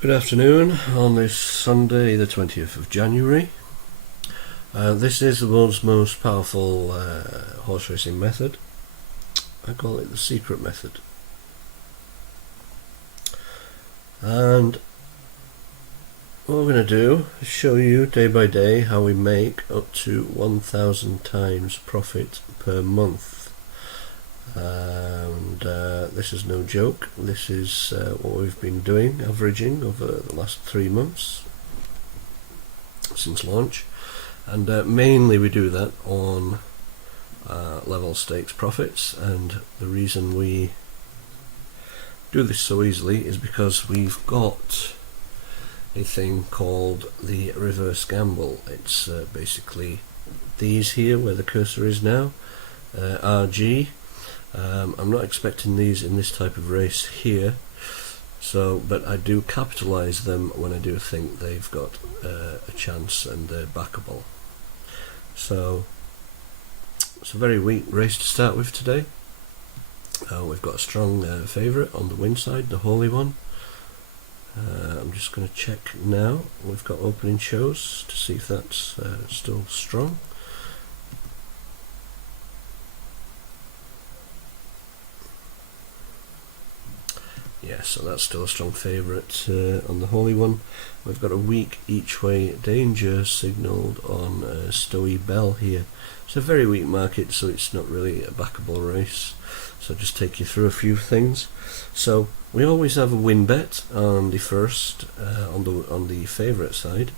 Good afternoon on this Sunday the 20th of January. This is the world's most powerful horse racing method. I call it the secret method. And what we're going to do is show you day by day how we make up to 1,000 times profit per month. And this is no joke. This is what we've been doing, averaging over the last 3 months since launch, and mainly we do that on level stakes profits. And the reason we do this so easily is because we've got a thing called the reverse gamble. It's basically these here where the cursor is now, RG. I'm not expecting these in this type of race here, but I do capitalise them when I do think they've got a chance and they're backable. So it's a very weak race to start with today. We've got a strong favourite on the win side, the Holy One. I'm just going to check now. We've got opening shows to see if that's still strong. Yeah, so that's still a strong favourite on the Holy One. We've got a weak each way danger signalled on Stowy Bell here. It's a very weak market, so it's not really a backable race. So I'll just take you through a few things. So we always have a win bet on the first, on the favourite side,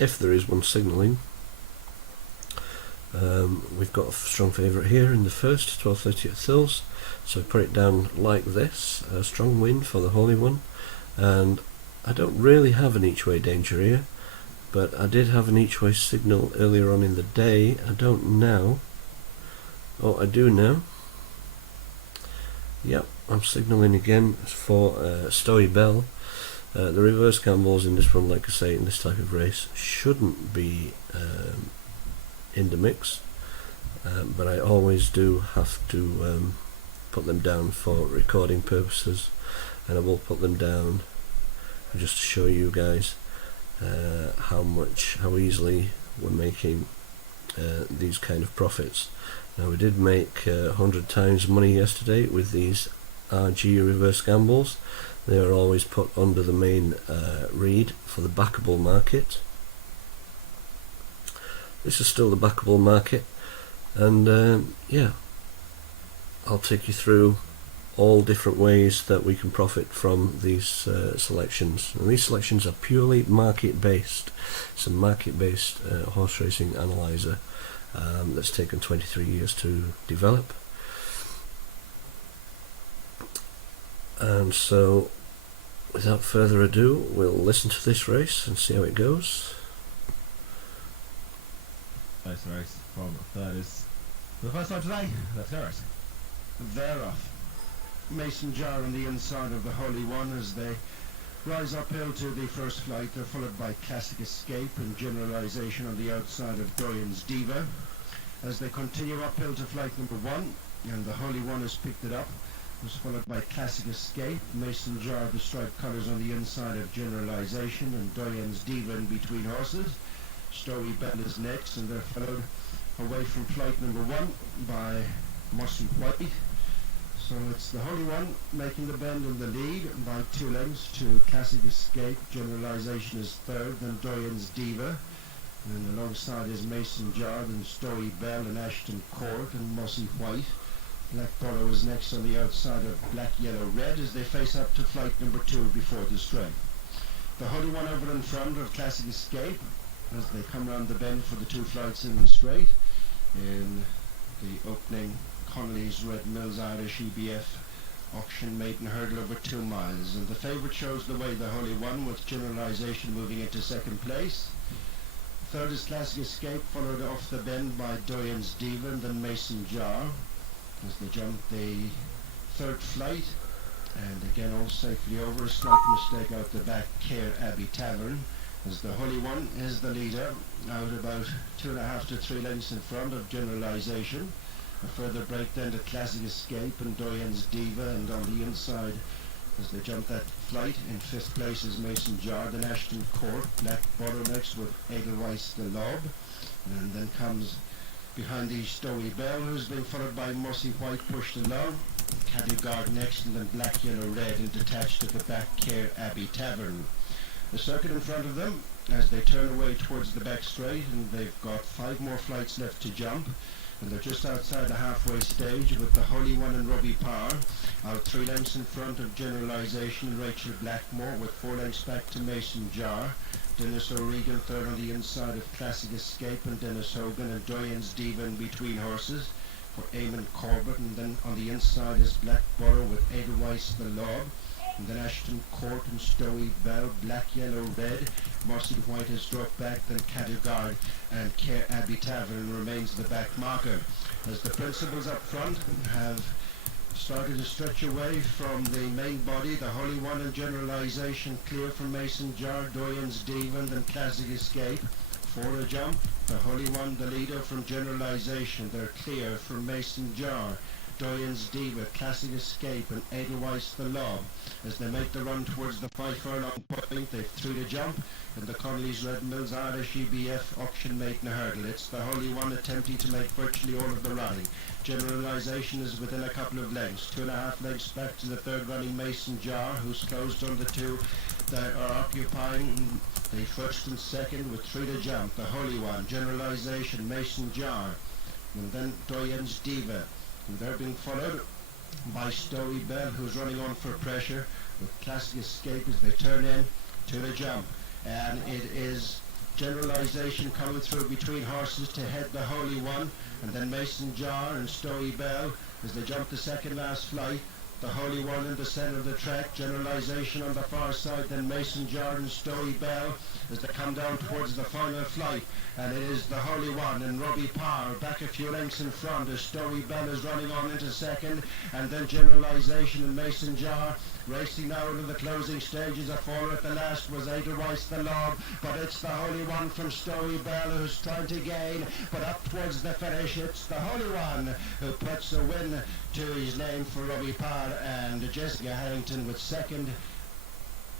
if there is one signalling. We've got a strong favourite here in the first, 12.30 at Thills, so put it down like this, a strong win for the Holy One. And I don't really have an each way danger here, but I did have an each way signal earlier on in the day. I don't now. Oh, I do now. Yep, I'm signalling again for Stowy Bell. The reverse gambles in this one, like I say, in this type of race shouldn't be in the mix, but I always do have to put them down for recording purposes, and I will put them down just to show you guys how easily we're making these kind of profits. Now, we did make 100 times money yesterday with these RG reverse gambles. They are always put under the main read for the backable market. This is still the backable market, and yeah, I'll take you through all different ways that we can profit from these selections. And these selections are purely market based. It's a market based horse racing analyzer that's taken 23 years to develop. And so without further ado, we'll listen to this race and see how it goes. First race from third is for the first time today. Let's go racing. They're off. Mason Jar on the inside of the Holy One as they rise uphill to the first flight. They're followed by Classic Escape and Generalization on the outside of Doyen's Diva. As they continue uphill to flight number 1, and the Holy One has picked it up, was followed by Classic Escape, Mason Jar the striped colours on the inside of Generalization, and Doyen's Diva in between horses. Stowy Bell is next, and they're followed away from flight number 1 by Mossy White. So it's the Holy One making the bend in the lead by 2 lengths to Classic Escape. Generalization is third, then Doyen's Diva. And alongside is Mason Jar, then Stowy Bell and Ashton Court and Mossy White. Black Polo is next on the outside of Black, Yellow, Red as they face up to flight number 2 before the straight. The Holy One over in front of Classic Escape as they come round the bend for the 2 flights in the straight. In the opening, Connolly's Red Mills Irish EBF auction maiden hurdle over 2 miles, and the favourite shows the way, the Holy One, with Generalization moving into second place. Third is Classic Escape, followed off the bend by Doyen's Diva and then Mason Jar as they jump the third flight, and again all safely over. A slight mistake out the back, Care Abbey Tavern, as the Holy One is the leader, out about 2.5 to 3 lengths in front of Generalization. A further break then to Classic Escape and Doyen's Diva, and on the inside as they jump that flight. In 5th place is Mason Jar, then Ashton Court, Black Bottlenecks with Edelweiss the Lob, and then comes behind the Stowy Bell, who's been followed by Mossy White pushed along, Caddy Guard next, and then Black Yellow Red, and detached at the back Care Abbey Tavern. The circuit in front of them as they turn away towards the back straight, and they've got 5 more flights left to jump, and they're just outside the halfway stage with the Holy One and Robbie Power out 3 lengths in front of Generalization and Rachel Blackmore, with 4 lengths back to Mason Jar. Dennis O'Regan third on the inside of Classic Escape, and Dennis Hogan and Doyen's Diva in between horses for Eamon Corbett, and then on the inside is Black Borough with Edelweiss the Lob, and then Ashton Court and Stowy Bell, Black Yellow Red. Mossy White has dropped back, then Cadugard and Care Abbey Tavern remains the back marker, as the principals up front have started to stretch away from the main body. The Holy One and Generalization clear from Mason Jar, Doyen's Diva, and then Classic Escape. For a jump, the Holy One, the leader from Generalization, they're clear from Mason Jar, Doyen's Diva, Classic Escape, and Edelweiss the Lob. As they make the run towards the 5 furlong point, they've 3 to jump, and the Connolly's Red Mills Irish EBF Auction Mate in a hurdle. It's the Holy One attempting to make virtually all of the running. Generalization is within a couple of lengths, 2.5 lengths back to the 3rd running Mason Jar, who's closed on the 2 that are occupying the 1st and 2nd with 3 to jump. The Holy One, Generalization, Mason Jar, and then Doyen's Diva. And they're being followed by Stowy Bell, who's running on for pressure with Classic Escape as they turn in to the jump. And it is Generalization coming through between horses to head the Holy One, and then Mason Jar and Stowy Bell as they jump the 2nd last flight. The Holy One in the centre of the track, Generalization on the far side, then Mason Jar and Stowy Bell as they come down towards the final flight. And it is the Holy One and Robbie Power back a few lengths in front as Stowy Bell is running on into 2nd, and then Generalization and Mason Jar racing now into the closing stages. A faller at the last was Edelweiss the Lob, but it's the Holy One from Stowy Bell who's trying to gain, but up towards the finish it's the Holy One who puts a win to his name for Robbie Power, and Jessica Harrington with 2nd,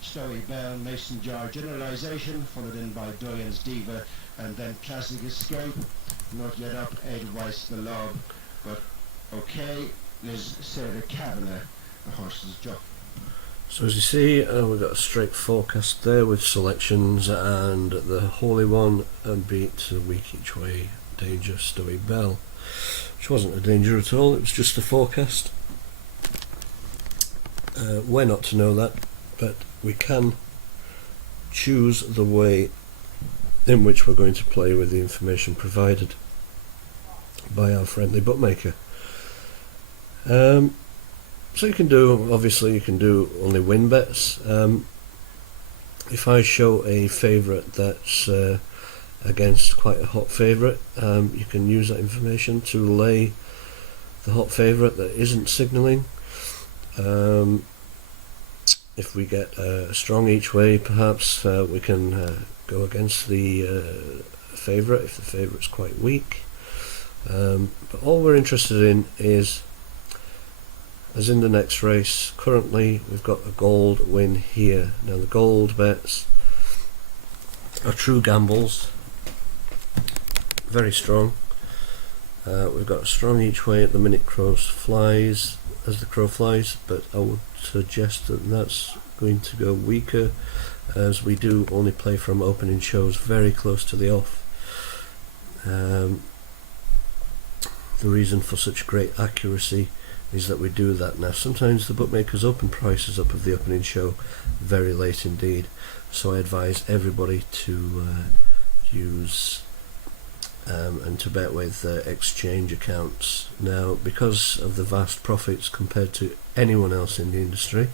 Stowy Bell, Mason Jar, Generalization, followed in by Doyen's Diva, and then Classic Escape, not yet up, Edelweiss the Lob, but okay, Liz Sarah Kavanagh, the horse's job. So as you see, we've got a straight forecast there with selections, and the Holy One beat a week each way danger Stowy Bell, which wasn't a danger at all, it was just a forecast. We're not to know that, but we can choose the way in which we're going to play with the information provided by our friendly bookmaker. So you can do, obviously you can do only win bets. If I show a favourite that's against quite a hot favourite, you can use that information to lay the hot favourite that isn't signalling. If we get a strong each way, perhaps we can go against the favourite if the favourite's quite weak. But all we're interested in is, as in the next race, currently we've got a gold win here. Now the gold bets are true gambles, very strong. We've got a strong each way at the minute as the crow flies, but I would suggest that that's going to go weaker, as we do only play from opening shows very close to the off. The reason for such great accuracy is that we do that. Now sometimes the bookmakers open prices up of the opening show very late indeed, so I advise everybody to use and to bet with exchange accounts. Now, because of the vast profits compared to anyone else in the industry,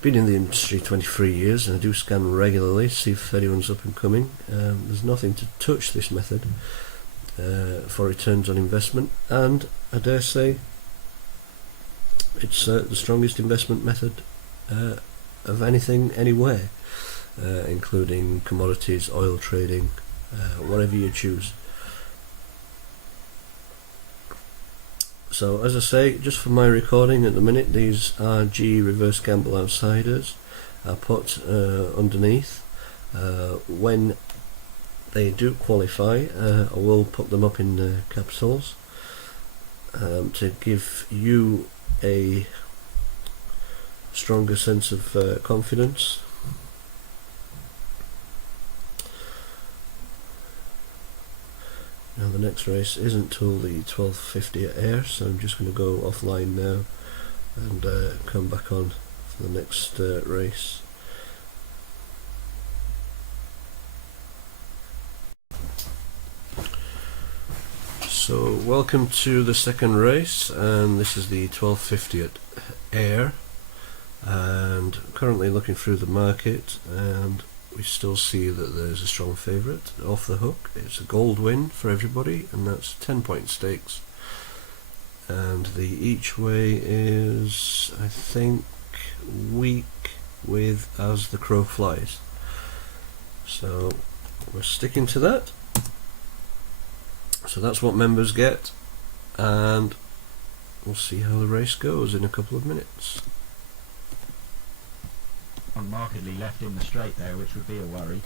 been in the industry 23 years and I do scan regularly to see if anyone's up and coming, there's nothing to touch this method for returns on investment, and I dare say it's the strongest investment method of anything anywhere, including commodities, oil trading, whatever you choose. So as I say, just for my recording at the minute, these RG reverse gamble outsiders are put underneath. When they do qualify, I will put them up in capitals to give you a stronger sense of confidence. Now the next race isn't till the 12:50 at Ayr, so I'm just going to go offline now and come back on for the next race. So welcome to the second race, and this is the 12:50 at Ayr, and currently looking through the market, and we still see that there's a strong favourite, Off the Hook. It's a gold win for everybody, and that's 10-point stakes. And the each way is, I think, weak with As the Crow Flies. So we're sticking to that. So that's what members get, and we'll see how the race goes in a couple of minutes. Unmarkedly left in the straight there, which would be a worry.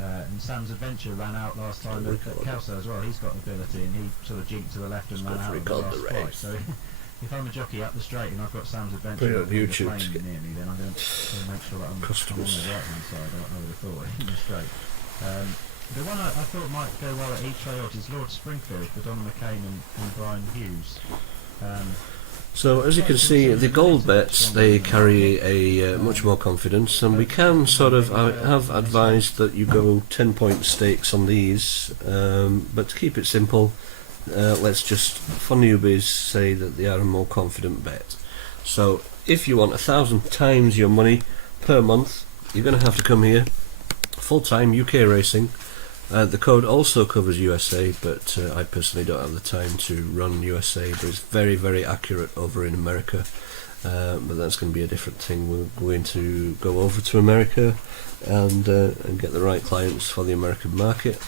And Sam's Adventure ran out last time at Kelso as well. He's got ability, and he sort of jinked to the left and ran out of the last fight. So if I'm a jockey up the straight and I've got Sam's Adventure on YouTube near me, then I'm going to make sure that I'm on the right hand side. I would have thought in the straight. The one I thought might go well at each way is Lord Springfield for Don McCain and Brian Hughes. So as you can see, the gold bets, they carry a much more confidence, and we can sort of, I have advised that you go 10-point stakes on these, but to keep it simple, let's just, for newbies, say that they are a more confident bet. So if you want 1,000 times your money per month, you're going to have to come here, full-time UK racing. The code also covers USA, but I personally don't have the time to run USA, but it's very, very accurate over in America. But that's going to be a different thing. We're going to go over to America and get the right clients for the American market.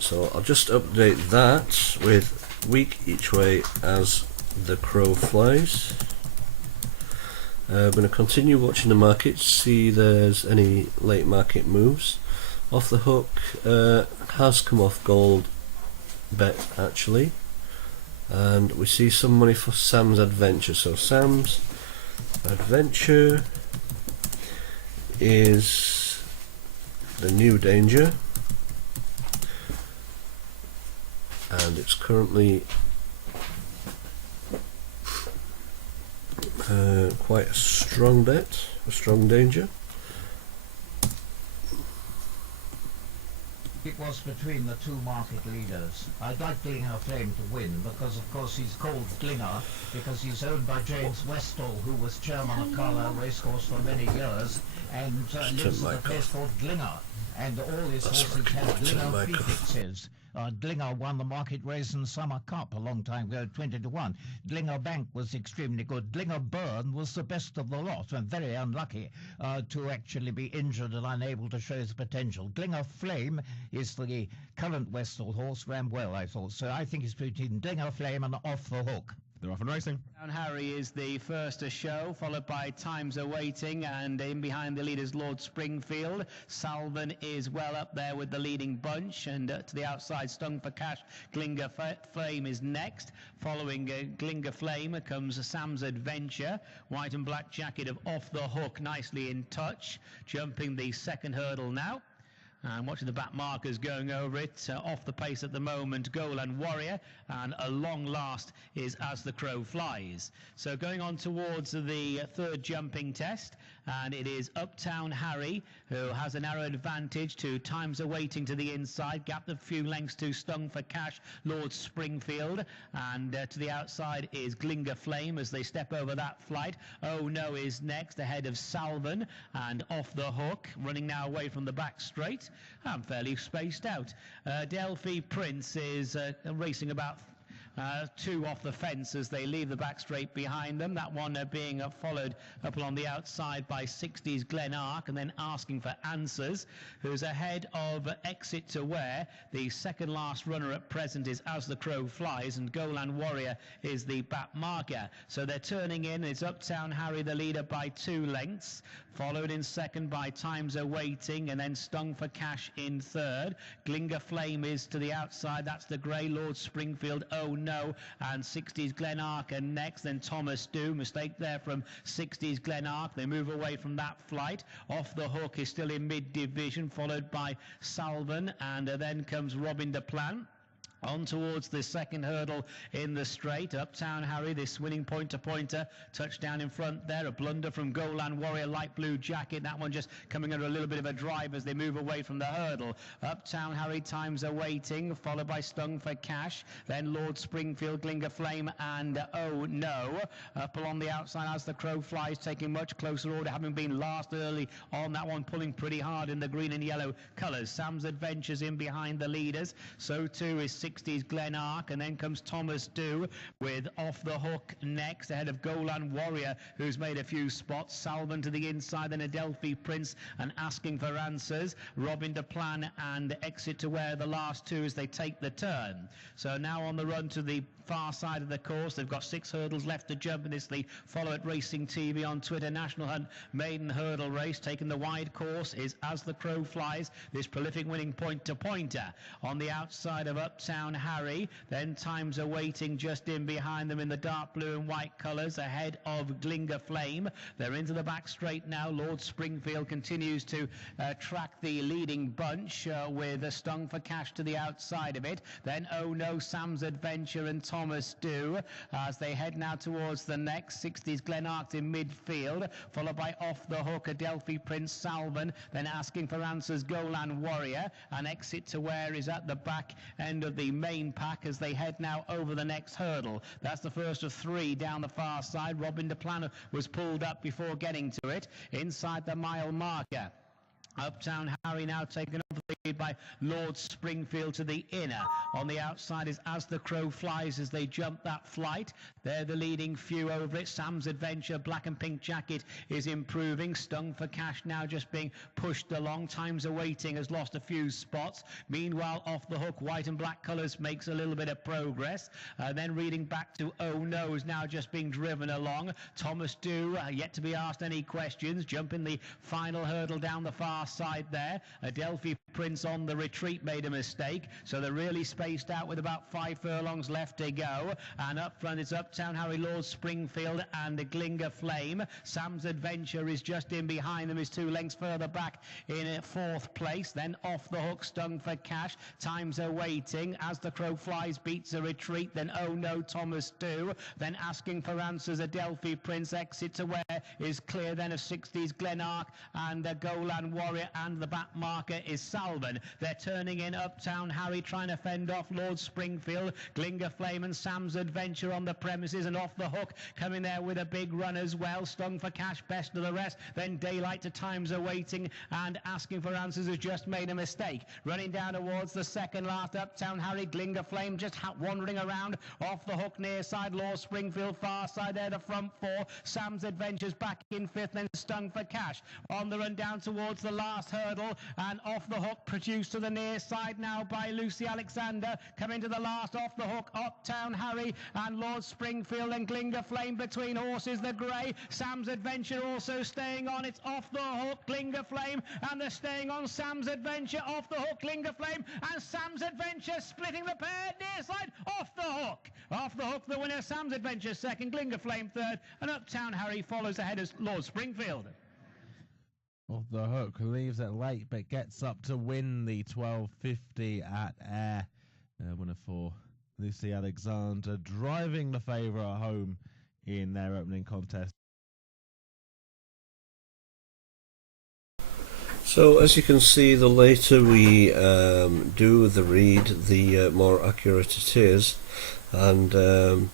So I'll just update that with week each way as the crow flies. I'm going to continue watching the market, see if there's any late market moves. Off the Hook has come off gold bet actually, and we see some money for Sam's Adventure. So Sam's Adventure is the new danger, and it's currently quite a strong bet, a strong danger. It was between the two market leaders. I'd like Glinger Flame to win because, of course, he's called Glinger because he's owned by James Westall, who was chairman of Carlisle Racecourse for many years and lives at a place called Glinger. And all his horses have Glinger prefixes. Glinger won the market race in Summer Cup a long time ago, 20-1. Glinger Bank was extremely good. Glinger Burn was the best of the lot and very unlucky to actually be injured and unable to show his potential. Glinger Flame is the current Westall horse, ran well, I thought. So I think it's between Glinger Flame and Off the Hook. They're off and racing. Harry is the first to show, followed by Times Are Waiting, and in behind the leaders Lord Springfield. Salvan is well up there with the leading bunch, and to the outside Stung for Cash, Glinger Flame is next. Following Glinger Flame comes Sam's Adventure. White and black jacket of Off the Hook nicely in touch, jumping the second hurdle now. And watching the back markers going over it, off the pace at the moment, Goal and Warrior, and a long last is As the Crow Flies. So going on towards the third jumping test, and it is Uptown Harry, who has a narrow advantage to Times Are Waiting to the inside, gapped a few lengths to Stung for Cash, Lord Springfield, and to the outside is Glinger Flame as they step over that flight. Oh No is next, ahead of Salvan, and Off the Hook, running now away from the back straight. I'm fairly spaced out. Delphi Prince is racing about two off the fence as they leave the back straight behind them. That one being followed up along the outside by 60's Glenark, and then Asking for Answers, who's ahead of Exit to Wear. The second last runner at present is As the Crow Flies, and Golan Warrior is the back marker. So they're turning in. It's Uptown Harry, the leader, by 2 lengths, followed in second by Times Are Waiting, and then Stung for Cash in third. Glinger Flame is to the outside. That's the grey. Lord Springfield, Oh No, and 60's Glenark are next. Then Thomas Do, mistake there from 60's Glenark. They move away from that flight. Off the Hook is still in mid-division, followed by Salvan, and then comes Robin de Plan. On towards the second hurdle in the straight. Uptown Harry, this winning pointer, touchdown in front there. A blunder from Golan Warrior, light blue jacket. That one just coming under a little bit of a drive as they move away from the hurdle. Uptown Harry, Times Are Waiting, followed by Stung for Cash. Then Lord Springfield, Glinger Flame, and Oh No. Up along the outside As the Crow Flies, taking much closer order, having been last early on that one, pulling pretty hard in the green and yellow colours. Sam's Adventures in behind the leaders. So too is 60's Glenark, and then comes Thomas Do with Off the Hook next, ahead of Golan Warrior, who's made a few spots. Salvan to the inside, then Adelphi Prince and Asking for Answers. Robin de Plan and Exit to Wear, the last two as they take the turn. So now on the run to the far side of the course. They've got 6 hurdles left to jump in this. The Follow It Racing TV on Twitter National Hunt Maiden Hurdle Race. Taking the wide course is As the Crow Flies, this prolific winning pointer. On the outside of Uptown Harry, then Times Are Waiting just in behind them in the dark blue and white colours, ahead of Glinger Flame. They're into the back straight now. Lord Springfield continues to track the leading bunch with a Stung for Cash to the outside of it. Then Oh No, Sam's Adventure and Thomas Do as they head now towards the next. 60's Glenark in midfield, followed by Off the Hook, Adelphi Prince, Salvan, then Asking for Answers, Golan Warrior, and Exit to Wear is at the back end of the main pack as they head now over the next hurdle. That's the first of 3 down the far side. Robin de Plan was pulled up before getting to it inside the mile marker. Uptown Harry now taken over the lead by Lord Springfield to the inner. On the outside is As the Crow Flies as they jump that flight. They're the leading few over it. Sam's Adventure, black and pink jacket, is improving. Stung for Cash now just being pushed along. Times Are Waiting has lost a few spots. Meanwhile, Off the Hook, white and black colours, makes a little bit of progress. Then reading back to Oh No is now just being driven along. Thomas Do, yet to be asked any questions, jumping the final hurdle down the far side there. Adelphi Prince on the retreat made a mistake, so they're really spaced out with about 5 furlongs left to go. And up front it's Uptown Harry, Lord Springfield and the Glinger Flame. Sam's Adventure is just in behind them, is 2 lengths further back in 4th place. Then Off the Hook, Stung for Cash, Times Are Waiting. As the Crow Flies beats a retreat. Then Oh No, Thomas Do. Then Asking for Answers, Adelphi Prince. Exit to Wear is clear then of 60's Glenark and Golan Warrior, and the back marker is Salvan. They're turning in. Uptown Harry trying to fend off Lord Springfield, Glinger Flame and Sam's Adventure on the premises, and Off the Hook coming there with a big run as well. Stung for Cash best of the rest. Then Daylight to Times Are Waiting, and Asking for Answers has just made a mistake. Running down towards the second last. Uptown Harry, Glinger Flame just wandering around. Off the Hook near side, Lord Springfield far side there, the front 4. Sam's Adventures back in 5th, then Stung for Cash on the run down towards the last hurdle, and Off the Hook produced to the near side now by Lucy Alexander. Coming to the last. Off the Hook, Uptown Harry and Lord Springfield and Glinger Flame between horses. The grey Sam's Adventure also staying on. It's Off the Hook, Glinger Flame, and they're staying on. Sam's Adventure, Off the Hook, Glinger Flame, and Sam's Adventure splitting the pair near side. Off the Hook, Off the Hook the winner. Sam's Adventure second, Glinger Flame third, and Uptown Harry follows ahead as Lord Springfield. Off the Hook leaves it late but gets up to win the 12.50 at Ayr. Winner for Lucy Alexander, driving the favourite at home in their opening contest. So as you can see, the later we do the read, the more accurate it is. And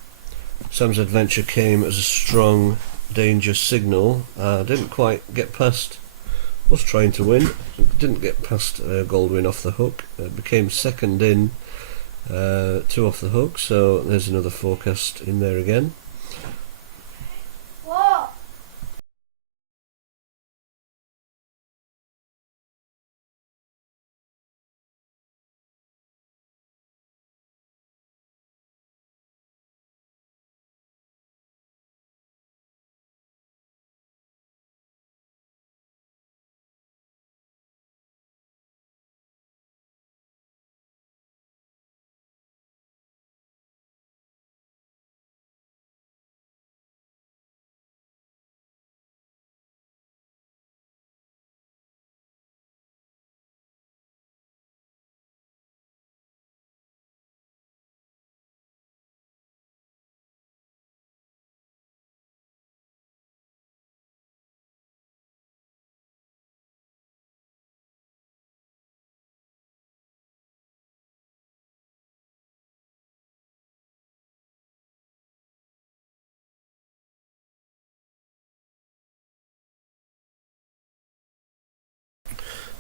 Sam's Adventure came as a strong danger signal. Didn't quite get past, was trying to win, didn't get past Goldwyn Off the Hook, became second in, 2 off the hook, so there's another forecast in there again.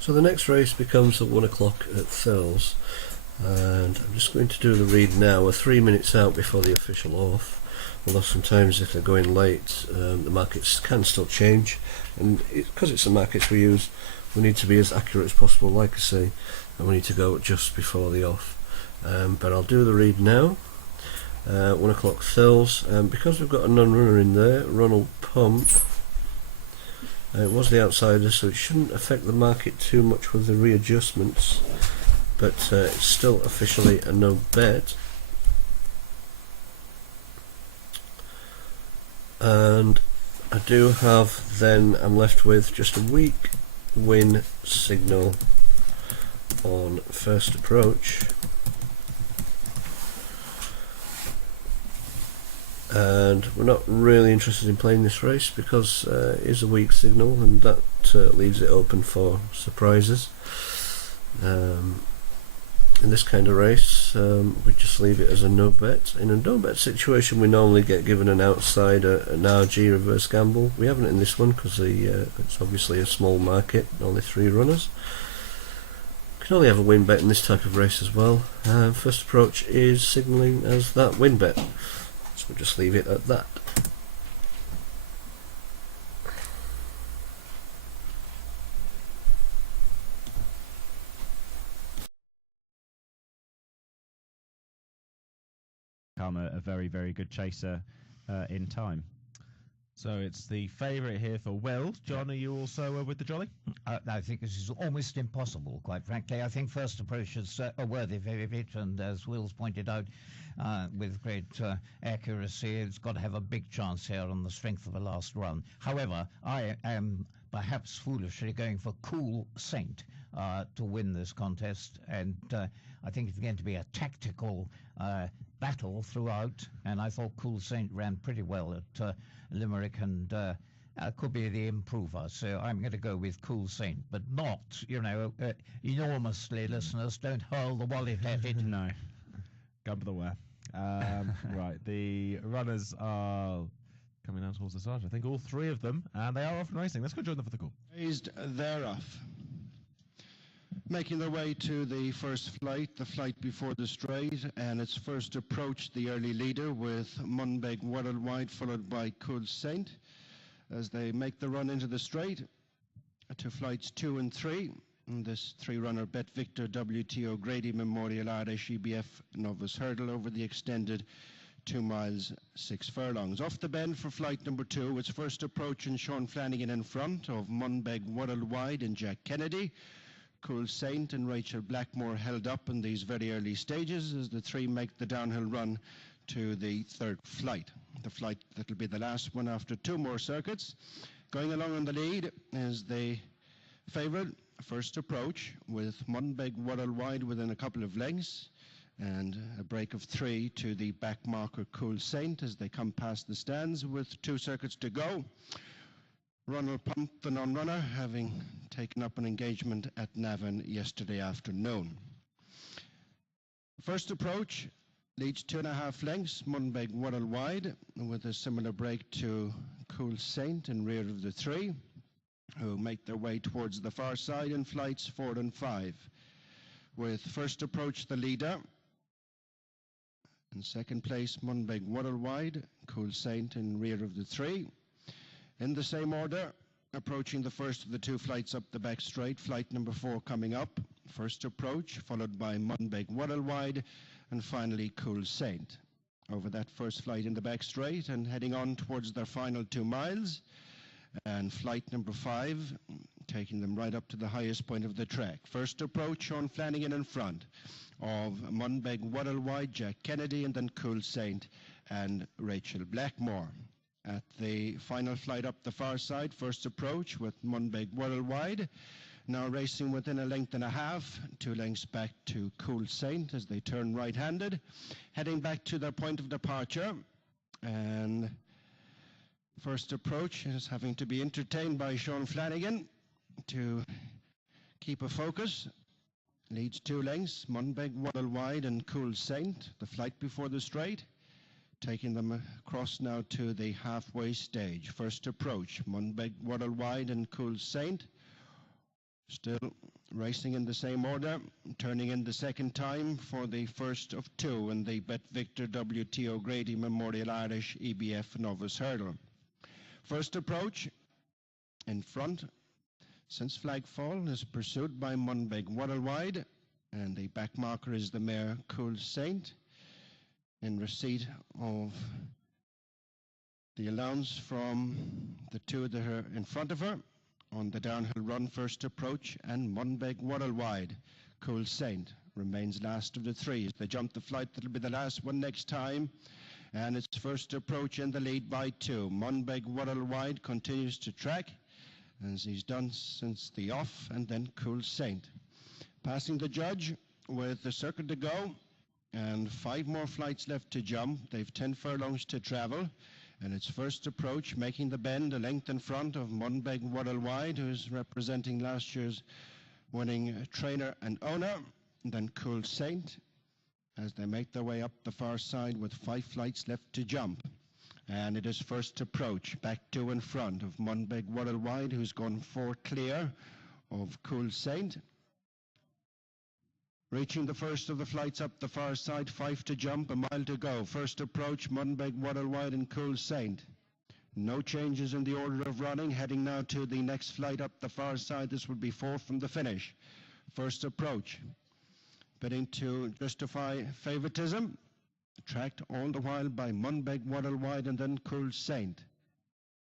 So the next race becomes at 1 o'clock at Thurles, and I'm just going to do the read now. We're 3 minutes out before the official off, although sometimes if they're going late, the markets can still change, and because it's the markets we use, we need to be as accurate as possible, like I say, and we need to go just before the off. But I'll do the read now. 1 o'clock Thurles, and because we've got a non-runner in there, Ronald Pump. It was the outsider, so it shouldn't affect the market too much with the readjustments, but it's still officially a no bet. And I do have, then I'm left with just a weak win signal on first approach. And we're not really interested in playing this race because it is a weak signal, and that leaves it open for surprises. In this kind of race, we just leave it as a no bet. In a no bet situation, we normally get given an outside, an RG reverse gamble. We haven't in this one because it's obviously a small market, only 3 runners. Can only have a win bet in this type of race as well. First approach is signalling as that win bet. So we'll just leave it at that. Become a very, very good chaser in time. So it's the favourite here for Wells. John, are you also with the jolly? I think this is almost impossible, quite frankly. I think first approach is a worthy favourite, and as Wills pointed out, with great accuracy, it's got to have a big chance here on the strength of the last run. However, I am perhaps foolishly going for Cool Saint to win this contest, and I think it's going to be a tactical battle throughout, and I thought Cool Saint ran pretty well at Limerick, and could be the improver, so I'm going to go with Cool Saint, but not, enormously, listeners. Don't hurl the wallet at it. No. Gun to the ware. Right, the runners are coming down towards the start. I think all 3 of them, and they are off and racing. Let's go join them for the call. Raised, they're off. Making their way to the first flight, the flight before the straight, and its first approach, the early leader with Munbeg Worldwide, followed by Cool Saint, as they make the run into the straight to flights 2 and 3. And this 3-runner Bet Victor WTO Grady Memorial Irish EBF Novice Hurdle over the extended 2 miles 6 furlongs. Off the bend for flight number 2, its first approach, and Sean Flanagan in front of Munbeg Worldwide and Jack Kennedy. Cool Saint and Rachel Blackmore held up in these very early stages as the 3 make the downhill run to the 3rd flight. The flight that will be the last one after 2 more circuits. Going along on the lead is the favourite first approach with Munbeg Worldwide within a couple of lengths, and a break of 3 to the back marker Cool Saint as they come past the stands with 2 circuits to go. Ronald Pump, the non-runner, having taken up an engagement at Navan yesterday afternoon. First approach leads 2.5 lengths, Munbeg Worldwide, with a similar break to Cool Saint in rear of the 3, who make their way towards the far side in flights 4 and 5. With first approach the leader, In second place, Munbeg Wide, Cool Saint in rear of the three. In the same order, approaching the first of the two flights up the back straight, flight number 4 coming up. First approach, followed by Munbeg Wide, and finally Cool Saint. Over that first flight in the back straight and heading on towards their final 2 miles. And flight number 5, taking them right up to the highest point of the track. First approach, Sean Flanagan in front of Munbeg Wide, Jack Kennedy, and then Cool Saint and Rachel Blackmore. At the final flight up the far side, first approach with Munbeg Wide, now racing within a length and a half, 2 lengths back to Cool Saint as they turn right-handed, heading back to their point of departure. And first approach is having to be entertained by Sean Flanagan to keep a focus. Leads 2 lengths, Munbeg Wide and Cool Saint, the flight before the straight. Taking them across now to the halfway stage. First approach, Munbeg Wide and Cool Saint. Still racing in the same order, turning in the second time for the first of 2 in the Bet Victor W.T. O'Grady Memorial Irish EBF Novice Hurdle. First approach, in front, since flagfall, is pursued by Munbeg Wide, and the back marker is the mare Cool Saint, in receipt of the allowance from the 2 that are in front of her. On the downhill run, first approach, and Munbeg Wide. Cool Saint remains last of the 3. As they jump the flight, that'll be the last one next time. And it's first approach in the lead by 2. Munbeg Wide continues to track, as he's done since the off, and then Cool Saint. Passing the judge with the circuit to go, and 5 more flights left to jump. They've 10 furlongs to travel. And it's first approach, making the bend a length in front of Munbeg Wide, who's representing last year's winning trainer and owner. And then Cool Saint, as they make their way up the far side with 5 flights left to jump. And it is first approach, back 2 in front of Munbeg Wide, who's gone 4 clear of Cool Saint. Reaching the first of the flights up the far side, 5 to jump, a mile to go. First approach, Munbeg Wide and Cool Saint. No changes in the order of running. Heading now to the next flight up the far side. This will be 4 from the finish. First approach. Bidding to justify favoritism. Tracked all the while by Munbeg Wide and then Cool Saint.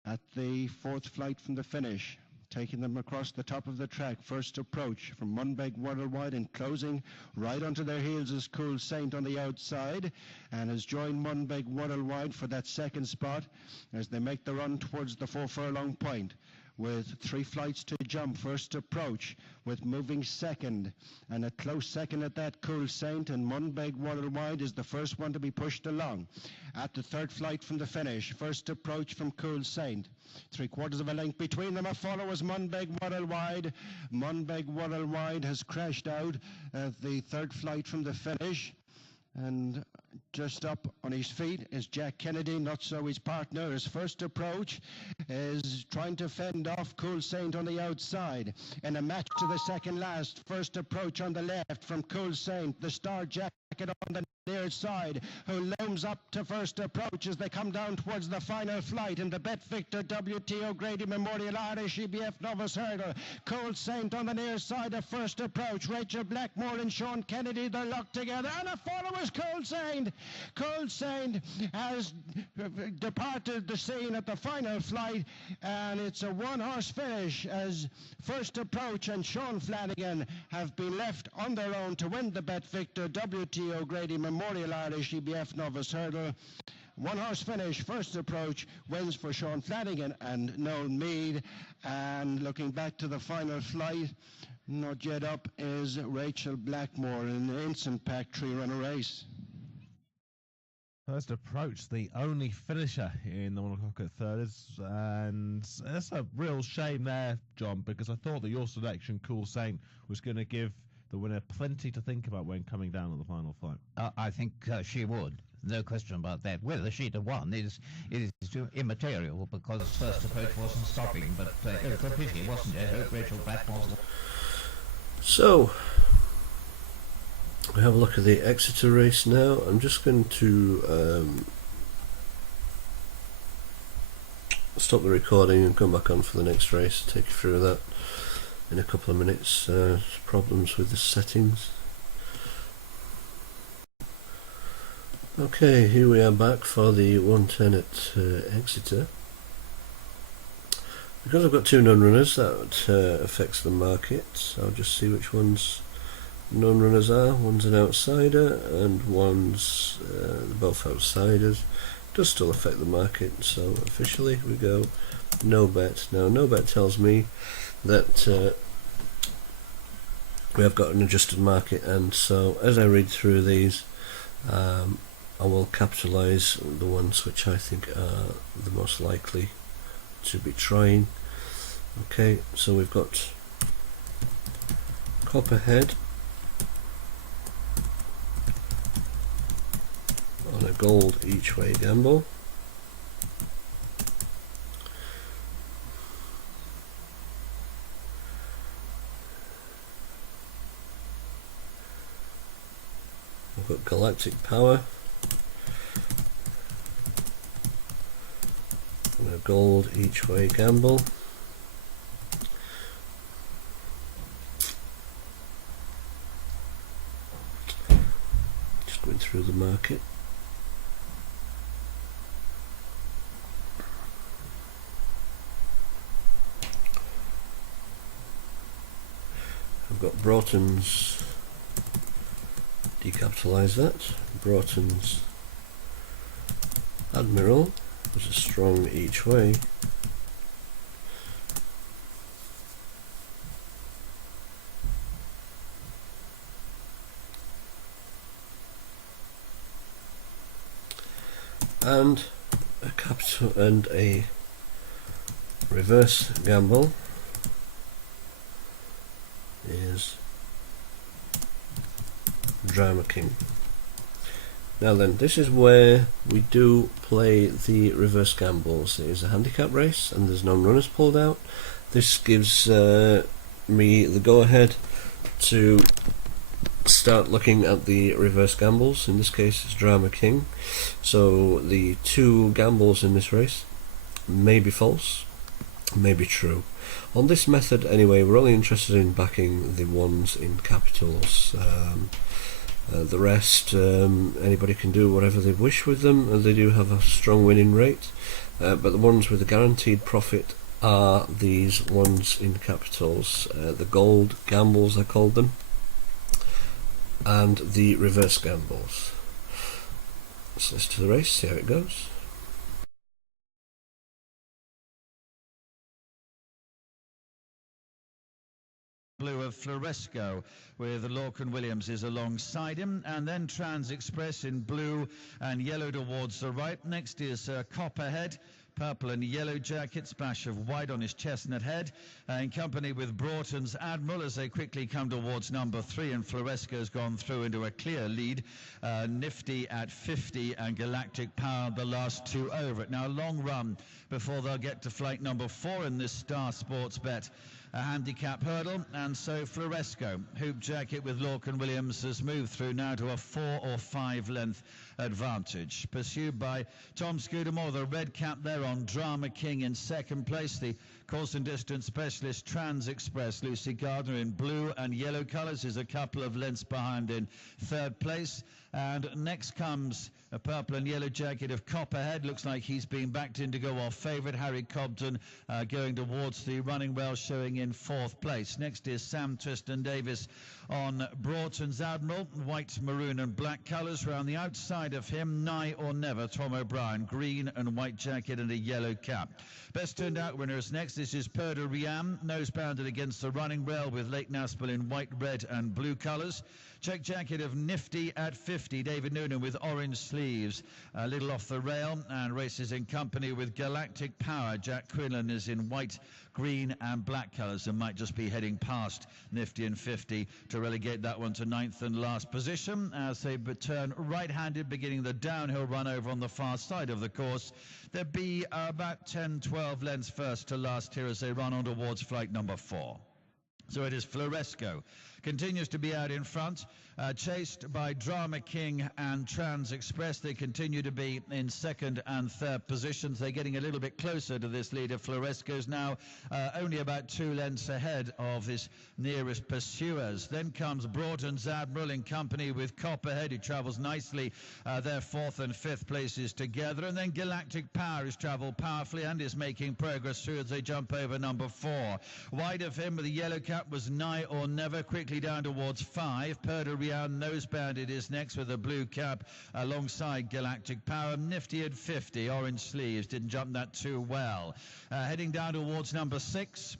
At the 4th flight from the finish. Taking them across the top of the track. First approach from Munbeg Wide and closing right onto their heels is Cool Saint on the outside, and has joined Munbeg Wide for that second spot as they make the run towards the 4 furlong point. With 3 flights to jump, first approach with moving second, and a close second at that, Cool Saint, and Munbeg Wide is the first one to be pushed along. At the 3rd flight from the finish, first approach from Cool Saint. 3/4 of a length between them. A follow is Munbeg Wide. Munbeg Wide has crashed out at the 3rd flight from the finish. And just up on his feet is Jack Kennedy, not so his partner. His first approach is trying to fend off Cool Saint on the outside. In a match to the second last, first approach on the left from Cool Saint, the star jacket on the near side, who looms up to first approach as they come down towards the final flight in the Bet Victor W.T. O'Grady Memorial Irish EBF Novice Hurdle. Cool Saint on the near side of first approach. Rachel Blackmore and Sean Kennedy, they're locked together, and a follow is Cool Saint. Cool Saint has departed the scene at the final flight, and it's a 1-horse finish as first approach and Sean Flanagan have been left on their own to win the Bet Victor W.T. O'Grady Memorial Irish EBF Novice Hurdle. 1-horse finish, first approach, wins for Sean Flanagan and Noel Meade. And looking back to the final flight, not yet up is Rachel Blackmore in an instant pack 3-runner race. First approach, the only finisher in the 1 o'clock at thirds, and that's a real shame there, John, because I thought that your selection, Cool Saint, was going to give the winner plenty to think about when coming down at the final fight. I think she would. No question about that. Whether she'd have won is immaterial because first approach wasn't stopping, but it was a pity, wasn't it? I hope Rachel Blackmore's... So, We have a look at the Exeter race now. I'm just going to stop the recording and come back on for the next race, take you through that in a couple of minutes. Problems with the settings. Okay, here we are back for the 110 at Exeter. Because I've got two non-runners, that affects the market. I'll just see which ones non-runners are. One's an outsider and one's both outsiders. Does still affect the market, so officially we go no bet. Now no bet tells me that we have got an adjusted market, and so as I read through these I will capitalise the ones which I think are the most likely to be trying. Okay, so we've got Copperhead on a gold each way gamble. We've got Galactic Power on a gold each way gamble. Just going through the market. I've got Broughton's, decapitalise that, Broughton's Admiral was a strong each way. And a capital and a reverse gamble is Drama King. Now then, this is where we do play the reverse gambles. It is a handicap race and there's no runners pulled out. This gives me the go ahead to start looking at the reverse gambles. In this case it's Drama King. So the two gambles in this race may be false, may be true. On this method anyway, we're only interested in backing the ones in capitals. The rest, anybody can do whatever they wish with them, and they do have a strong winning rate, but the ones with the guaranteed profit are these ones in capitals, the gold gambles I called them, and the reverse gambles. So let's do the race, see how it goes. Blue of Floresco with Lorcan Williams is alongside him, and then Trans Express in blue and yellow towards the right. Next is Copperhead, purple and yellow jacket, splash of white on his chestnut head, in company with Broughton's Admiral as they quickly come towards number 3, and Floresco's gone through into a clear lead. Nifty at 50 and Galactic Power the last two over it. Now a long run before they'll get to flight number 4 in this Star Sports Bet. A handicap hurdle, and so Floresco, hoop jacket with Lorcan Williams, has moved through now to a 4 or 5 length advantage. Pursued by Tom Scudamore, the red cap there on Drama King in second place. The course and distance specialist Trans Express, Lucy Gardner in blue and yellow colours, is a couple of lengths behind in third place. And next comes a purple and yellow jacket of Copperhead. Looks like he's been backed in to go off favourite. Harry Cobden going towards the running well, showing in fourth place. Next is Sam Tristan Davis on Broughton's Admiral, white, maroon and black colours. Round the outside of him, Nigh or Never, Tom O'Brien, green and white jacket and a yellow cap. Best turned out winners next. This is Perda Riam, nose bounded against the running rail with Lake Naspel in white, red and blue colours. Check jacket of Nifty at 50, David Noonan with orange sleeves, a little off the rail, and races in company with Galactic Power. Jack Quinlan is in white, green and black colours and might just be heading past Nifty and 50 to relegate that one to 9th and last position as they turn right-handed, beginning the downhill run over on the far side of the course. There'll be about 10-12 lengths first to last here as they run on towards flight number 4. So it is Floresco continues to be out in front, chased by Drama King and Trans Express. They continue to be in second and third positions. They're getting a little bit closer to this leader. Floresco's now only about 2 lengths ahead of his nearest pursuers. Then comes Broughton's Admiral in company with Copperhead, who travels nicely their 4th and 5th places together. And then Galactic Power has travelled powerfully and is making progress through as they jump over number 4. Wide of him with the yellow cap was Nigh or Never, quickly down towards 5. Perda Rian Nosebanded is next with a blue cap alongside Galactic Power. Nifty at 50, Orange Sleeves didn't jump that too well. Heading down towards number 6.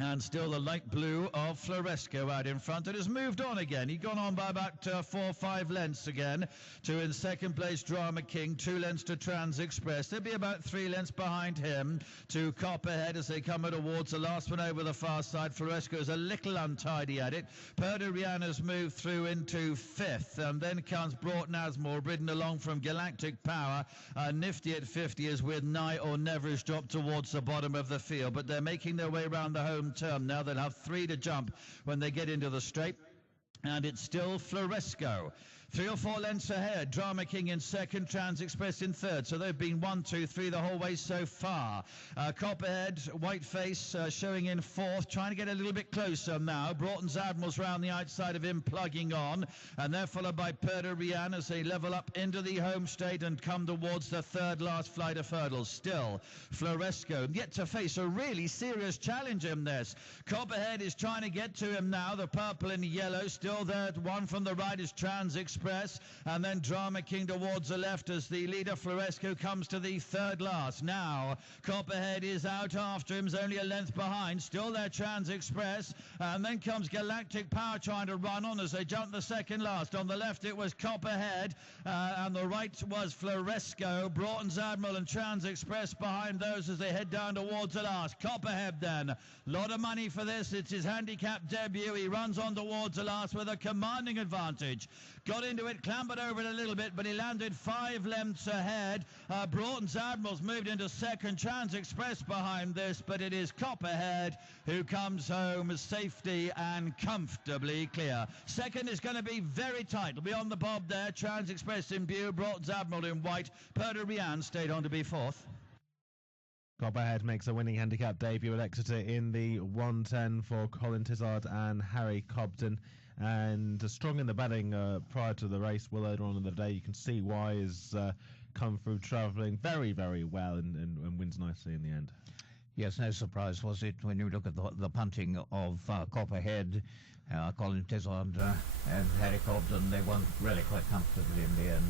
And still the light blue of Floresco out in front. It has moved on again. He'd gone on by about 4 or 5 lengths again to in second place Drama King, 2 lengths to Trans Express. There'll be about 3 lengths behind him to Copperhead as they come towards the last one over the far side. Floresco is a little untidy at it. Perda Rihanna's moved through into 5th, and then comes Broughton Asmore ridden along from Galactic Power. Nifty at 50 is with Nigh or Never has dropped towards the bottom of the field, but they're making their way around the home term now. They'll have 3 to jump when they get into the straight, and it's still Floresco 3 or 4 lengths ahead. Drama King in second, Trans Express in third. So they've been 1, 2, 3 the whole way so far. Copperhead, Whiteface showing in 4th, trying to get a little bit closer now. Broughton's Admiral's round the outside of him, plugging on. And they're followed by Perda Rian as they level up into the home straight and come towards the 3rd last flight of hurdles. Still, Floresco yet to face a really serious challenge in this. Copperhead is trying to get to him now. The purple and the yellow still there. One from the right is Trans Express. And then Drama King towards the left as the leader Floresco comes to the 3rd last. Now Copperhead is out after him, is only a length behind. Still there Trans Express, and then comes Galactic Power trying to run on as they jump the 2nd last. On the left it was Copperhead, and the right was Floresco. Broughton's Admiral and Trans Express behind those as they head down towards the last. Copperhead then, lot of money for this. It's his handicap debut. He runs on towards the last with a commanding advantage. Got into it, clambered over it a little bit, but he landed 5 lengths ahead. Broughton's Admiral's moved into second, Trans Express behind this, but it is Copperhead who comes home safety and comfortably clear. Second is going to be very tight. It'll be on the bob there. Trans Express in blue, Broughton's Admiral in white. Perda Rian stayed on to be 4th. Copperhead makes a winning handicap debut at Exeter in the 110 for Colin Tizard and Harry Cobden. And strong in the betting prior to the race. Well, later on in the day, you can see why is come through travelling very, very well and wins nicely in the end. Yes, no surprise, was it, when you look at the punting of Copperhead, Colin Tizard and Harry Cobden. They won really quite comfortably in the end.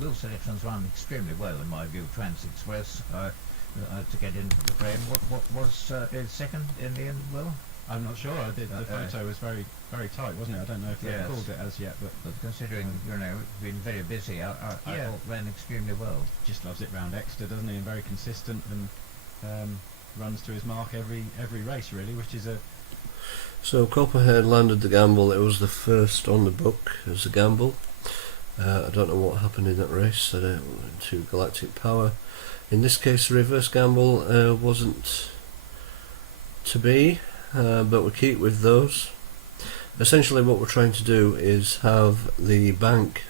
Will Selection's run extremely well, in my view. Trans Express to get into the frame. What was second in the end, Will? I'm not sure. The photo was very, very tight, wasn't it? I don't know if they've called it as yet, but considering been very busy, I thought ran extremely well. Just loves it round Exeter, doesn't he? And very consistent, and runs to his mark every race really, which is a. So Copperhead landed the gamble. It was the first on the book as a gamble. I don't know what happened in that race. To Galactic Power. In this case, the reverse gamble wasn't to be. But we keep with those. Essentially what we're trying to do is have the bank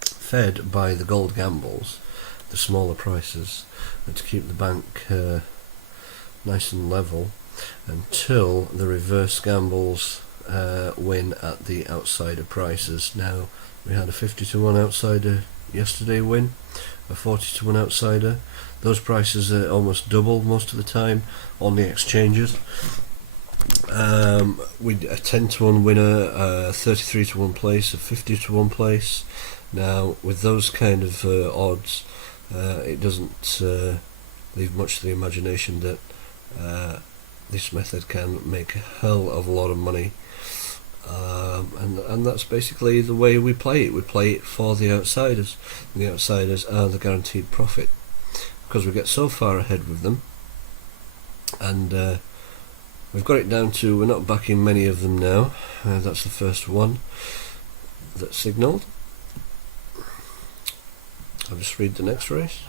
fed by the gold gambles, the smaller prices, and to keep the bank nice and level until the reverse gambles win at the outsider prices. Now we had a 50 to 1 outsider yesterday win, a 40 to 1 outsider. Those prices are almost double most of the time on the exchanges. We a 10 to 1 winner, a 33 to 1 place, a 50 to 1 place. Now with those kind of odds, it doesn't leave much to the imagination that this method can make a hell of a lot of money. And that's basically the way we play it. We play it for the outsiders. And the outsiders are the guaranteed profit, because we get so far ahead with them, and we've got it down to we're not backing many of them now. That's the first one that's signalled. I'll just read the next race.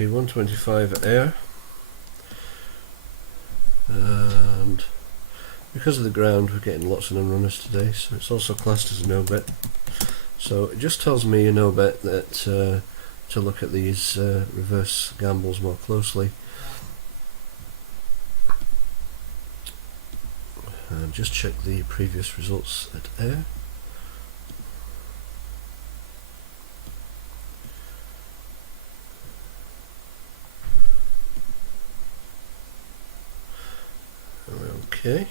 the 125 air, and because of the ground we're getting lots of non-runners today, so it's also classed as a no bet. So it just tells me a no bet that to look at these reverse gambles more closely. And just check the previous results at air. Okay,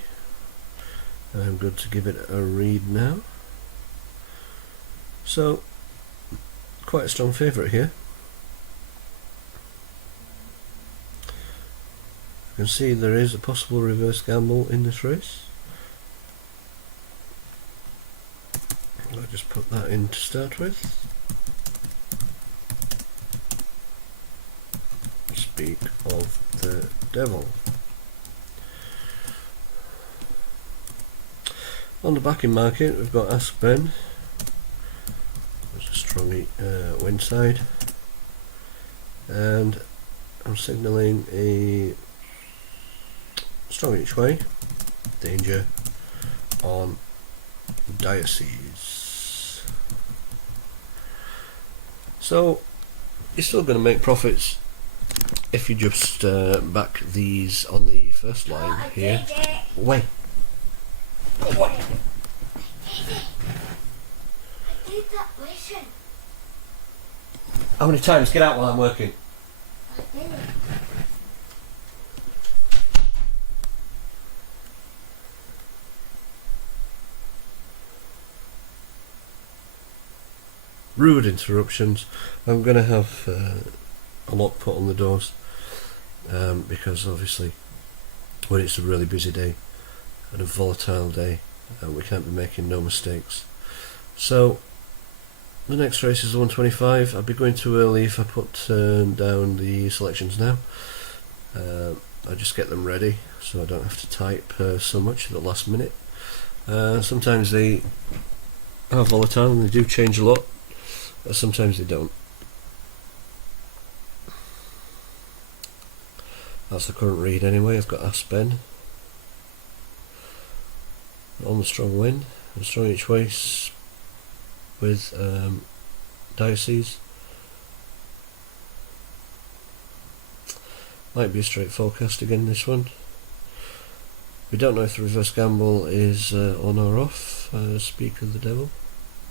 I'm good to give it a read now. So, quite a strong favourite here. You can see there is a possible reverse gamble in this race. I'll just put that in to start with. Speak of the devil. On the backing market, we've got Ask Ben. There's a strong wind side, and I'm signalling a strong each way danger on Diocese. So you're still going to make profits if you just back these on the first line here. Wait. What? I did that, listen. How many times? Get out while I'm working. I did it. Rude interruptions. I'm going to have a lock put on the doors because obviously when it's a really busy day and a volatile day, we can't be making no mistakes. So the next race is the 125. I'd be going too early if I put down the selections now. I just get them ready so I don't have to type so much at the last minute. Sometimes they are volatile and they do change a lot, but sometimes they don't. That's the current read anyway. I've got Ask Ben on the strong wind and strong each way with Diocese. Might be a straight forecast again this one. We don't know if the reverse gamble is on or off. Speak of the devil.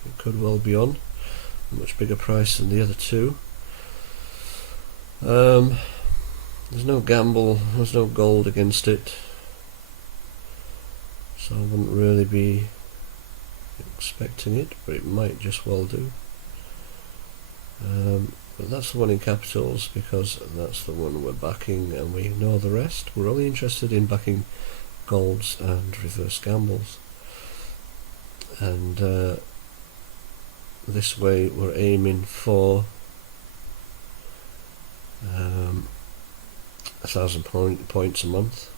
It could well be on. A much bigger price than the other two. There's no gamble, there's no gold against it, so I wouldn't really be expecting it, but it might just well do. But that's the one in capitals because that's the one we're backing, and we ignore the rest. We're only interested in backing golds and reverse gambles, and this way we're aiming for 1,000 points a month.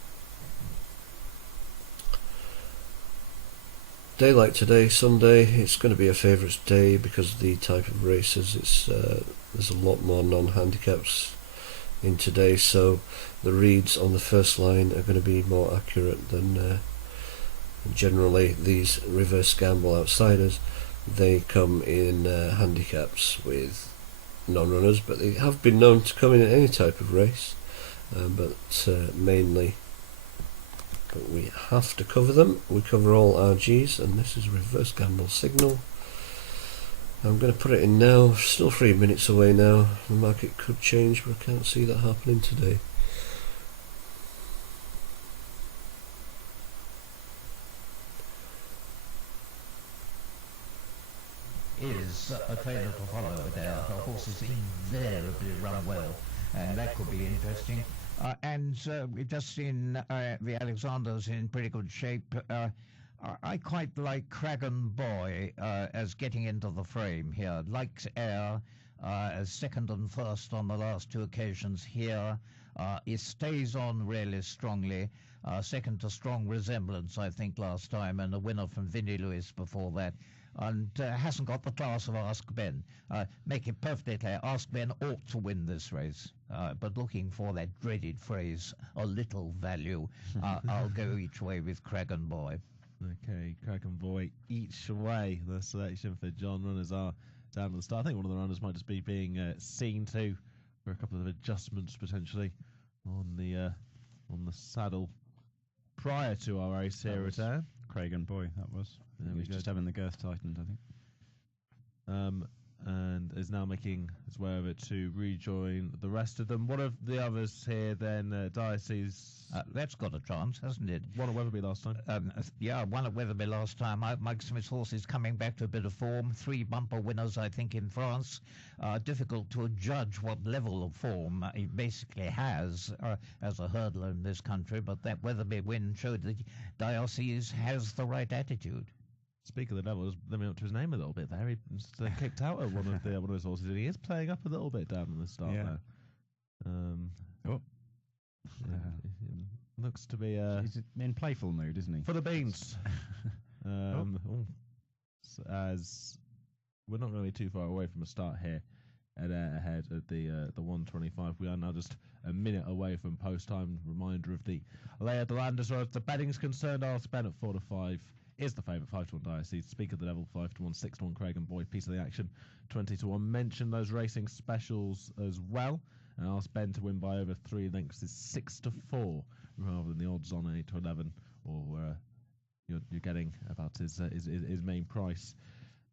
Day like today, Sunday, it's going to be a favourites day because of the type of races. It's there's a lot more non-handicaps in today, so the reads on the first line are going to be more accurate than generally these reverse gamble outsiders. They come in handicaps with non-runners, but they have been known to come in any type of race, but mainly. But we have to cover them. We cover all RGs, and this is a reverse gamble signal. I'm going to put it in now. Still 3 minutes away now. The market could change, but I can't see that happening today. Is a trainer to follow there. The horses invariably run well, and that could be interesting. We've just seen the Alexanders in pretty good shape. I quite like Cragon Boy as getting into the frame here. Likes air as second and first on the last two occasions here. It stays on really strongly. Second to Strong Resemblance, I think, last time, and a winner from Vinnie Lewis before that. and hasn't got the class of Ask Ben. Make it perfectly clear, Ask Ben ought to win this race, but looking for that dreaded phrase, a little value, I'll go each way with Cragen Boy. Okay, Cragen Boy each way. The selection for John. Runners are down at the start. I think one of the runners might just be being seen to for a couple of adjustments potentially on the saddle prior to our race here at Air. Cragen Boy, that was. He was just having the girth tightened, I think. And is now making his way over to rejoin the rest of them. One of the others here then, Diocese. That's got a chance, hasn't it? Won at Weatherby last time. Won at Weatherby last time. Mike Smith's horse is coming back to a bit of form. 3 bumper winners, I think, in France. Difficult to judge what level of form he basically has as a hurdler in this country, but that Weatherby win showed that Diocese has the right attitude. Speak of the devil, just living up to his name a little bit there. He just kicked out at one of his horses, and he is playing up a little bit down in the start there. Looks to be he's in playful mood, isn't he? For the beans. As we're not really too far away from a start here at ahead at the 125. We are now just a minute away from post time. Reminder of the lay of the land as far as the betting's concerned. Ask Ben at 4-5. Is the favourite 5-1 Diocese. Speak of the Devil 5-1, 6-1 Cragen Boy. Piece of the action 20-1. Mention those racing specials as well. And Ask Ben to win by over 3 lengths is 6-4 rather than the odds on 8-11, or you're getting about his main price.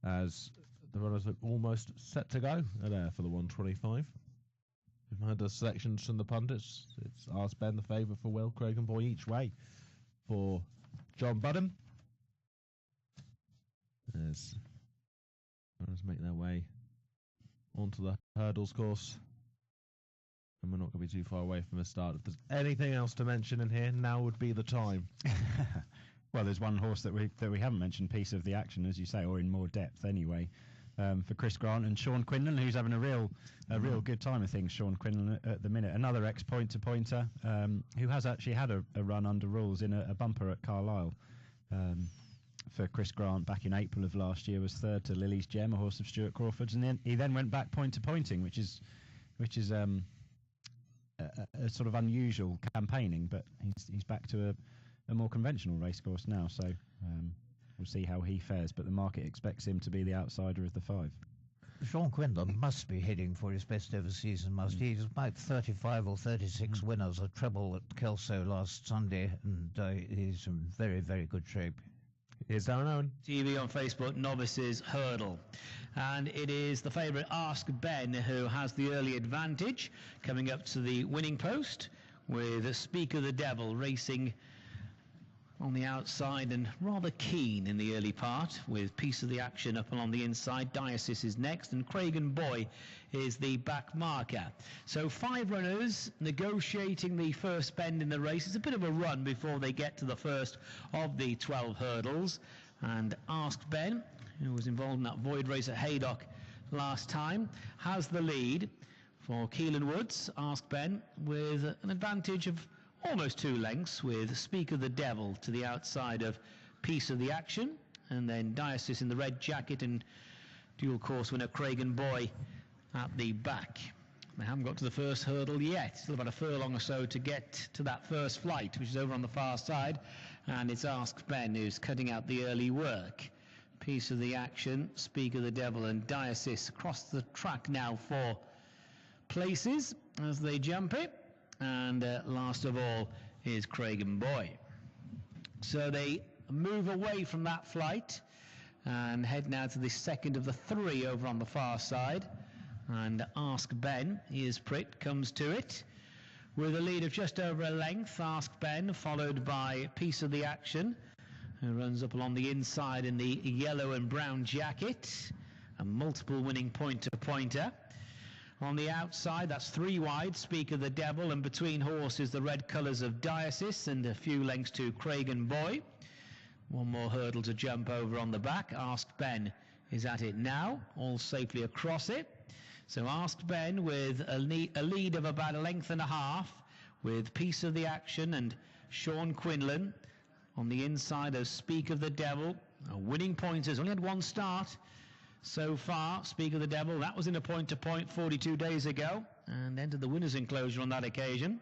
As the runners look almost set to go there for the 125. We've had the selections from the pundits. It's Ask Ben the favourite for Will, Cragen Boy each way for John Budden. As runners make their way onto the hurdles course, and we're not going to be too far away from the start. If there's anything else to mention in here, now would be the time. Well, there's one horse that we haven't mentioned, Piece of the Action, as you say, or in more depth anyway, for Chris Grant and Sean Quinlan, who's having a real good time of things. Sean Quinlan at the minute, another ex-pointer, who has actually had a run under rules in a bumper at Carlisle. For Chris Grant back in April of last year, was third to Lily's Gem, a horse of Stuart Crawford's, and then he went back point to pointing, which is a sort of unusual campaigning, but he's back to a more conventional racecourse now, so we'll see how he fares, but the market expects him to be the outsider of the 5. Sean Quinlan must be heading for his best ever season, must he? He's about 35 or 36 winners, a treble at Kelso last Sunday, and he's in very, very good shape. Here's Darren Owen. TV on Facebook, Novices Hurdle. And it is the favourite Ask Ben who has the early advantage, coming up to the winning post with Speak of the Devil racing on the outside and rather keen in the early part, with Piece of the Action up along the inside. Diocese is next, and Cragen Boy is the back marker. So 5 runners negotiating the first bend in the race. It's a bit of a run before they get to the first of the 12 hurdles. And Ask Ben, who was involved in that void race at Haydock last time, has the lead for Keelan Woods. Ask Ben with an advantage of almost 2 lengths, with Speak of the Devil to the outside of Piece of the Action, and then Diocese in the red jacket and dual course winner Cragen Boy at the back. They haven't got to the first hurdle yet. Still about a furlong or so to get to that first flight, which is over on the far side, and it's Ask Ben who's cutting out the early work. Piece of the Action, Speak of the Devil, and Diocese across the track now for places as they jump it. And last of all is Cragen Boy. So they move away from that flight and head now to the second of the 3 over on the far side. And Ask Ben, his Pritt, comes to it with a lead of just over a length. Ask Ben, followed by Piece of the Action, who runs up along the inside in the yellow and brown jacket, a multiple winning pointer. On the outside, that's 3 wide, Speak of the Devil, and between horses the red colours of Diocese and a few lengths to Cragen Boy. 1 more hurdle to jump over on the back. Ask Ben is at it now, all safely across it. So Ask Ben with a lead of about 1.5 lengths, with Piece of the Action and Sean Quinlan on the inside of Speak of the Devil, winning pointers. Only had one start so far. Speak of the Devil, that was in a point-to-point 42 days ago and entered the winner's enclosure on that occasion.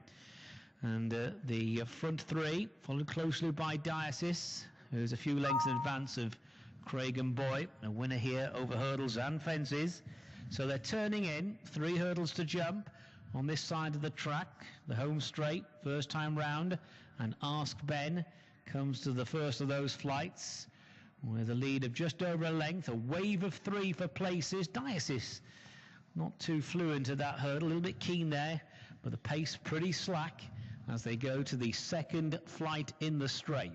And the front three, followed closely by Diocese, who's a few lengths in advance of Craig and Boy, a winner here over hurdles and fences. So they're turning in, 3 hurdles to jump on this side of the track, the home straight, first time round, and Ask Ben comes to the first of those flights with a lead of just over a length, a wave of 3 for places. Diocese not too fluent at that hurdle, a little bit keen there, but the pace pretty slack as they go to the second flight in the straight.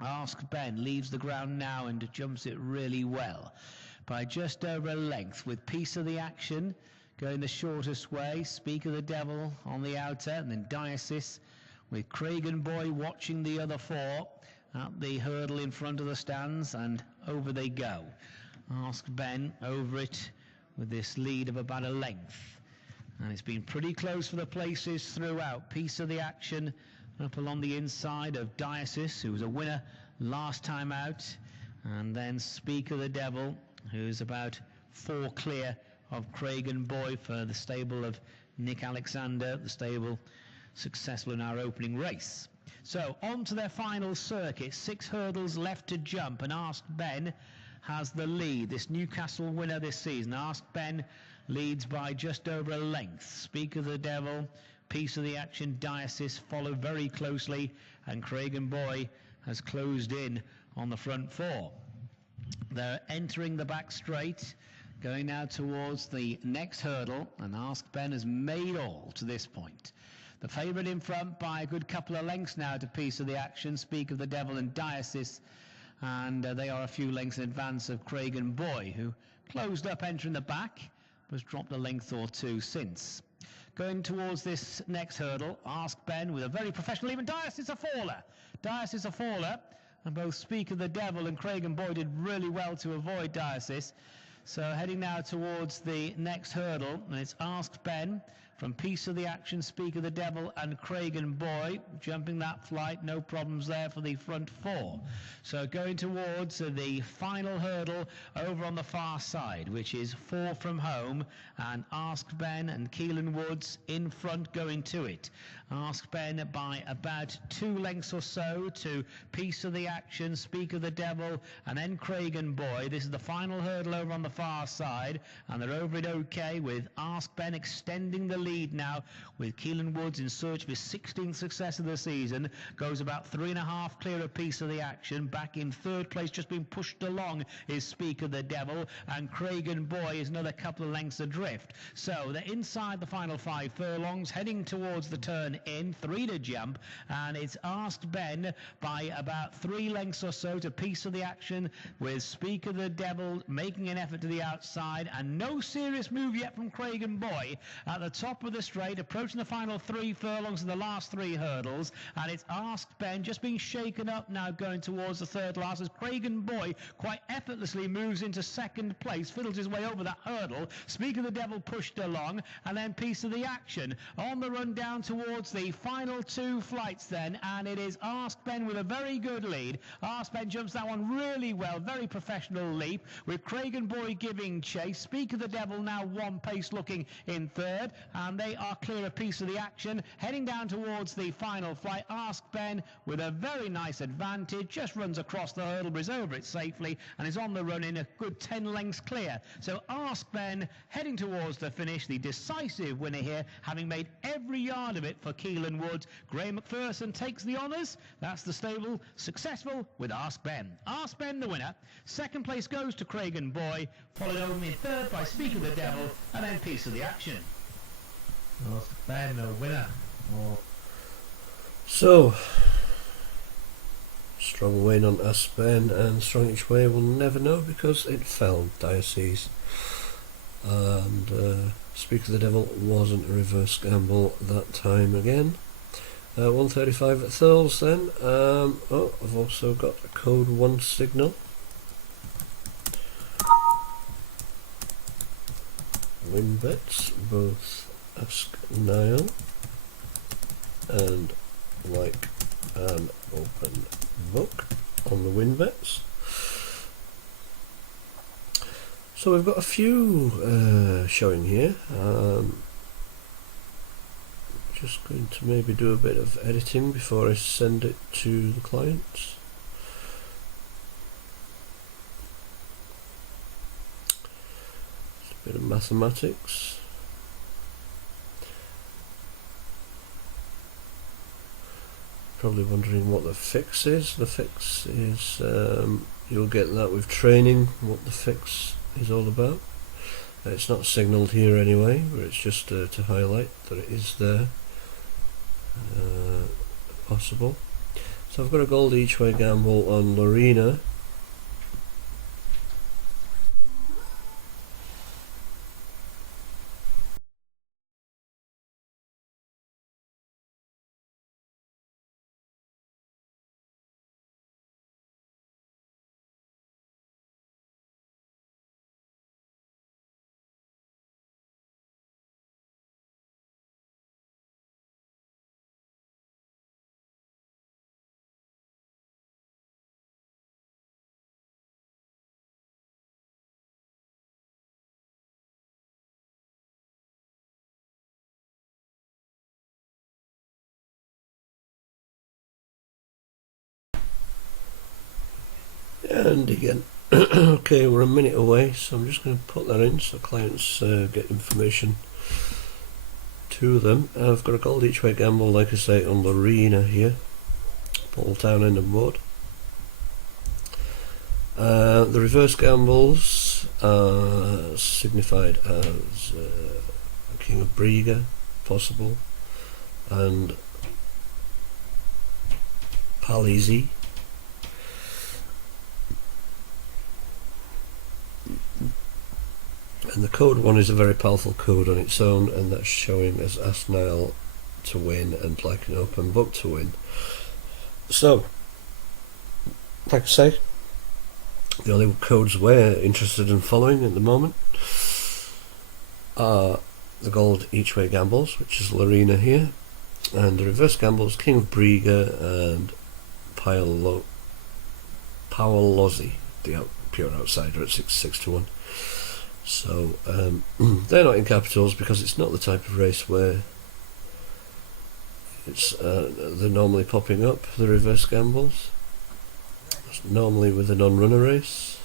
Ask Ben leaves the ground now and jumps it really well by just over a length, with Piece of the Action going the shortest way, Speak of the Devil on the outer, and then Diocese with Craig and Boy watching the other 4 at the hurdle in front of the stands, and over they go. Ask Ben over it with this lead of about a length, and it's been pretty close for the places throughout. Piece of the Action up along the inside of Diocese, who was a winner last time out, and then Speak of the Devil, who's about 4 clear of Craig and Boy for the stable of Nick Alexander, the stable successful in our opening race. So on to their final circuit, 6 hurdles left to jump, and Ask Ben has the lead, this Newcastle winner this season. Ask Ben leads by just over a length. Speak of the Devil, Piece of the Action, Diocese follow very closely, and Craig and Boy has closed in on the front 4. They're entering the back straight, going now towards the next hurdle, and Ask Ben has made all to this point. The favourite in front by a good couple of lengths now to Piece of the Action, Speak of the Devil and Diocese, and they are a few lengths in advance of Craig and Boy, who closed up entering the back, but has dropped a length or 2 since. Going towards this next hurdle, Ask Ben with a very professional lead, and Diocese a faller. Diocese a faller, and both Speak of the Devil and Craig and Boy did really well to avoid Diocese. So heading now towards the next hurdle, and it's Ask Ben from Piece of the Action, Speak of the Devil and Craig and Boy jumping that flight, no problems there for the front 4. So going towards the final hurdle over on the far side, which is 4 from home, and Ask Ben and Keelan Woods in front going to it. Ask Ben by about 2 lengths or so to Piece of the Action, Speak of the Devil, and then Craig and Boy. This is the final hurdle over on the far side, and they're over it okay, with Ask Ben extending the lead now, with Keelan Woods in search of his 16th success of the season, goes about 3.5 clear of Piece of the Action. Back in 3rd place, just being pushed along, is Speak of the Devil, and Craig and Boy is another couple of lengths adrift. So they're inside the final 5 furlongs, heading towards the turn in, 3 to jump, and it's Ask Ben by about 3 lengths or so to Piece of the Action, with Speak of the Devil making an effort to the outside, and no serious move yet from Craig and Boy at the top of the straight, approaching the final 3 furlongs of the last 3 hurdles, and it's Ask Ben just being shaken up now going towards the 3rd last, as Craig and Boy quite effortlessly moves into 2nd place, fiddles his way over that hurdle. Speak of the Devil pushed along, and then Piece of the Action on the run down towards the final 2 flights then, and it is Ask Ben with a very good lead. Ask Ben jumps that one really well, very professional leap, with Craig and Boy giving chase. Speak of the Devil now 1 pace looking in 3rd, and they are clear a Piece of the Action, heading down towards the final flight. Ask Ben with a very nice advantage, just runs across the hurdle, is over it safely, and is on the run in a good 10 lengths clear. So Ask Ben heading towards the finish, the decisive winner here, having made every yard of it for Keelan Woods. Graham McPherson takes the honours. That's the stable successful with Ask Ben. Ask Ben the winner. 2nd place goes to Craig and Boy, followed over in 3rd by Speak of the Devil, and then Piece of the Action. Ask Ben the winner. So, strong win on Ask Ben, and strong each way we'll never know because it fell Diocese. And Speak of the Devil wasn't a reverse gamble that time again. 135 at Thurles then. I've also got a code 1 signal. Win bets, both Ask Niall and Like an Open Book on the win bets. So we've got a few showing here. Just going to maybe do a bit of editing before I send it to the clients. Just a bit of mathematics. Probably wondering what the fix is. The fix is, you'll get that with training, what the fix is all about. It's not signalled here anyway, but it's just to highlight that it is there. Possible. So I've got a gold each way gamble on Lorena. And again, okay, we're a minute away, so I'm just going to put that in so clients get information to them. I've got a gold each way gamble, like I say, on Lorena here, Paul Town end of board. The reverse gambles are signified as King of Briga, possible, and Palisi. And the code one is a very powerful code on its own, and that's showing as Ask Nile to win and Like an Open Book to win. So, like I say, the only codes we're interested in following at the moment are the gold each way gambles, which is Lorena here, and the reverse gambles King of Briga and Paolozzi, the pure outsider at 6 to 1. So they're not in capitals because it's not the type of race where it's they're normally popping up, the reverse gambles. It's normally with a non-runner race.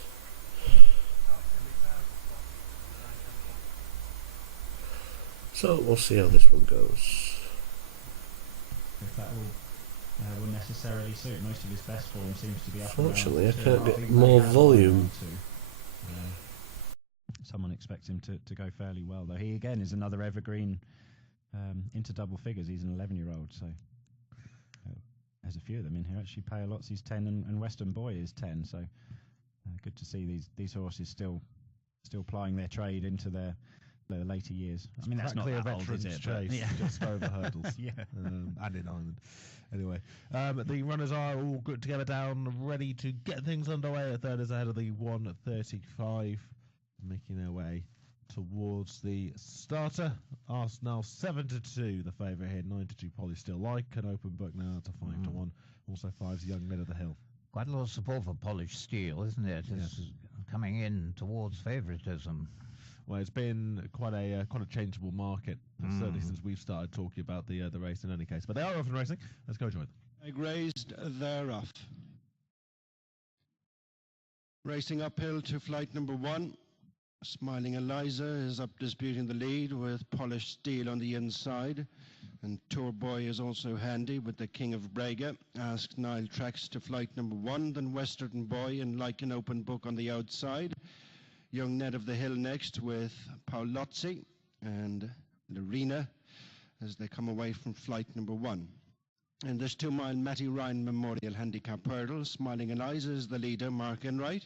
So we'll see how this one goes. If that will necessarily suit, most of his best form seems to be up. Fortunately, I can't get more volume. Someone expects him to go fairly well, though. He again is another evergreen into double figures. He's an 11-year-old, so there's a few of them in here. Actually, Paolozzi's 10 and Western Boy is 10, so good to see these horses still plying their trade into their later years. I mean, that's not that old, is it? Chase, yeah. just over hurdles. Yeah. And in Ireland. Anyway, the runners are all good together down, ready to get things underway. A third is ahead of the 1:35, making their way towards the starter. Arsenal 7-2, the favourite here. 9-2 Polly Still Like, an open book now to 5-1. Also 5's Young Men of the Hill. Quite a lot of support for Polished Steel, isn't it? It's coming in towards favouritism. Well, it's been quite a changeable market, certainly since we've started talking about the race in any case. But they are off and racing. Let's go join them. Flag raised, they're off. Racing uphill to flight number 1. Smiling Eliza is up disputing the lead with Polished Steel on the inside. And Tour Boy is also handy with the King of Braga. Ask Nile tracks to flight number 1, then Western Boy and Like an Open Book on the outside. Young Ned of the Hill next with Paolozzi and Lorena as they come away from flight number 1. In this 2-mile Matty Ryan Memorial Handicap Hurdle, Smiling Eliza is the leader, Mark Enright,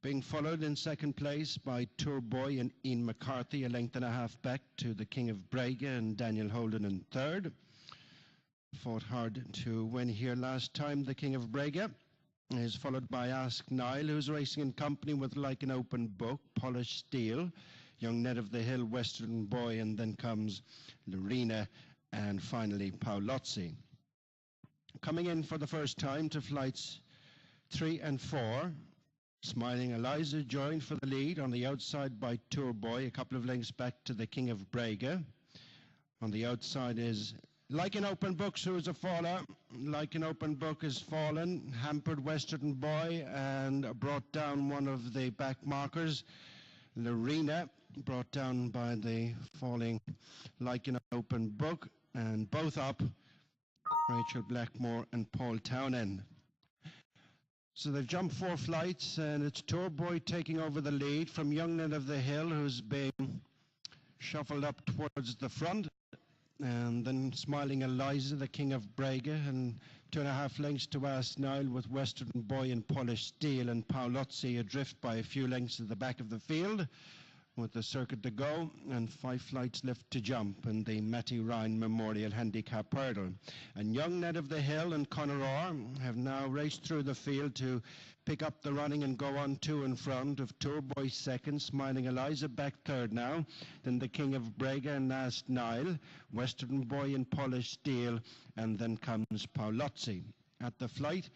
being followed in second place by Tour Boy and Ian McCarthy, a length and a half back to the King of Braga and Daniel Holden in third. Fought hard to win here last time, the King of Braga is followed by Ask Nile, who's racing in company with Like an Open Book, Polished Steel, Young Ned of the Hill, Western Boy, and then comes Lorena, and finally Paolozzi. Coming in for the first time to flights 3 and 4, Smiling Eliza joined for the lead on the outside by Tour Boy, a couple of lengths back to the King of Braga. On the outside is Like an Open Book, who is a faller. Like an Open Book is fallen, hampered Western Boy and brought down one of the back markers. Lorena brought down by the falling Like an Open Book, and both up Rachel Blackmore and Paul Townend. So they've jumped 4 flights, and it's Tour Boy taking over the lead from Young Ned of the Hill, who's being shuffled up towards the front. And then Smiling Eliza, the King of Braga, and 2.5 lengths to Ass Nile, with Western Boy and Polished Steel and Paolozzi adrift by a few lengths at the back of the field, with the circuit to go and 5 flights left to jump in the Matty Ryan Memorial Handicap Hurdle. And Young Ned of the Hill and Conor Orr have now raced through the field to pick up the running and go on 2 in front of Tour Boy second, Smiling Eliza back third now, then the King of Braga and Last Nile, Western Boy and Polished Steel, and then comes Paolozzi. At the flight,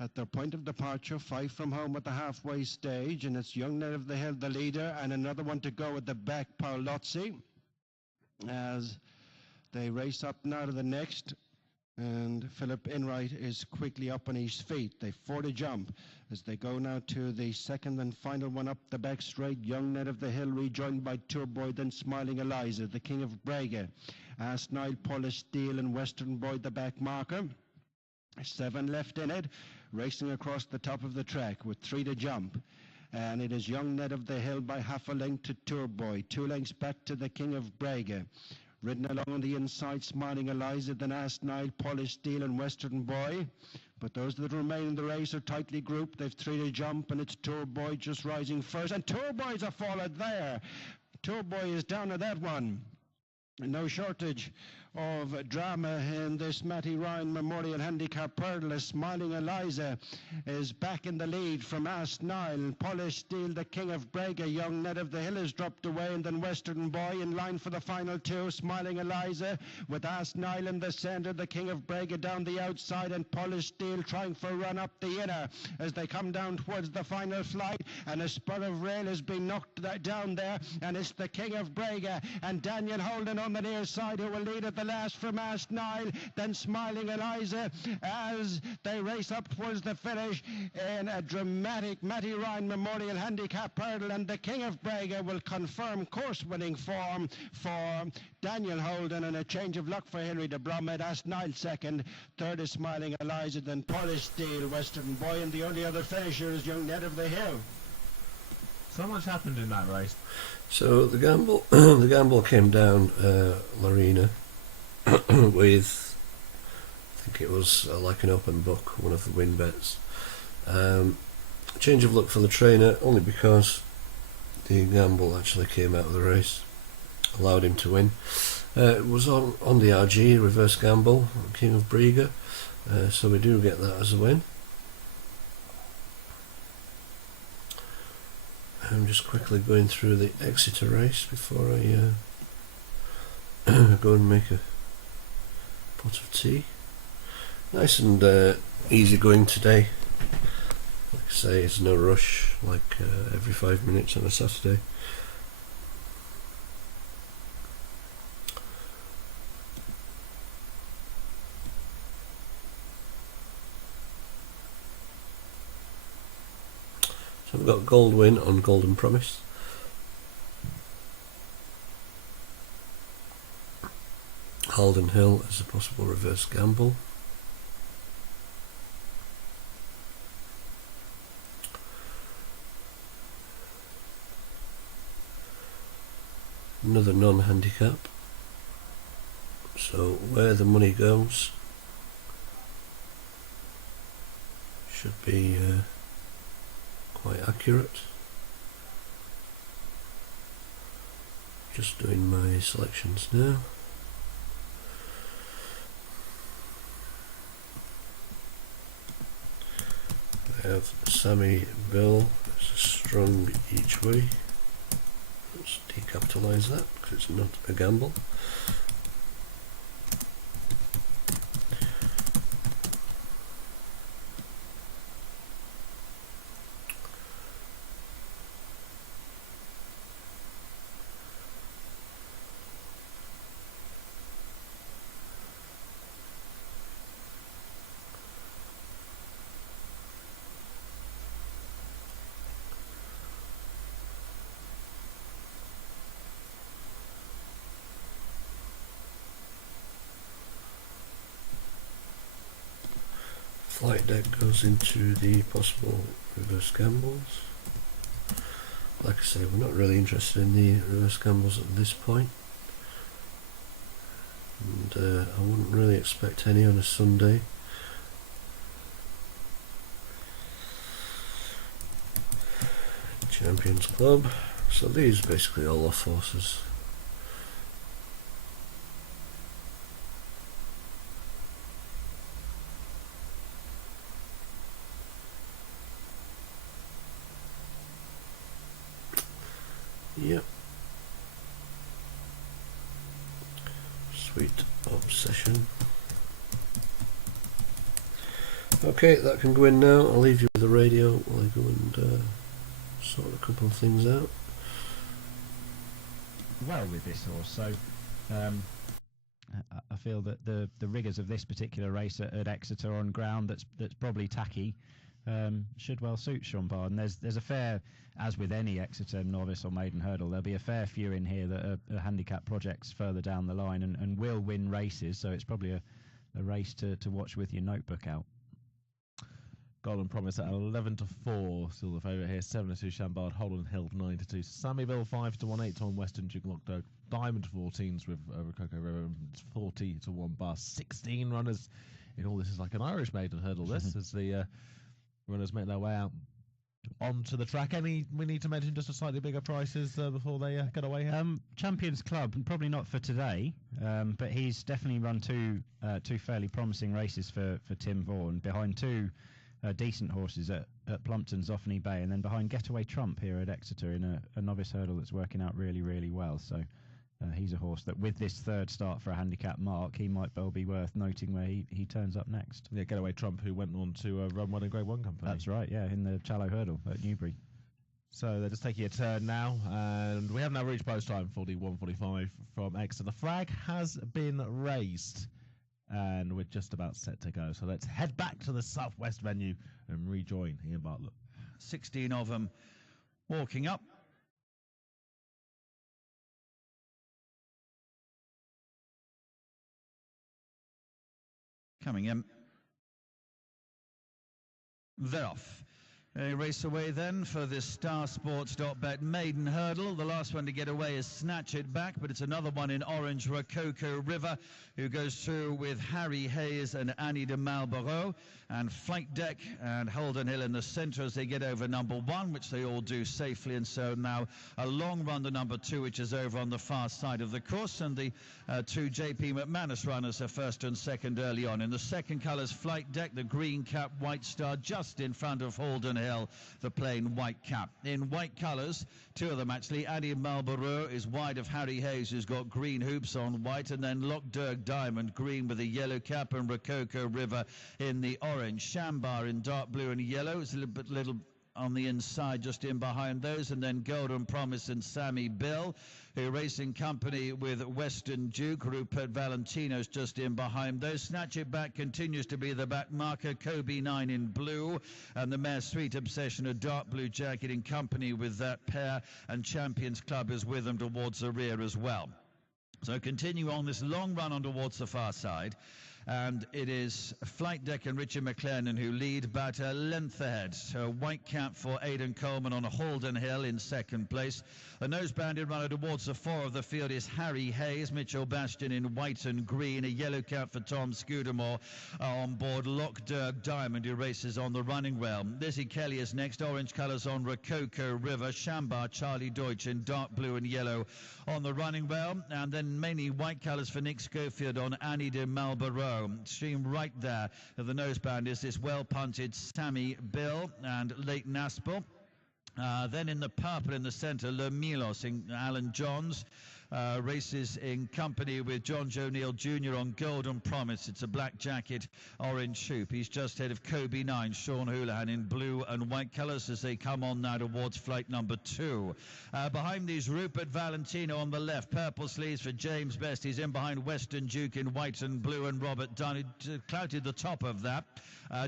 at their point of departure, 5 from home at the halfway stage, and it's Young Ned of the Hill, the leader, and another one to go at the back, Paolozzi, as they race up now to the next. And Philip Enright is quickly up on his feet. They've 4 to jump as they go now to the second and final one up the back straight. Young Ned of the Hill rejoined by Tour Boy, then Smiling Eliza, the King of Braga, Ass Nile, Polished Steel, and Western Boy the back marker. 7 left in it, racing across the top of the track with 3 to jump. And it is Young Ned of the Hill by half a length to Tour Boy, 2 lengths back to the King of Braga. Ridden along on the inside, Smiling Eliza, then Ass Nile, Polished Steel, and Western Boy. But those that remain in the race are tightly grouped. They've 3 to jump, and it's Tour Boy just rising first. And Tour Boy's a faller there. Tour Boy is down to that one. No shortage of drama in this Matty Ryan Memorial Handicap Hurdle, as Smiling Eliza is back in the lead from Ass Nile. Polished Steel, the King of Braga, Young Ned of the Hill has dropped away, and then Western Boy in line for the final 2. Smiling Eliza with Ass Nile in the centre, the King of Braga down the outside, and Polished Steel trying for a run up the inner as they come down towards the final flight, and a spur of rail has been knocked down there, and it's the King of Braga and Daniel Holden on the near side who will lead at the last from Ass Nile, then Smiling Eliza as they race up towards the finish in a dramatic Matty Ryan Memorial Handicap Hurdle, and the King of Braga will confirm course-winning form for Daniel Holden, and a change of luck for Henry de Bromhead. Ass Nile second, third is Smiling Eliza, then Polished Steel, Western Boy, and the only other finisher is Young Ned of the Hill. So much happened in that race. So the gamble came down Lorena with, I think it was Like an Open Book, one of the win bets. Change of luck for the trainer, only because the gamble actually came out of the race, allowed him to win. It was on the RG, reverse gamble, King of Braga, so we do get that as a win. I'm just quickly going through the Exeter race before I go and make a pot of tea. Nice and easy going today. Like I say, it's no rush, like every 5 minutes on a Saturday. So we've got Gold Win on Golden Promise. Halden Hill as a possible reverse gamble. Another non-handicap. So where the money goes should be quite accurate. Just doing my selections now. I have Sammy Bill as a strong each way. Let's decapitalise that because it's not a gamble. Flight deck goes into the possible reverse gambles. Like I say, we're not really interested in the reverse gambles at this point. And I wouldn't really expect any on a Sunday. Champions Club. So these are basically all off horses. Yep. Sweet Obsession. Okay, that can go in now. I'll leave you with the radio while I go and sort a couple of things out. Well, with this horse, so I feel that the rigours of this particular race at Exeter on ground that's probably tacky should well suit Sean Barden. There's a fair, as with any Exeter novice or maiden hurdle, there'll be a fair few in here that are handicap projects further down the line and will win races, so it's probably a race to watch with your notebook out. Golden Promise at 11-4, still the favourite here. 7-2 Chambard, Holland Hill 9-2, Sammyville 5-1, 8-1 Western Duke Lockdog, Diamond 14s with Rococo River, 40-1 Bus. 16 runners in all. This is like an Irish maiden hurdle. This as the runners make their way out onto the track. We need to mention just a slightly bigger prices before they get away here. Champions Club, and probably not for today, but he's definitely run two fairly promising races for Tim Vaughan behind two decent horses at Plumpton, Zoffany Bay, and then behind Getaway Trump here at Exeter in a novice hurdle that's working out really, really well. So he's a horse that with this third start for a handicap mark, he might well be worth noting where he turns up next. Yeah, Getaway Trump, who went on to run one in Grade 1 company. That's right, yeah, in the Challow Hurdle at Newbury. So they're just taking a turn now, and we have now reached post time, 41:45 from Exeter. The flag has been raised, and we're just about set to go. So let's head back to the Southwest venue and rejoin Ian Bartlett. 16 of them walking up. Coming in. They're off. A race away then for this StarSports.bet maiden hurdle. The last one to get away is Snatch It Back, but it's another one in orange, Rococo River, who goes through with Harry Hayes and Annie de Marlborough, and Flight Deck and Holden Hill in the centre as they get over number one, which they all do safely. And so now a long run to number two, which is over on the far side of the course, and the two JP McManus runners are first and second early on. In the second colours, Flight Deck, the green cap, white star, just in front of Holden Hill, the plain white cap. In white colours, two of them actually, Annie Marlborough is wide of Harry Hayes, who's got green hoops on white, and then Lockderg Diamond, green with a yellow cap, and Rococo River in the orange. Shambar in dark blue and yellow is a little on the inside, just in behind those, and then Golden Promise and Sammy Bill, who race in company with Western Duke. Rupert Valentino's just in behind those. Snatch It Back continues to be the back marker. Kobe 9 in blue, and the mare Sweet Obsession, a dark blue jacket, in company with that pair, and Champions Club is with them towards the rear as well. So continue on this long run on towards the far side. And it is Flight Deck and Richard McLennan who lead about a length ahead. So white cap for Aidan Coleman on a Holden Hill in second place. A nose-banded runner towards the fore of the field is Harry Hayes, Mitchell Bastion in white and green. A yellow cap for Tom Scudamore on board Lockderg Diamond, who races on the running rail. Lizzie Kelly is next, orange colours on Rococo River. Shambar, Charlie Deutsch in dark blue and yellow on the running rail. And then mainly white colours for Nick Schofield on Annie de Marlborough. Stream right there of the noseband is this well-punted Sammy Bill and Leighton Aspel. Then in the purple in the centre, Le Milos in Alan Johns. Races in company with John Joe Neal Jr. on Golden Promise. It's a black jacket, orange hoop. He's just ahead of Kobe 9, Sean Houlihan in blue and white colours as they come on now towards flight number 2. Behind these, Rupert Valentino on the left. Purple sleeves for James Best. He's in behind Western Duke in white and blue, and Robert Dunn clouted the top of that.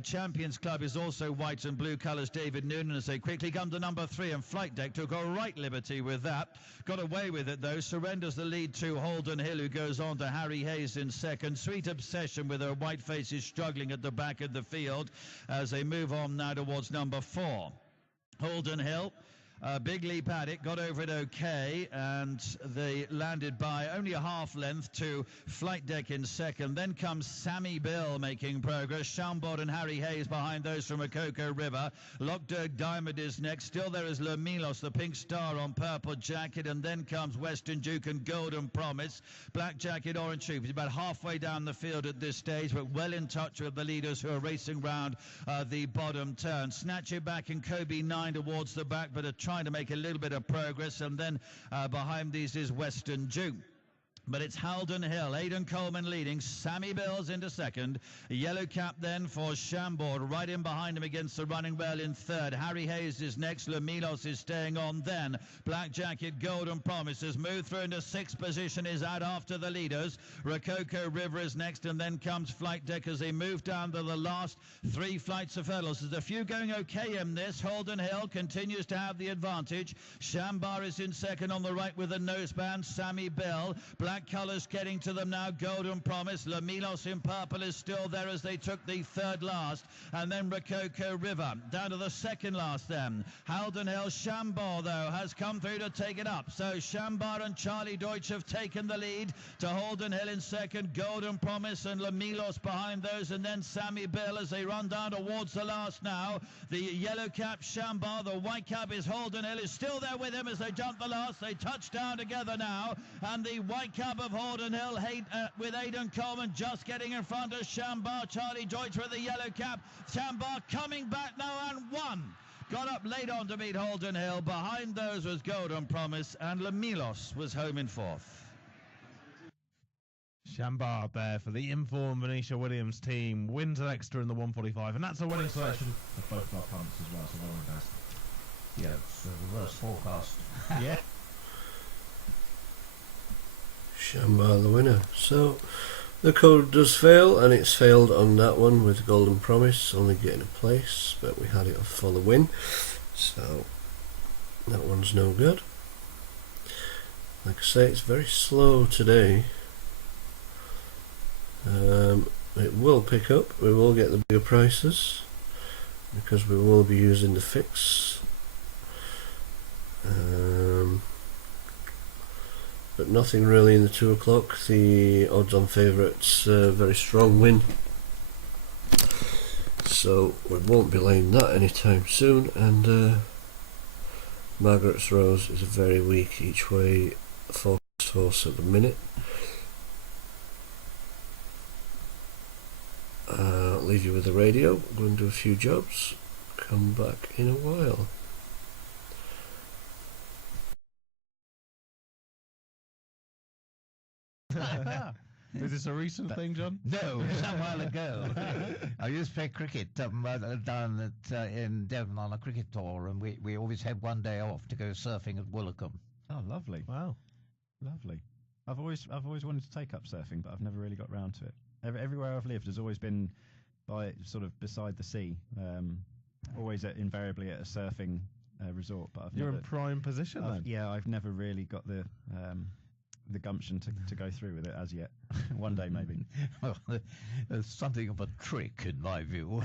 Champions Club is also white and blue colours. David Noonan as they quickly come to number 3, and Flight Deck took a right liberty with that. Got away with it though. Surrender surrenders the lead to Holden Hill, who goes on to Harry Hayes in second. Sweet Obsession with her white faces struggling at the back of the field as they move on now towards number 4. Holden Hill. Big leap at it, got over it okay, and they landed by only a half length to Flight Deck in second. Then comes Sammy Bill making progress. Chambord and Harry Hayes behind those from Rococo River. Lockdirk Diamond is next. Still there is Le Milos, the pink star on Purple Jacket, and then comes Western Duke and Golden Promise. Black Jacket, Orange Troop. He's about halfway down the field at this stage, but well in touch with the leaders who are racing round the bottom turn. Snatch It Back and Kobe 9 towards the back, but trying to make a little bit of progress, and then behind these is Western Duke. But it's Halden Hill, Aidan Coleman leading, Sammy Bills into second, yellow cap then for Chambord, right in behind him against the running well in third. Harry Hayes is next, Le Milos is staying on then. Black Jacket, Golden Promise has moved through into sixth position, is out after the leaders. Rococo River is next, and then comes Flight Deck as they move down to the last 3 flights of hurdles. There's a few going okay in this. Holden Hill continues to have the advantage. Shambar is in second on the right with a noseband. Sammy Bill, Black colours getting to them now. Golden Promise, Le Milos in purple is still there as they took the third last, and then Rococo River down to the second last then. Halden Hill, Chambord though has come through to take it up, so Chambord and Charlie Deutsch have taken the lead to Holden Hill in second, Golden Promise and Le Milos behind those, and then Sammy Bill as they run down towards the last now. The yellow cap Chambord, the white cap is Holden Hill, is still there with him as they jump the last. They touch down together now, and the white cap of Holden Hill with Aidan Coleman just getting in front of Chambord. Charlie Deutsch with the yellow cap. Chambord coming back now and won. Got up late on to meet Holden Hill. Behind those was Golden Promise, and Le Milos was home in fourth. Chambard there for the informed Venetia Williams team. Wins an extra in the 145, and that's a winning selection of both our punts as well, so well done, guys. Yeah, it's a reverse forecast. Yeah. Chambard the winner. So the code does fail, and it's failed on that one with Golden Promise only getting a place, but we had it for the win, so that one's no good. Like I say, it's very slow today. It will pick up, we will get the bigger prices because we will be using the fix. But nothing really in the 2 o'clock. The odds on favourites, very strong win, so we won't be laying that anytime soon. And Margaret's Rose is a very weak each way focused horse at the minute. I'll leave you with the radio, go and do a few jobs, come back in a while. Is this a recent thing, John? No, some while ago. I used to play cricket down in Devon on a cricket tour, and we always had one day off to go surfing at Woolacombe. Oh, lovely. Wow. Lovely. I've always wanted to take up surfing, but I've never really got round to it. Everywhere I've lived has always been by sort of beside the sea, always invariably at a surfing resort. But You're in prime position then. Yeah, I've never really got the gumption to go through with it as yet. One day maybe. Well, there's something of a trick in my view.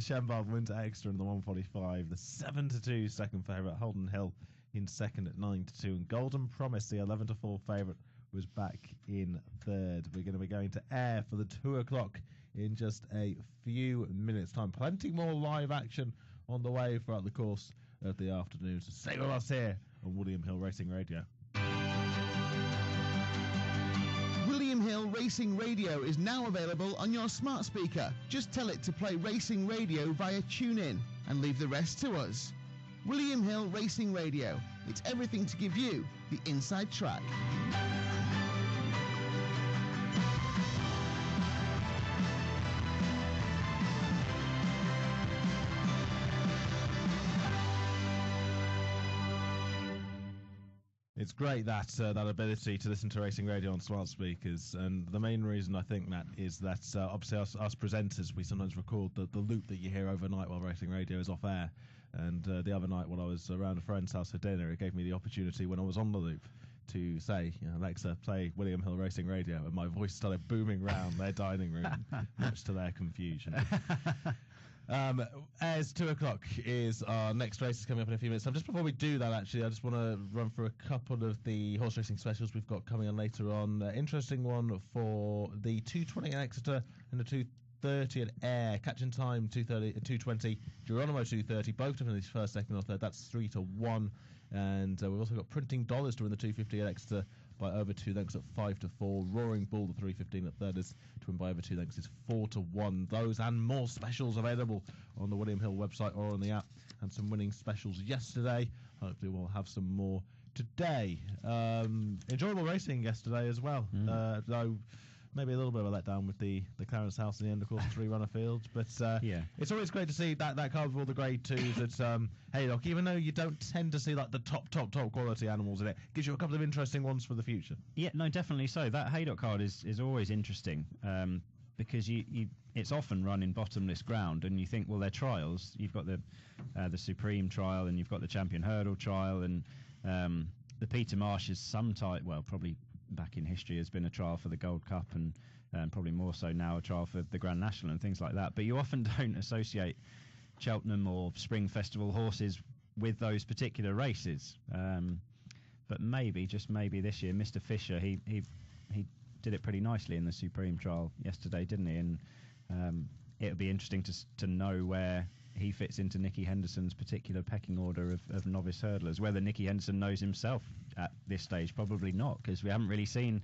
Chambard wins extra in the 145. The 7-2 second favourite. Holden Hill in second at 9-2, and Golden Promise, the 11-4 favourite, was back in third. We're going to be going to air for the 2 o'clock in just a few minutes' time. Plenty more live action on the way throughout the course of the afternoon. So stay with us here on William Hill Racing Radio. William Hill Racing Radio is now available on your smart speaker. Just tell it to play Racing Radio via TuneIn and leave the rest to us. William Hill Racing Radio. It's everything to give you the inside track. It's great that ability to listen to racing radio on smart speakers, and the main reason I think that is that obviously us presenters, we sometimes record the loop that you hear overnight while racing radio is off air, And the other night when I was around a friend's house for dinner, it gave me the opportunity when I was on the loop to say, Alexa, play William Hill Racing Radio, and my voice started booming round their dining room, much to their confusion. As 2 o'clock is our next race is coming up in a few minutes. Just before we do that, actually, I just want to run through a couple of the horse racing specials we've got coming on later on. Interesting one for the 2:20 at Exeter and the 2:30 at Ayr. Catching time 2:20, Geronimo 2:30. Both of them in his first, second, or third. That's 3-1. And we've also got Printing Dollars to win the 250 at Exeter by over 2 lengths at 5-4. Roaring Bull, the 315 at third, is to win by over 2 lengths is 4-1. Those and more specials available on the William Hill website or on the app. And some winning specials yesterday. Hopefully we'll have some more today. Enjoyable racing yesterday as well. Though maybe a little bit of a letdown with the Clarence House in the end, of course, 3-runner fields. But it's always great to see that card with all the grade 2s at Haydock, even though you don't tend to see like the top quality animals in it. Gives you a couple of interesting ones for the future. Yeah, no, definitely so. That Haydock card is always interesting because it's often run in bottomless ground, and you think, well, they're trials. You've got the Supreme trial, and you've got the Champion Hurdle trial, and the Peter Marsh is probably back in history has been a trial for the Gold Cup, and probably more so now a trial for the Grand National and things like that. But you often don't associate Cheltenham or Spring Festival horses with those particular races. But maybe, just maybe this year, Mr. Fisher, he did it pretty nicely in the Supreme trial yesterday, didn't he? And it'll be interesting to know where he fits into Nicky Henderson's particular pecking order of novice hurdlers. Whether Nicky Henderson knows himself at this stage, probably not, because we haven't really seen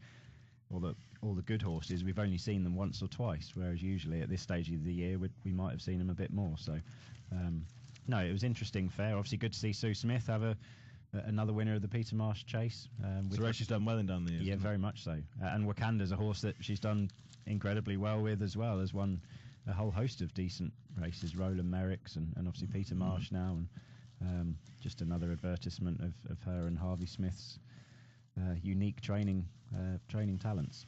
all the good horses. We've only seen them once or twice, whereas usually at this stage of the year we might have seen them a bit more. So no, it was interesting, fair. Obviously good to see Sue Smith have another winner of the Peter Marsh Chase. So she's done well in down the years. Yeah, very much so. And Wakanda's a horse that she's done incredibly well with as well, has won a whole host of decent races, Roland Merricks and obviously Peter Marsh now, and just another advertisement of her and Harvey Smith's unique training talents.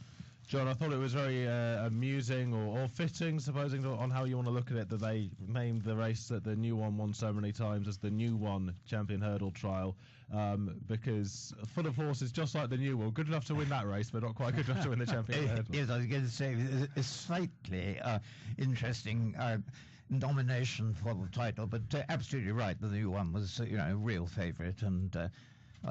John, I thought it was very amusing or fitting, supposing on how you want to look at it, that they named the race that the new one won so many times as the new one Champion Hurdle Trial, because full of horses just like the new one, good enough to win that race, but not quite good enough to win the Champion Hurdle. Yes, I was going to say, it's slightly interesting nomination for the title, but absolutely right, the new one was a real favourite, and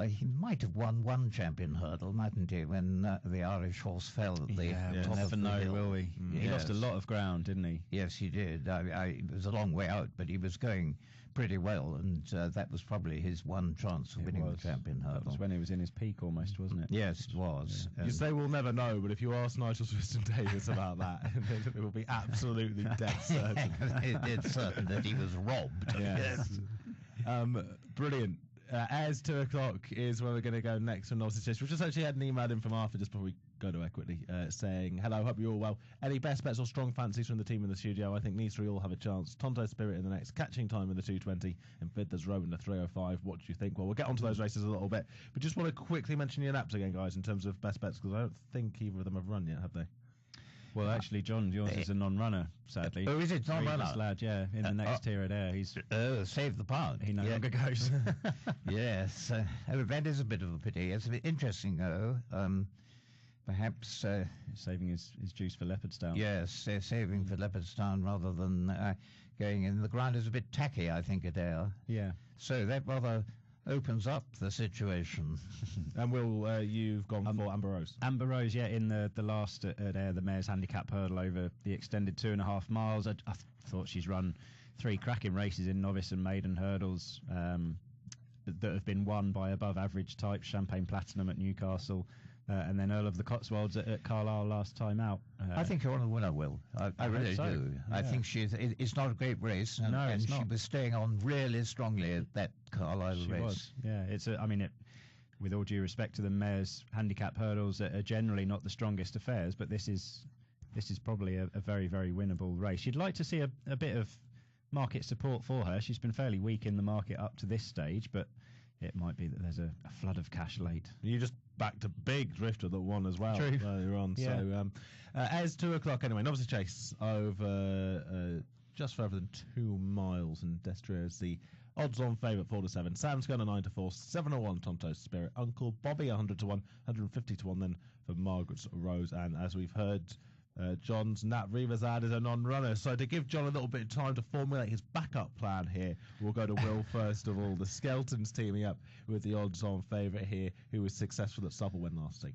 he might have won one Champion Hurdle, mightn't he, when the Irish horse fell at the top of the hill. Will he? He lost a lot of ground, didn't he? Yes, he did. It was a long way out, but he was going pretty well, and that was probably his one chance of winning the Champion Hurdle. That was when he was in his peak almost, wasn't it? Yes, it was. Yeah. You say we'll never know, but if you ask Nigel Swiston-Davies about that, it will be absolutely dead certain. It's certain that he was robbed. Yes. Brilliant. As 2 o'clock is where we're going to go next from Novice Chase. We've just actually had an email in from Arthur just before we go to air quickly, saying, hello, hope you're all well. Any best bets or strong fancies from the team in the studio? I think these three all have a chance. Tonto Spirit in the next, catching time in the 220, and Fiddler's Row in the 305. What do you think? Well, we'll get onto those races a little bit, but just want to quickly mention your naps again, guys, in terms of best bets, because I don't think either of them have run yet, have they? Well, actually, John, yours is a non-runner, sadly. Oh, is it non-runner? Lad, yeah, in the next tier at Air. He's Save the pound. He no longer goes. Yes, that is a bit of a pity. It's a bit interesting, though. Perhaps saving his juice for Leopardstown. Yes, saving for Leopardstown rather than going in. The ground is a bit tacky, I think, at Air. Yeah. So that rather opens up the situation. And you've gone for Amber Rose? Amber Rose, yeah, in the last at Air, the mare's handicap hurdle over the extended 2.5 miles. I thought she's run 3 cracking races in novice and maiden hurdles that have been won by above average types. Champagne Platinum at Newcastle, and then Earl of the Cotswolds at Carlisle last time out. I think you're on the winner, Will. I really do. Yeah. I think it's not a great race, and she was staying on really strongly at that Carlisle race. Was. Yeah, with all due respect to the mare's handicap hurdles are generally not the strongest affairs, but this is probably a very, very winnable race. You'd like to see a bit of market support for her. She's been fairly weak in the market up to this stage, but it might be that there's a flood of cash late. You just backed a big drifter that won as well True. earlier on. Yeah. So as 2 o'clock anyway, Novice Chase over just further than 2 miles, and Destrier is the Odds on favourite 4 to 7. Sam's Gunner 9 to 4. 7 to 1. Tonto's Spirit. Uncle Bobby 100 to 1. 150 to 1 then for Margaret's Rose. And as we've heard, John's Nat Rivazad is a non-runner. So to give John a little bit of time to formulate his backup plan here, we'll go to Will first of all. The Skeltons teaming up with the odds-on favourite here, who was successful at Southwell last week.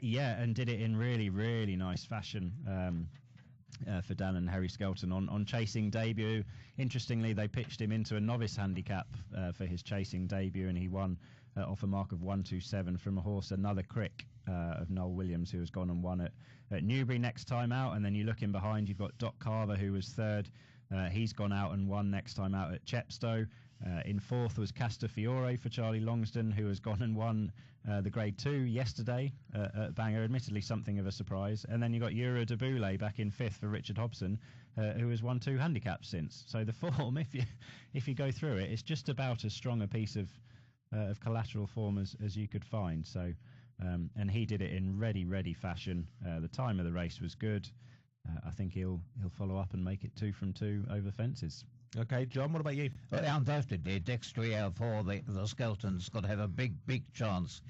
Yeah, and did it in really, really nice fashion. For Dan and Harry Skelton on chasing debut. Interestingly, they pitched him into a novice handicap for his chasing debut, and he won off a mark of 127 from a horse, Another Crick of Noel Williams, who has gone and won at Newbury next time out. And then you look in behind, you've got Doc Carver, who was third. He's gone out and won next time out at Chepstow. In fourth was Castafiore for Charlie Longston, who has gone and won the Grade 2 yesterday at Bangor, admittedly something of a surprise. And then you got Euro de Boulay back in fifth for Richard Hobson, who has won 2 handicaps since. So the form, if you go through it, it's just about as strong a piece of collateral form as you could find. So and he did it in ready fashion. The time of the race was good. I think he'll follow up and make it 2 from 2 over fences. Okay, John, what about you? Well, undoubtedly, Dexter for the Skeltons got to have a big chance.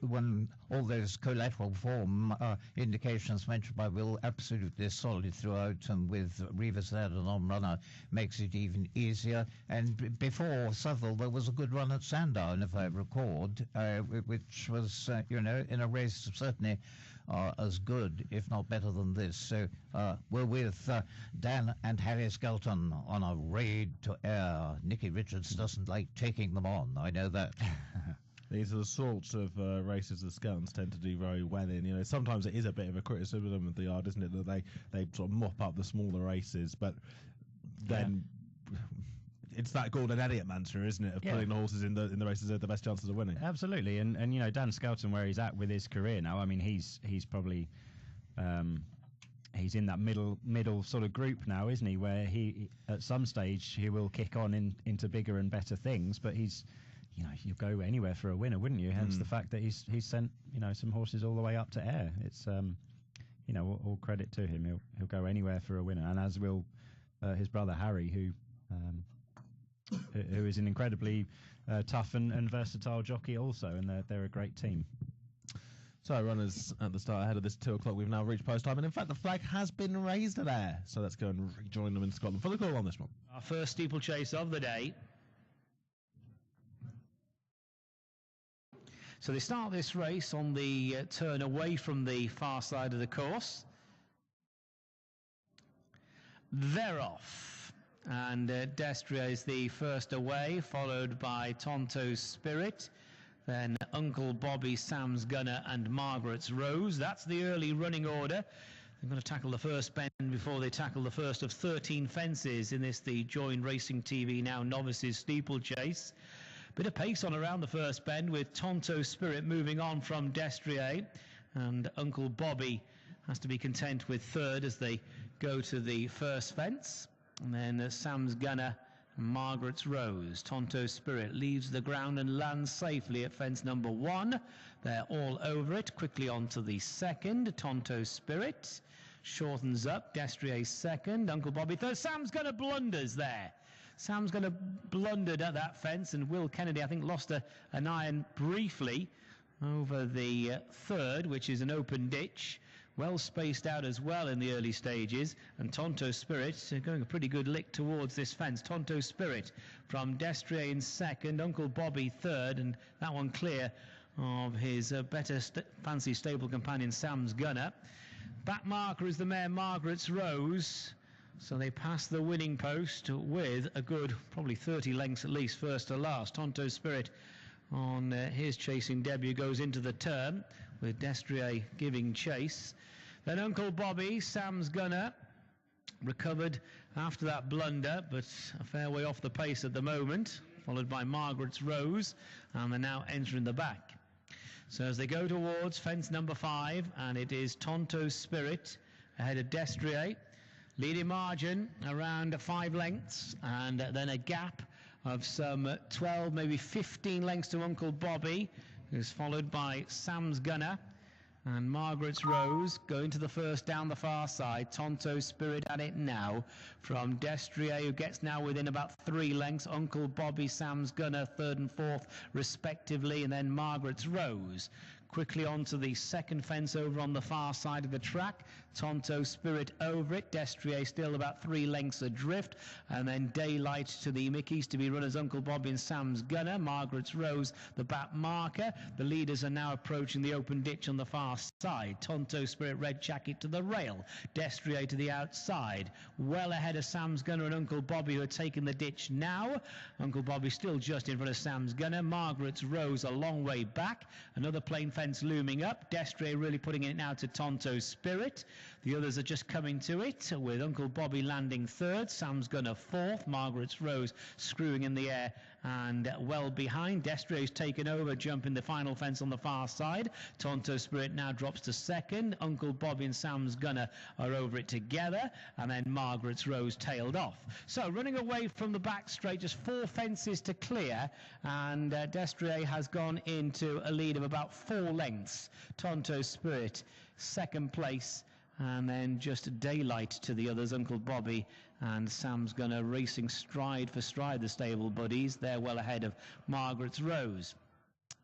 When all those collateral form indications mentioned by Will, absolutely solid throughout, and with Rivazad and on-runner, makes it even easier. And before Southwell, there was a good run at Sandown, if I record, which was, in a race certainly as good, if not better than this. So we're with Dan and Harry Skelton on a raid to air. Nicky Richards doesn't like taking them on, I know that. These are the sorts of races the Skeltons tend to do very well in. Sometimes it is a bit of a criticism of the yard, isn't it, that they sort of mop up the smaller races, but then it's that Gordon Elliott mantra, isn't it, of putting the horses in the races that have the best chances of winning. Absolutely, and Dan Skelton, where he's at with his career now, I mean, he's probably he's in that middle sort of group now, isn't he, where he at some stage he will kick on into bigger and better things, but he's you go anywhere for a winner, wouldn't you? Hence the fact that he's sent some horses all the way up to air. It's all credit to him. He'll go anywhere for a winner, and as will his brother Harry, who is an incredibly tough and versatile jockey also, and they're a great team. So runners at the start ahead of this 2 o'clock. We've now reached post time, and in fact the flag has been raised at air. So let's go and rejoin them in Scotland for the call on this one. Our first steeplechase of the day. So they start this race on the turn away from the far side of the course. They're off. And Destrier is the first away, followed by Tonto's Spirit. Then Uncle Bobby, Sam's Gunner and Margaret's Rose. That's the early running order. They're going to tackle the first bend before they tackle the first of 13 fences in this, the Join Racing TV Now Novices Steeplechase. Bit of pace on around the first bend with Tonto's Spirit moving on from Destrier, and Uncle Bobby has to be content with third as they go to the first fence. And then Sam's Gunner and Margaret's Rose. Tonto's Spirit leaves the ground and lands safely at fence number 1. They're all over it. Quickly on to the second. Tonto's Spirit shortens up. Destrier second. Uncle Bobby third. Sam's Gunner blunders there. Sam's going to blundered at that fence, and Will Kennedy, I think, lost an iron briefly over the third, which is an open ditch. Well spaced out as well in the early stages, and Tonto's Spirit going a pretty good lick towards this fence. Tonto's Spirit from Destrier in second, Uncle Bobby third, and that one clear of his better fancy stable companion Sam's Gunner. Back marker is the mare Margaret's Rose. So they pass the winning post with a good, probably 30 lengths at least, first to last. Tonto's Spirit on his chasing debut goes into the turn with Destrier giving chase. Then Uncle Bobby, Sam's Gunner, recovered after that blunder, but a fair way off the pace at the moment, followed by Margaret's Rose, and they're now entering the back. So as they go towards fence number 5, and it is Tonto's Spirit ahead of Destrier. Leading margin around 5 lengths, and then a gap of some 12, maybe 15 lengths to Uncle Bobby, who's followed by Sam's Gunner. And Margaret's Rose going to the first down the far side. Tonto Spirit at it now from Destrier, who gets now within about 3 lengths. Uncle Bobby, Sam's Gunner, 3rd and 4th respectively. And then Margaret's Rose quickly onto the second fence over on the far side of the track. Tonto Spirit over it. Destrier still about 3 lengths adrift. And then Daylight to the Mickeys to be run as Uncle Bobby and Sam's Gunner. Margaret's Rose, the back marker. The leaders are now approaching the open ditch on the far side. Tonto Spirit, Red Jacket to the rail. Destrier to the outside. Well ahead of Sam's Gunner and Uncle Bobby, who are taking the ditch now. Uncle Bobby still just in front of Sam's Gunner. Margaret's Rose a long way back. Another plain fence looming up. Destrier really putting it now to Tonto Spirit. The others are just coming to it, with Uncle Bobby landing 3rd, Sam's Gunner 4th, Margaret's Rose screwing in the air and well behind. Destrier's taken over, jumping the final fence on the far side. Tonto Spirit now drops to 2nd. Uncle Bobby and Sam's Gunner are over it together, and then Margaret's Rose tailed off. So running away from the back straight, just 4 fences to clear, and Destrier has gone into a lead of about 4 lengths. Tonto Spirit 2nd place, and then just Daylight to the others. Uncle Bobby and Sam's Gunner racing stride for stride, the stable buddies. They're well ahead of Margaret's Rose.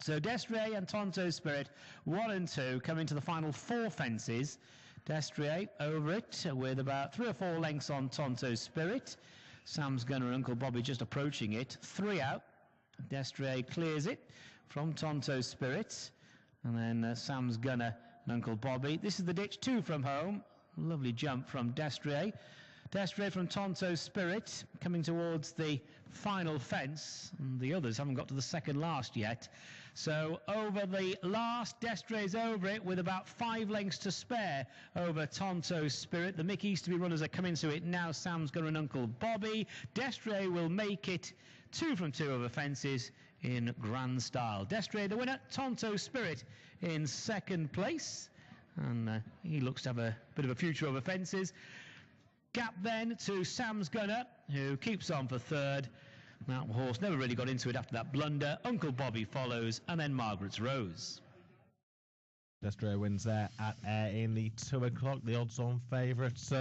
So Destrier and Tonto Spirit 1 and 2 coming to the final 4 fences. Destrier over it with about 3 or 4 lengths on Tonto Spirit. Sam's Gunner and Uncle Bobby just approaching it. 3 out. Destrier clears it from Tonto Spirit, and then Sam's Gunner and Uncle Bobby. This is the ditch 2 from home. Lovely jump from Destrier. Destrier from Tonto Spirit coming towards the final fence, and the others haven't got to the second last yet. So over the last, Destrier's over it with about 5 lengths to spare over Tonto Spirit. The Mickeys to be runners are coming to it now. Sam's Gunner and Uncle Bobby. Destrier will make it 2 from 2 over fences in grand style. Destrier the winner, Tonto Spirit in 2nd place, and he looks to have a bit of a future over fences. Gap then to Sam's Gunner, who keeps on for 3rd. That horse never really got into it after that blunder. Uncle Bobby follows, and then Margaret's Rose. Destrier wins there at Ayr in the 2 o'clock. The odds-on favourites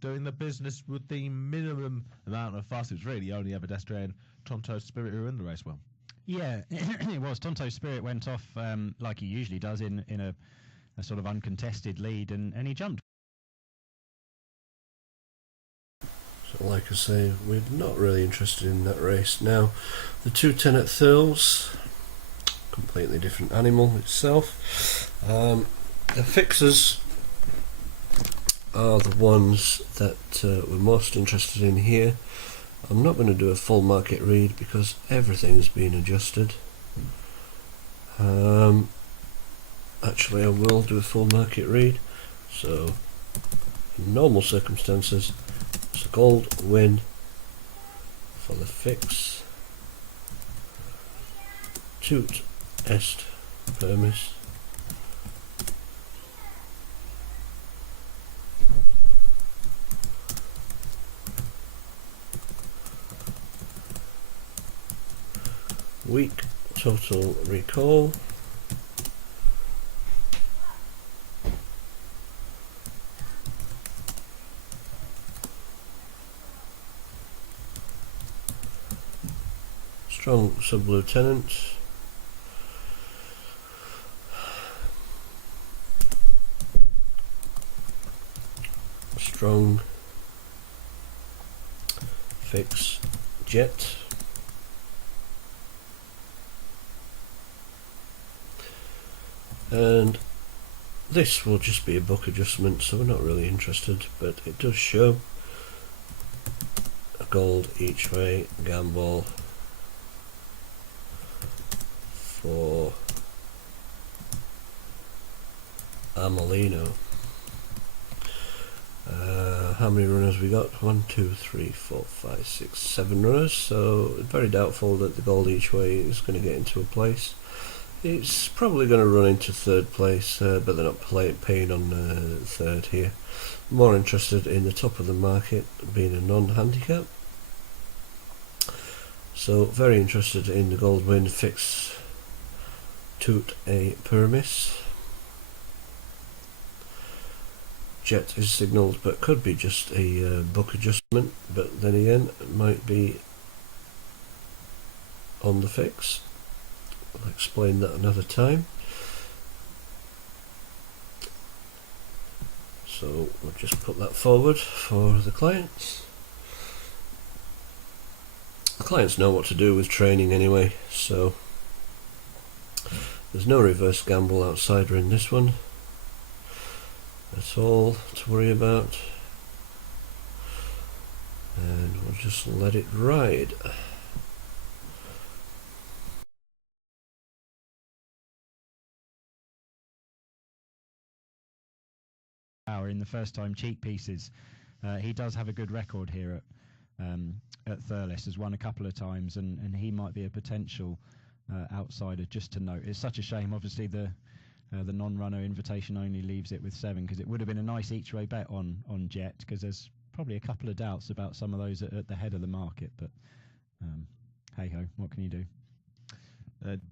doing the business with the minimum amount of fuss. It was really only ever Destrier and Tonto Spirit who were in the race well. Yeah, it was. Tonto Spirit went off like he usually does in a sort of uncontested lead, and he jumped. So like I say, we're not really interested in that race. Now, the 210 at Thurles, completely different animal itself. The fixers are the ones that we're most interested in here. I'm not going to do a full market read because everything's been adjusted. Actually, I will do a full market read. So, in normal circumstances, it's a gold win for the fix. Tut est permis. Weak total recall. Strong sub-lieutenant. Strong fix jet. And this will just be a book adjustment, so we're not really interested, but it does show a gold each way gamble for Amelino. How many runners we got? 1, 2, 3, 4, 5, 6, 7 runners, so very doubtful that the gold each way is going to get into a place. It's probably going to run into 3rd place, but they're not paying on 3rd here. More interested in the top of the market, being a non-handicap. So very interested in the gold win fix Tut a Permis. Jet is signalled, but could be just a book adjustment, but then again it might be on the fix. I'll explain that another time. So we'll just put that forward for the clients. The clients know what to do with training anyway, so there's no reverse gamble outsider in this one. That's all to worry about, and we'll just let it ride. In the first time cheek pieces, he does have a good record here at Thurles. Has won a couple of times, and he might be a potential outsider just to note. It's such a shame, obviously, the non-runner invitation only leaves it with 7, because it would have been a nice each way bet on Jet, because there's probably a couple of doubts about some of those at the head of the market, but hey ho, what can you do?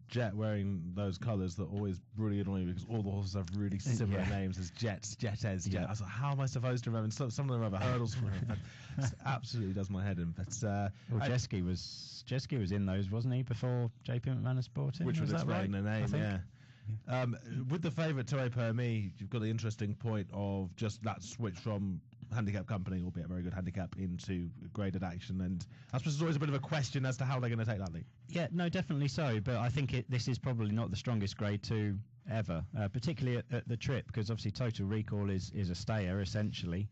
Jet wearing those colours that always really annoy me, because all the horses have really similar names as Jets, Jettez, Jet. I was like, how am I supposed to remember? Some of them have a hurdles from it. It absolutely does my head in. But Jeske was in those, wasn't he, before JP McManus bought him? Which would explain the name, yeah. With the favourite Tour per me, you've got the interesting point of just that switch from handicap company, albeit a very good handicap, into graded action, and I suppose there's always a bit of a question as to how they're going to take that lead. Yeah, no, definitely so, but I think this is probably not the strongest grade 2 ever, particularly at the trip, because obviously Total Recall is a stayer essentially.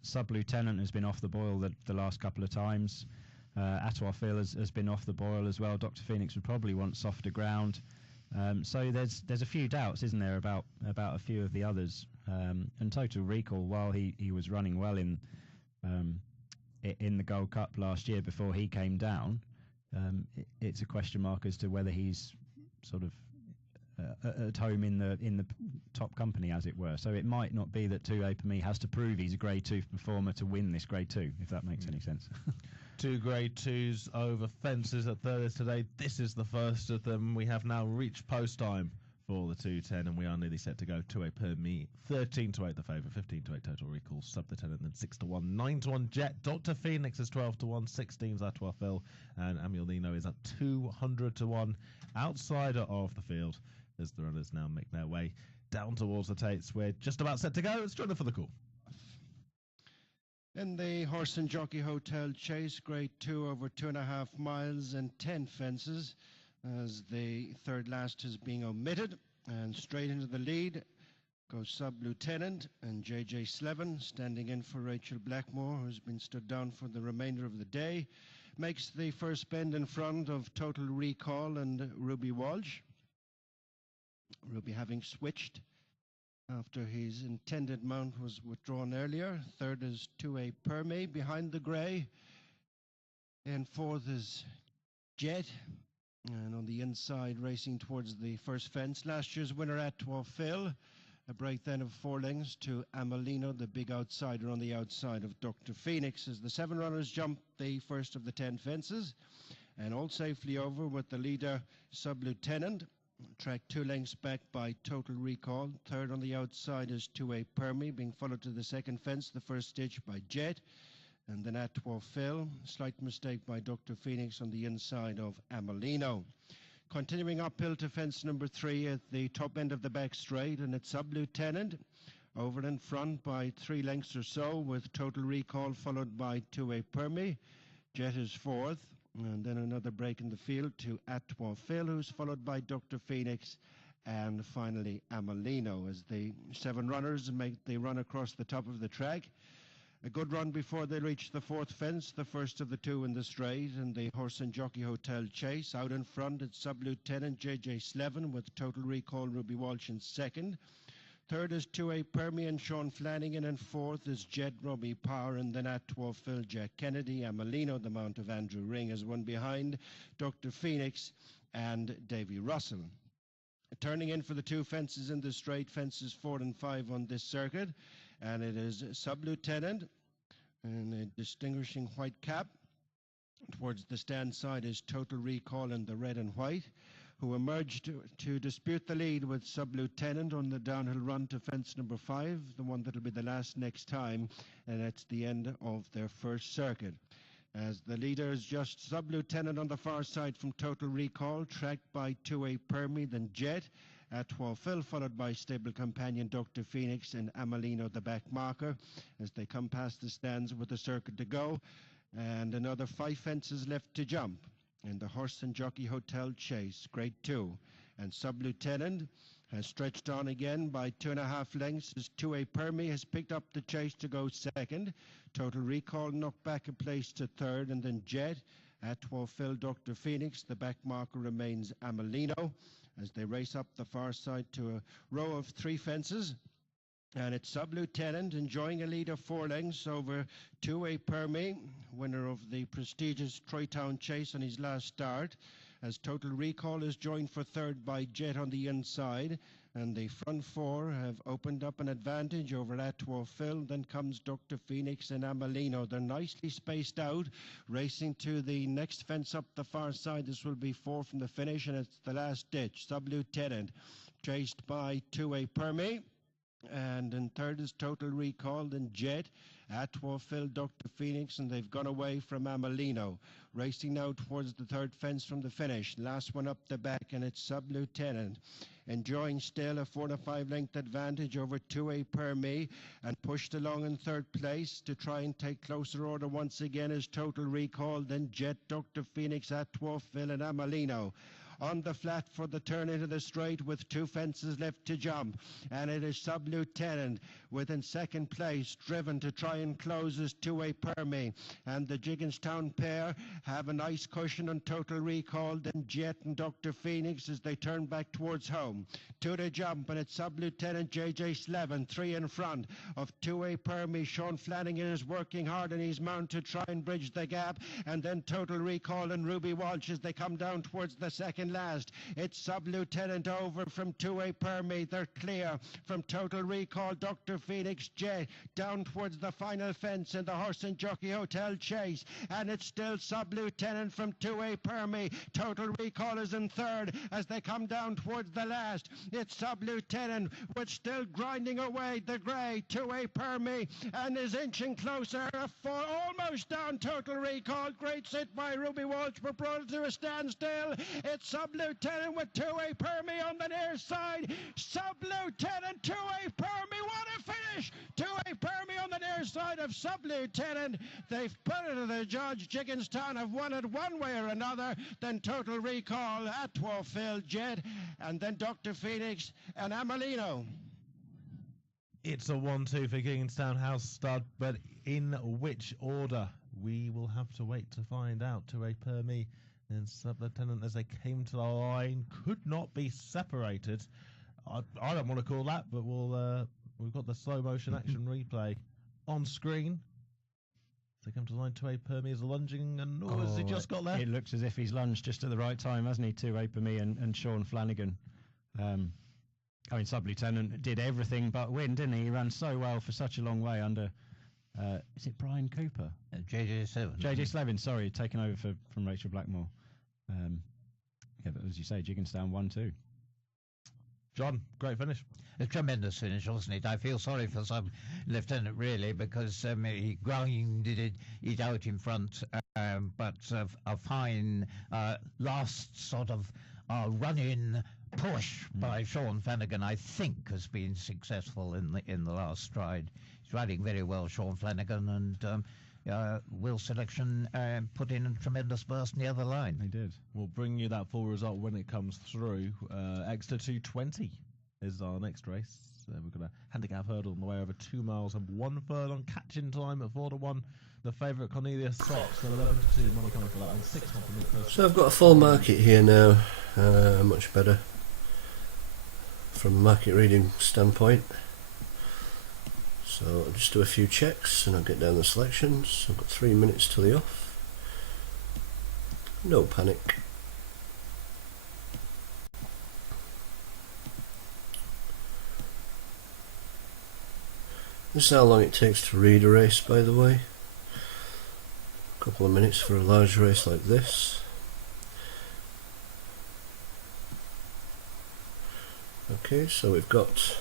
Sub-Lieutenant has been off the boil the last couple of times. Atois Phil has been off the boil as well. Dr. Phoenix would probably want softer ground. So there's a few doubts, isn't there, about a few of the others. And Total Recall, while he was running well in the Gold Cup last year before he came down, it's a question mark as to whether he's sort of at home in the top company, as it were. So it might not be that Tué Permis has to prove he's a Grade 2 performer to win this Grade 2, if that makes any sense. 2 Grade 2s over fences at Thurles today. This is the first of them. We have now reached post time for the 210, and we are nearly set to go. Tué Permis 13-8 the favourite, 15-8 Total Recall, Sub-Lieutenant, then 6-1, 9-1 Jet. Dr. Phoenix is 12-1, 16's Atois Phil, and Amulino is at 200-1. Outsider of the field as the runners now make their way down towards the Tates. We're just about set to go. Let's join them for the call. In the Horse and Jockey Hotel Chase, Grade 2 over 2.5 miles and 10 fences, as the third last is being omitted, and straight into the lead goes Sub-Lieutenant and JJ Slevin, standing in for Rachel Blackmore, who's been stood down for the remainder of the day. Makes the first bend in front of Total Recall and Ruby Walsh. Ruby having switched after his intended mount was withdrawn earlier. Third is Tué Permis behind the grey. And fourth is Jet. And on the inside, racing towards the first fence, last year's winner Atois Phil. A break then of 4 lengths to Amelino, the big outsider on the outside of Dr. Phoenix, as the 7 runners jump the first of the 10 fences. And all safely over with the leader Sub-Lieutenant. Track 2 lengths back by Total Recall. Third on the outside is Tué Permis, being followed to the second fence, the first stitch by Jet. And then Atois Phil. Slight mistake by Dr. Phoenix on the inside of Amelino. Continuing uphill to fence number 3 at the top end of the back straight, and it's Sub-Lieutenant. Over in front by 3 lengths or so, with Total Recall followed by Tué Permis. Jet is fourth. And then another break in the field to Atois Phil, who's followed by Dr. Phoenix, and finally Amelino, as the 7 runners make the run across the top of the track. A good run before they reach the fourth fence, the first of the 2 in the straight, and the Horse and Jockey Hotel Chase. Out in front, it's Sub-Lieutenant JJ Slevin with Total Recall Ruby Walsh in second. Third is Tué Permis and Sean Flanagan, and fourth is Jet Robbie Power, and then Atois Phil, Jack Kennedy. Amelino, the mount of Andrew Ring, is one behind Dr. Phoenix and Davy Russell. Turning in for the 2 fences in the straight, fences 4 and 5 on this circuit, and it is Sub-Lieutenant and a distinguishing white cap. Towards the stand side is Total Recall in the red and white, who emerged to dispute the lead with Sub-Lieutenant on the downhill run to fence number 5, the one that'll be the last next time, and that's the end of their first circuit. As the leader is just Sub-Lieutenant on the far side from Total Recall, tracked by 2A Permy, then Jet at Phil, followed by stable companion Dr. Phoenix and Amelino, the back marker, as they come past the stands with the circuit to go, and another 5 fences left to jump. And the Horse and Jockey Hotel Chase, grade 2. And Sub-Lieutenant has stretched on again by 2.5 lengths as 2A Permy has picked up the chase to go second. Total Recall knocked back a place to third, and then Jet at Phil, Dr. Phoenix. The back marker remains Amelino as they race up the far side to a row of 3 fences. And it's Sub-Lieutenant enjoying a lead of 4 lengths over 2A Permy, winner of the prestigious Troytown Chase on his last start, as Total Recall is joined for third by Jet on the inside, and the front 4 have opened up an advantage over Atwell Phil. Then comes Dr. Phoenix and Amelino. They're nicely spaced out, racing to the next fence up the far side. This will be 4 from the finish, and it's the last ditch. Sub-Lieutenant chased by 2A Permy. And in third is Total Recall, then Jet, Atwell Phil, Dr. Phoenix, and they've gone away from Amelino. Racing now towards the third fence from the finish. Last one up the back, and it's Sub-Lieutenant. Enjoying still a 4 to 5 length advantage over 2A Permy, and pushed along in third place to try and take closer order once again is Total Recall, then Jet, Dr. Phoenix, Atwell Phil, and Amelino. On the flat for the turn into the straight with 2 fences left to jump, and it is Sub-Lieutenant within second place, driven to try and close as 2A Permy, and the Jigginstown pair have a nice cushion on Total Recall, then Jet and Dr. Phoenix as they turn back towards home. 2 to jump, and it's Sub-Lieutenant JJ Slevin, 3 in front of 2A Permy. Sean Flanagan is working hard on his mount to try and bridge the gap, and then Total Recall and Ruby Walsh as they come down towards the second last. It's Sub-Lieutenant over from 2A Permy. They're clear from Total Recall, Dr. Phoenix, Jet, down towards the final fence in the Horse and Jockey Hotel Chase. And it's still Sub-Lieutenant from 2A Permy. Total Recall is in third as they come down towards the last. It's Sub-Lieutenant, which still grinding away the grey. 2A Permy and is inching closer. Almost down Total Recall. Great sit by Ruby Walsh, but brought to a standstill. It's Sub-Lieutenant with 2A Permy on the near side. Sub-Lieutenant, 2A Permy, what a finish! 2A Permy on the near side of Sub-Lieutenant. They've put it to the judge. Jigginstown have won it one way or another. Then Total Recall, Atwell Phil, Jet, and then Dr. Phoenix and Amelino. It's a 1-2 for Jigginstown House Stud, but in which order? We will have to wait to find out. 2A Permy and Sub-Lieutenant, as they came to the line, could not be separated. I don't want to call that, but we've got the slow motion action replay on screen. They come to the line. 2A Permy is lunging, and has he just got there? It looks as if he's lunged just at the right time, hasn't he? 2A Permy and Sean Flanagan. I mean, Sub-Lieutenant did everything but win, didn't he? He ran so well for such a long way under. Is it Brian Cooper? JJ Slevin. JJ Slevin, sorry, taken over from Rachel Blackmore. Yeah, but as you say, Jigginstown 1-2. John, great finish. A tremendous finish, wasn't it? I feel sorry for Sub-Lieutenant, really, because he grinded it out in front, but a fine last sort of run-in push by Sean Flanagan, I think, has been successful in the last stride. He's riding very well, Sean Flanagan, and Will Selection put in a tremendous burst near the line. They did. We'll bring you that full result when it comes through. Exeter 220 is our next race. We've got a handicap hurdle on the way over 2 miles and 1 furlong. Catching time at 4-1. The favourite Cornelius Sox, 11-2. Money coming for that, and 6-1 for Nick First. So I've got a full market here now. Much better from a market reading standpoint. So I'll just do a few checks and I'll get down the selections. I've got 3 minutes till the off. No panic. This is how long it takes to read a race, by the way. A couple of minutes for a large race like this. Okay, so we've got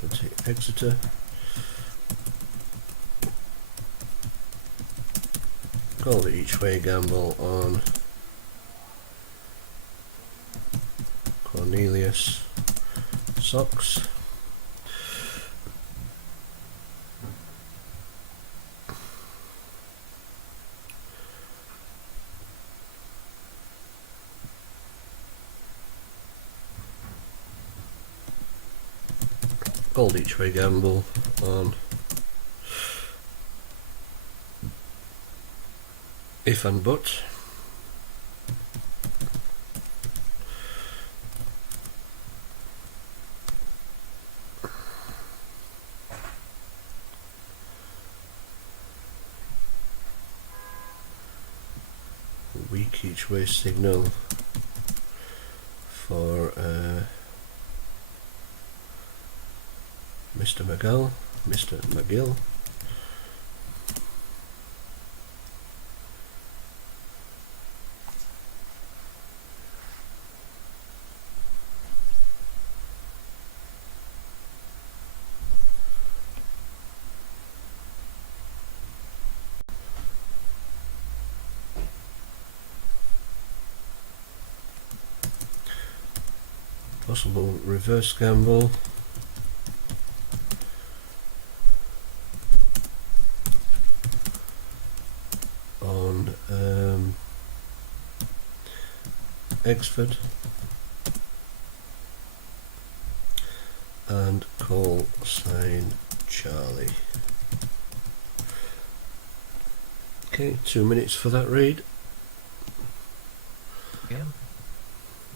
20 Exeter. Call it each way gamble on Cornelius Socks. Called each way gamble on If and But. Weak each way signal for Mr. McGill. Possible reverse gamble on Exford and call sign Charlie. Okay, 2 minutes for that read. Yeah.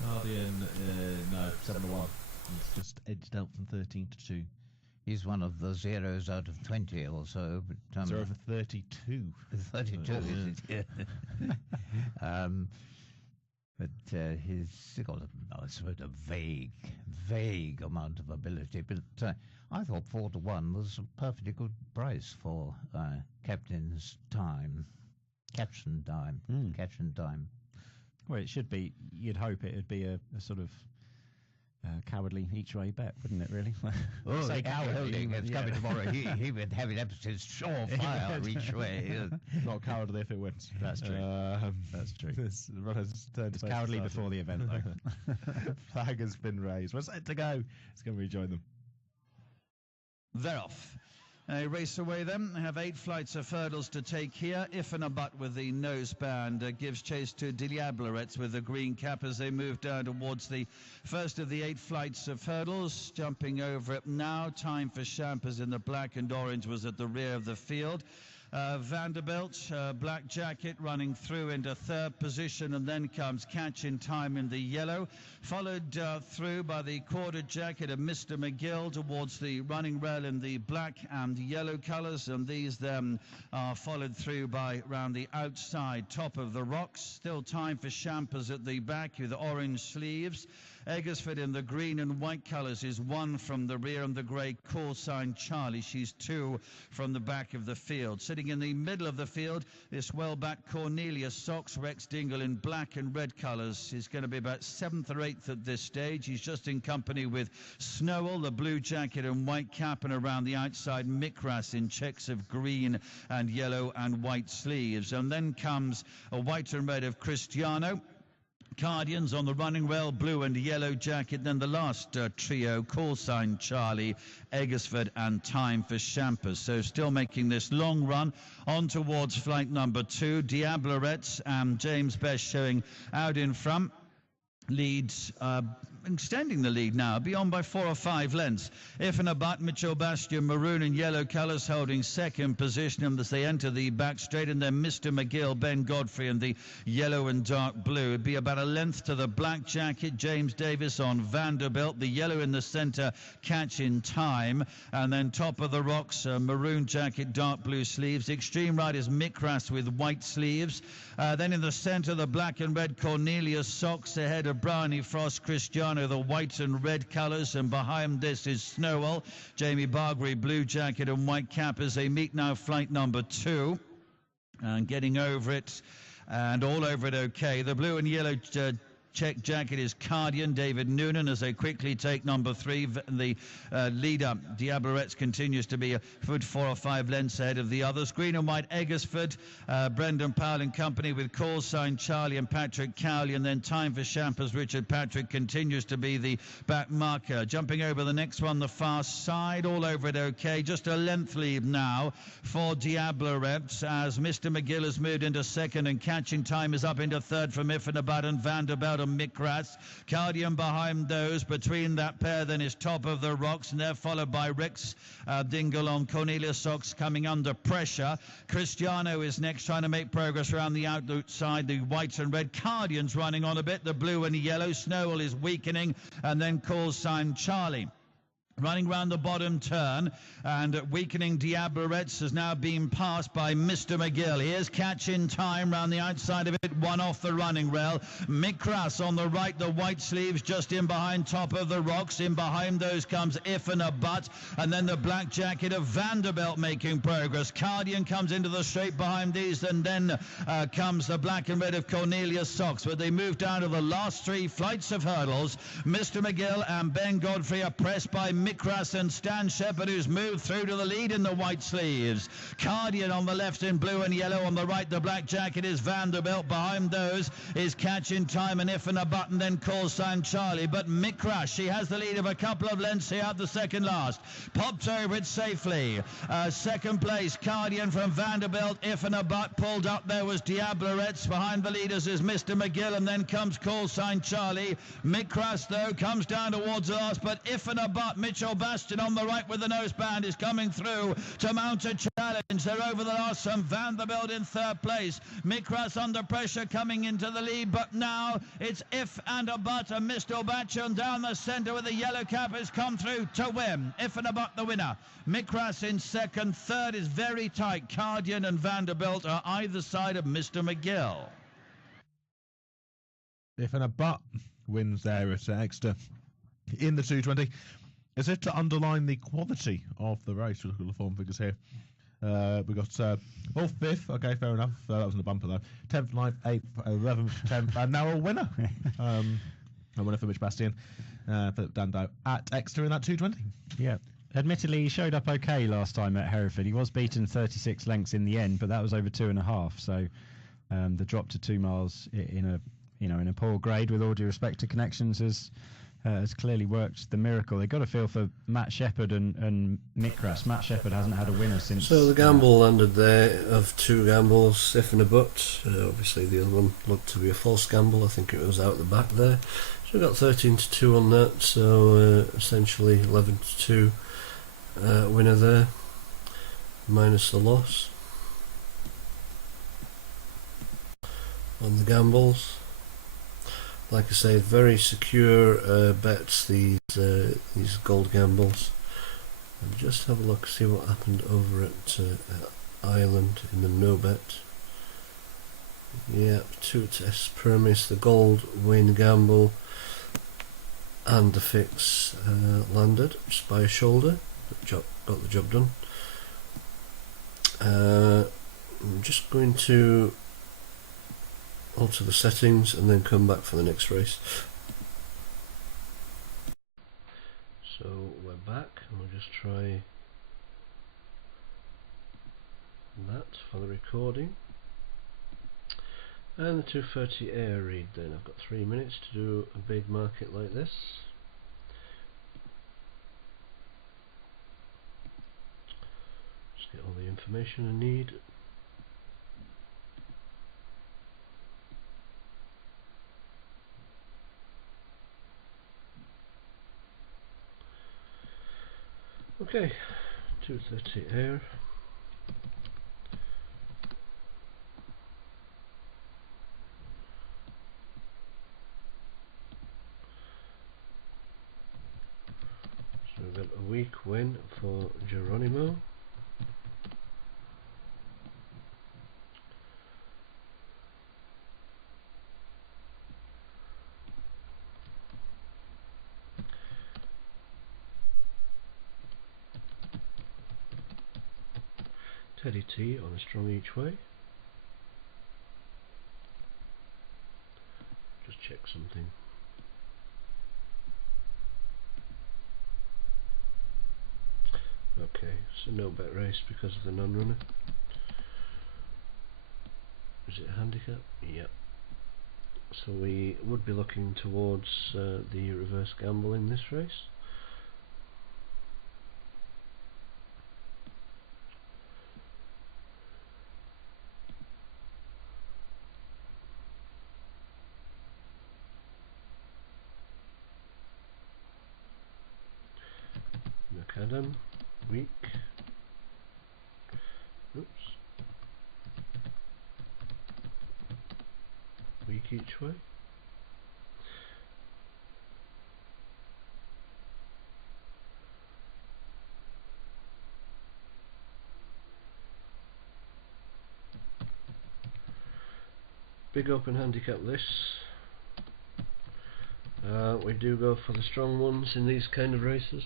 Guardian, no, 7-1. He's just edged out from 13-2. He's one of the zeros out of 20 or so. But, 0 for 32. 32, is it? Yeah. But he's got a sort of vague amount of ability. But I thought 4-1 was a perfectly good price for captain's time. Caption time. Well, it should be. You'd hope it'd be a sort of cowardly each way bet, wouldn't it? Really? Oh, say cowardly. It's coming tomorrow. He would have it up to his surefire each way. Not cowardly if it wins. That's true. That's true. It's cowardly before the event, though. Flag has been raised. We're set to go. It's going to rejoin them. They're off. A race away then. They have 8 flights of hurdles to take here. If and a But with the noseband gives chase to Diablerets with the green cap as they move down towards the first of the 8 flights of hurdles. Jumping over it now. Time for Champers in the black and orange was at the rear of the field. Vanderbilt, black jacket, running through into 3rd position, and then comes Catch in Time in the yellow, followed through by the quarter jacket of Mr. McGill towards the running rail in the black and yellow colours, and these then are followed through by round the outside top of the rocks. Still time for Champers at the back with orange sleeves. Eggersford in the green and white colours is 1 from the rear, and the grey call sign Charlie. She's 2 from the back of the field. Sitting in the middle of the field, this well-back Cornelius Socks, Rex Dingle in black and red colours. He's going to be about 7th or 8th at this stage. He's just in company with Snowell, the blue jacket and white cap, and around the outside Mikras in checks of green and yellow and white sleeves. And then comes a white and red of Cristiano. Guardians on the running rail, blue and yellow jacket. Then the last trio, call sign Charlie, Eggersford and Time for Champers. So still making this long run on towards flight number 2. Diablerets and James Best showing out in front. Leads extending the lead now, beyond by 4 or 5 lengths. If and a But, Mitchell Bastion, maroon and yellow colours, holding 2nd position as they enter the back straight, and then Mr. McGill, Ben Godfrey in the yellow and dark blue. It'd be about a length to the black jacket, James Davis on Vanderbilt, the yellow in the centre, Catch in Time, and then top of the rocks, maroon jacket, dark blue sleeves. Extreme right is Mikras with white sleeves. Then in the centre, the black and red Cornelius Socks, ahead of Bryony Frost, Cristiano, the white and red colours, and behind this is Snowell, Jamie Bargary, blue jacket and white cap as they meet now flight number 2. And getting over it and all over it okay. The blue and yellow check jacket is Cardian, David Noonan, as they quickly take number 3. The leader, Diabloretz, continues to be a good 4 or 5 lengths ahead of the others. Green and white, Eggersford, Brendan Powell and company with call sign Charlie and Patrick Cowley, and then Time for Champers. Richard Patrick continues to be the back marker. Jumping over the next one, the far side, all over it okay. Just a length lead now for Diabloretz as Mr. McGill has moved into second, and Catching Time is up into third from Iffinabad and Vanderbilt and Mikras. Cardian behind those. Between that pair then is Top of the Rocks, and they're followed by Rex Dingle on Cornelius Sox coming under pressure. Cristiano is next, trying to make progress around the outside. The whites and red. Cardian's running on a bit. The blue and yellow. Snowell is weakening, and then call sign Charlie running round the bottom turn, and weakening Diabloretz has now been passed by Mr. McGill. Here's Catching Time round the outside of it, one off the running rail. Mikras on the right, the white sleeves just in behind Top of the Rocks. In behind those comes If and a Butt, and then the black jacket of Vanderbilt making progress. Cardian comes into the straight behind these, and then comes the black and red of Cornelius Sox, but they move down to the last 3 flights of hurdles. Mr. McGill and Ben Godfrey are pressed by Mikras and Stan Shepherd, who's moved through to the lead in the white sleeves. Cardian on the left in blue and yellow. On the right, the black jacket is Vanderbilt. Behind those is Catching Time and If and a Button, then call sign Charlie. But Mikras, she has the lead of a couple of lengths here at the second last. Popped over it safely. Second place, Cardian from Vanderbilt. If and a Butt pulled up. There was Diabloretz. Behind the leaders is Mr. McGill, and then comes call sign Charlie. Mikras, though, comes down towards the last, but If and a Butt, Mitchell Bastion on the right with the noseband is coming through to mount a challenge. They're over the last from Vanderbilt in third place. Mikras under pressure coming into the lead, but now it's If and a Butt, and Mr. Bastion down the centre with the yellow cap has come through to win. If and a Butt the winner. Mikras in second. Third is very tight. Cardian and Vanderbilt are either side of Mr. McGill. If and a Butt wins there at Exeter in the 220. Is it to underline the quality of the race? We look at the form figures here. We got 4th, 5th. Okay, fair enough. That was in the bumper though. 10th, 9th, 8th, 11th, 10th, and now a winner. A winner for Mitch Bastion, Philip Dando at Exeter in that 220. Yeah. Admittedly, he showed up okay last time at Hereford. He was beaten 36 lengths in the end, but that was over 2.5. So the drop to 2 miles in a poor grade, with all due respect to Connections, has clearly worked the miracle. They've got a feel for Matt Shepherd and Mikras. Matt Shepherd hasn't had a winner since. So the gamble landed there of 2 gambles, If and a Butt. Obviously the other one looked to be a false gamble. I think it was out the back there. So we got 13-2 on that. So essentially 11-2 winner there, minus the loss on the gambles. Like I say, very secure bets, these gold gambles. And just have a look, see what happened over at Ireland in the no bet. Yeah, 2 tests premise, the gold win gamble and the fix landed just by a shoulder. Got the job done. I'm just going to alter the settings and then come back for the next race. So we're back, and we'll just try that for the recording. And the 2:30 air read then. I've got 3 minutes to do a big market like this. Just get all the information I need. Okay, 2:30 air. So we've got a weak win for Geronimo. Teddy T on a strong each way. Just check something. Okay, so no bet race because of the non-runner. Is it a handicap? Yep. So we would be looking towards the reverse gamble in this race. Macadam, weak. Oops. Weak each way. Big open handicap this. We do go for the strong ones in these kind of races.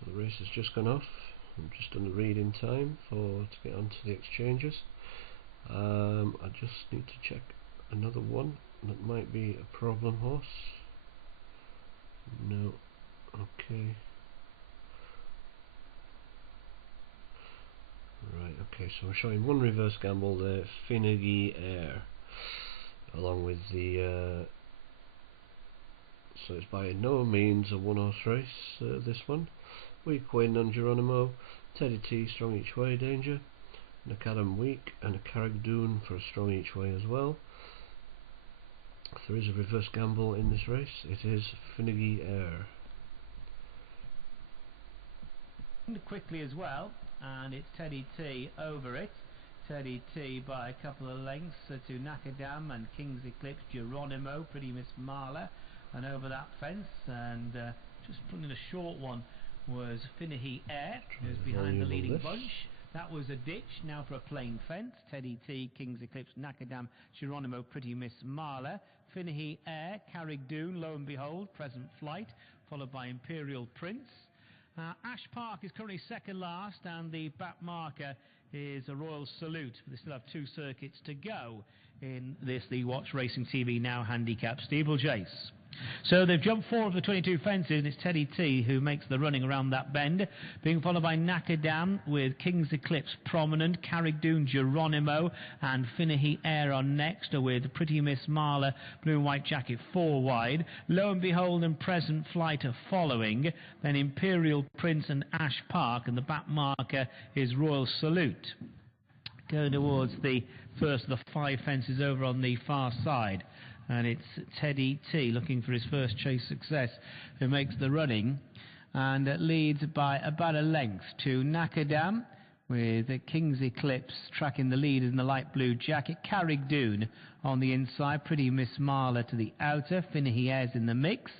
So the race has just gone off. I'm just done the reading time to get onto the exchanges. I just need to check another one that might be a problem horse. No. Okay. Right, okay, so we're showing one reverse gamble there, Finnegy Air, along with the so it's by no means a one-horse race, this one. Weak win on Geronimo, Teddy T strong each way, danger, Macadam weak, and a Carrickdoon for a strong each way as well. If there is a reverse gamble in this race, it is Finnegy Air. Quickly as well, and it's Teddy T over it. Teddy T by a couple of lengths to Nakadam and King's Eclipse, Geronimo, Pretty Miss Marla, and over that fence, and just putting a short one was Finnegy Air, who's behind the leading bunch. That was a ditch. Now for a plain fence. Teddy T, King's Eclipse, Nakadam, Geronimo, Pretty Miss Marla, Finnegy Air, Carrickdoon, lo and behold, Present Flight, followed by Imperial Prince. Ash Park is currently second last, and the back marker is a Royal Salute. They still have 2 circuits to go in this, the Watch Racing TV Now handicap steeplechase. So they've jumped 4 of the 22 fences, and it's Teddy T who makes the running around that bend, being followed by Nakadam with King's Eclipse prominent, Carrickdoon, Geronimo, and Finnegy Air on next, with Pretty Miss Marla, blue and white jacket 4 wide. Lo and behold, and Present Flight are following, then Imperial Prince and Ash Park, and the back marker is Royal Salute. Going towards the first of the 5 fences over on the far side, and it's Teddy T looking for his first chase success, who makes the running, and leads by about a length to Nakadam, with King's Eclipse tracking the lead in the light blue jacket, Carrickdoon on the inside, Pretty Miss Marla to the outer, Finnegy Air's in the mix.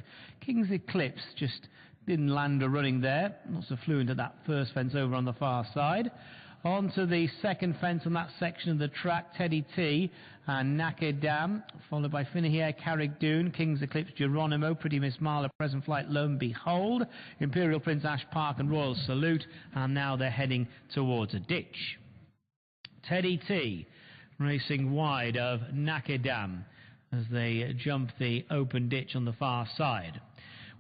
King's Eclipse just didn't land a running there, not so fluent at that first fence over on the far side. On to the second fence on that section of the track, Teddy T and Nakadam, followed by Finnegy Air, Carrickdoon, King's Eclipse, Geronimo, Pretty Miss Marla, Present Flight, lo and behold, Imperial Prince, Ash Park and Royal Salute, and now they're heading towards a ditch. Teddy T racing wide of Nakadam as they jump the open ditch on the far side,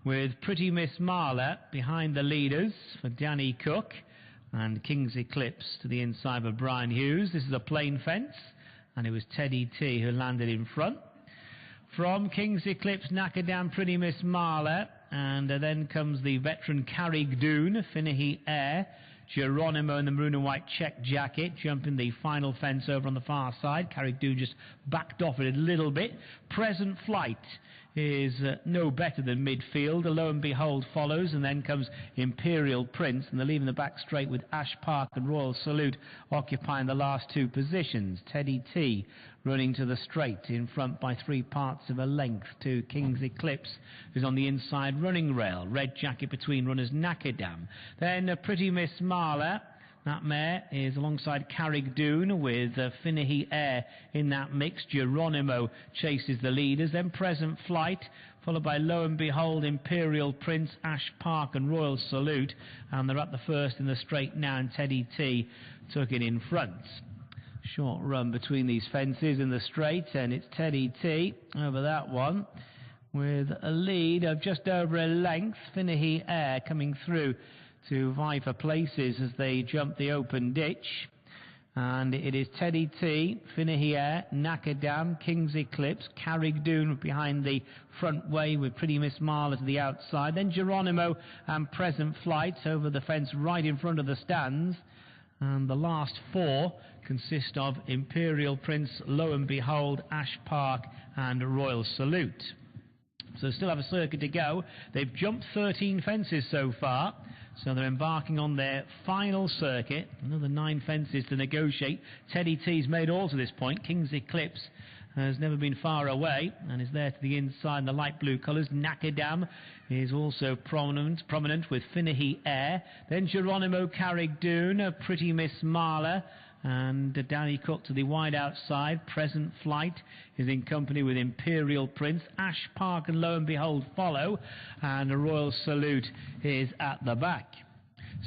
with Pretty Miss Marla behind the leaders for Danny Cook, and King's Eclipse to the inside of Brian Hughes. This is a plain fence, and it was Teddy T who landed in front. From King's Eclipse, Nakadam, Pretty Miss Marla, and then comes the veteran Carrickdoon, Finnegy Air, Geronimo in the maroon and white check jacket, jumping the final fence over on the far side. Carrickdoon just backed off it a little bit. Present Flight is no better than midfield. Lo and Behold follows, and then comes Imperial Prince, and they're leaving the back straight with Ash Park and Royal Salute occupying the last two positions. Teddy T running to the straight in front by 3 parts of a length to King's Eclipse, who's on the inside running rail. Red Jacket between runners Nakadam. Then Pretty Miss Marla. That mare is alongside Carrickdoon with Finnahy Air in that mix. Geronimo chases the leaders. Then Present Flight, followed by Lo and Behold, Imperial Prince, Ash Park and Royal Salute. And they're up the first in the straight now, and Teddy T took it in front. Short run between these fences in the straight, and it's Teddy T over that one with a lead of just over a length. Finnahy Air coming through to vie for places as they jump the open ditch. And it is Teddy T, Finnahy Air, Nakadam, King's Eclipse, Carrickdoon behind the front way with Pretty Miss Marla to the outside. Then Geronimo and Present Flight over the fence right in front of the stands. And the last 4 consist of Imperial Prince, Lo and Behold, Ash Park and Royal Salute. So still have a circuit to go. They've jumped 13 fences so far. So they're embarking on their final circuit. Another 9 fences to negotiate. Teddy T's made all to this point. King's Eclipse has never been far away and is there to the inside in the light blue colours. Nakadam is also prominent with Finnahy Air. Then Geronimo Carrickdoon, Pretty Miss Marla, and Danny Cook to the wide outside. Present Flight is in company with Imperial Prince. Ash Park and Lo and Behold follow, and a Royal Salute is at the back.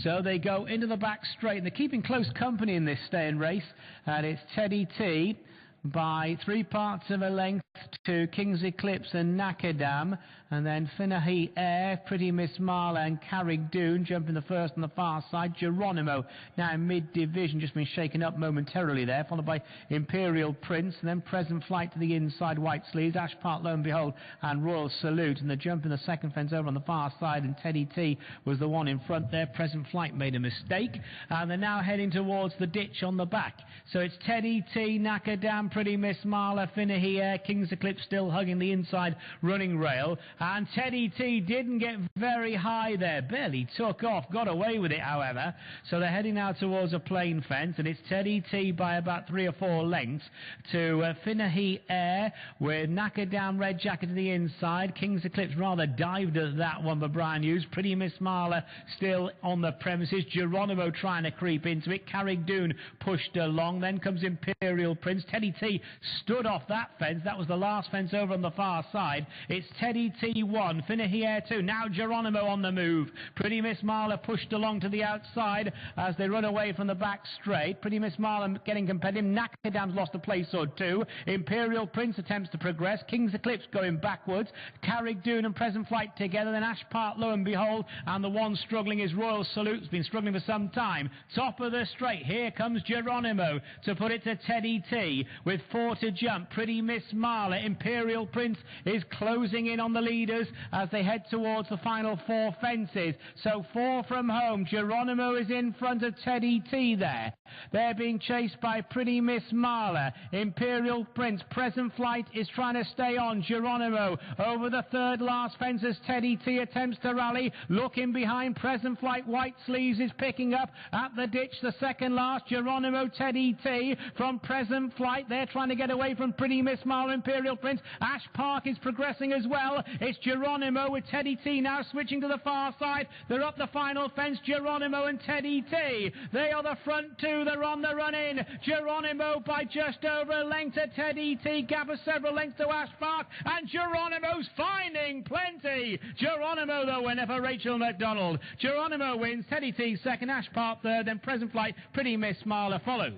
So they go into the back straight, and they're keeping close company in this staying race, and it's Teddy T by 3 parts of a length to King's Eclipse and Nakadam, and then Finnahy Air, Pretty Miss Marla and Carrickdoon jumping the first on the far side. Geronimo now in mid-division, just been shaken up momentarily there, followed by Imperial Prince, and then Present Flight to the inside, White Sleeves, Ash Park, Lo and Behold and Royal Salute, and the jump in the second fence over on the far side, and Teddy T was the one in front there. Present Flight made a mistake, and they're now heading towards the ditch on the back. So it's Teddy T, Nakadam, Pretty Miss Marla, Finnahy Air, King's Eclipse still hugging the inside running rail, and Teddy T didn't get very high there, barely took off, got away with it however. So they're heading now towards a plain fence, and it's Teddy T by about 3 or 4 lengths to Finnahy Air with Nakadam, Red Jacket to the inside. King's Eclipse rather dived at that one by Brian Hughes. Pretty Miss Marla still on the premises. Geronimo trying to creep into it. Carrickdoon pushed along. Then comes Imperial Prince. Teddy T stood off that fence. That was the last fence over on the far side. It's Teddy T 1, Finnahy Air 2. Now Geronimo on the move. Pretty Miss Marla pushed along to the outside as they run away from the back straight. Pretty Miss Marla getting competitive. Nakadam's lost a place or 2. Imperial Prince attempts to progress. King's Eclipse going backwards. Carrickdoon and Present Flight together. Then Ash Park, Lo and Behold, and the one struggling is Royal Salute. Has been struggling for some time. Top of the straight. Here comes Geronimo to put it to Teddy T with 4 to jump. Pretty Miss Marla. Imperial Prince is closing in on the leaders as they head towards the final 4 fences. So 4 from home. Geronimo is in front of Teddy T there. They're being chased by Pretty Miss Marla. Imperial Prince. Present Flight is trying to stay on. Geronimo over the 3rd last fence as Teddy T attempts to rally. Looking behind. Present Flight. White Sleeves is picking up at the ditch. The 2nd last. Geronimo, Teddy T from Present Flight. They're trying to get away from Pretty Miss Marla. Imperial Prince. Ash Park is progressing as well. It's Geronimo with Teddy T now switching to the far side. They're up the final fence. Geronimo and Teddy T. They are the front 2. They're on the run in. Geronimo by just over a length to Teddy T. Gap of several lengths to Ash Park. And Geronimo's finding plenty. Geronimo the winner for Rachel McDonald. Geronimo wins. Teddy T 2nd. Ash Park 3rd. Then Present Flight. Pretty Miss Marla follows.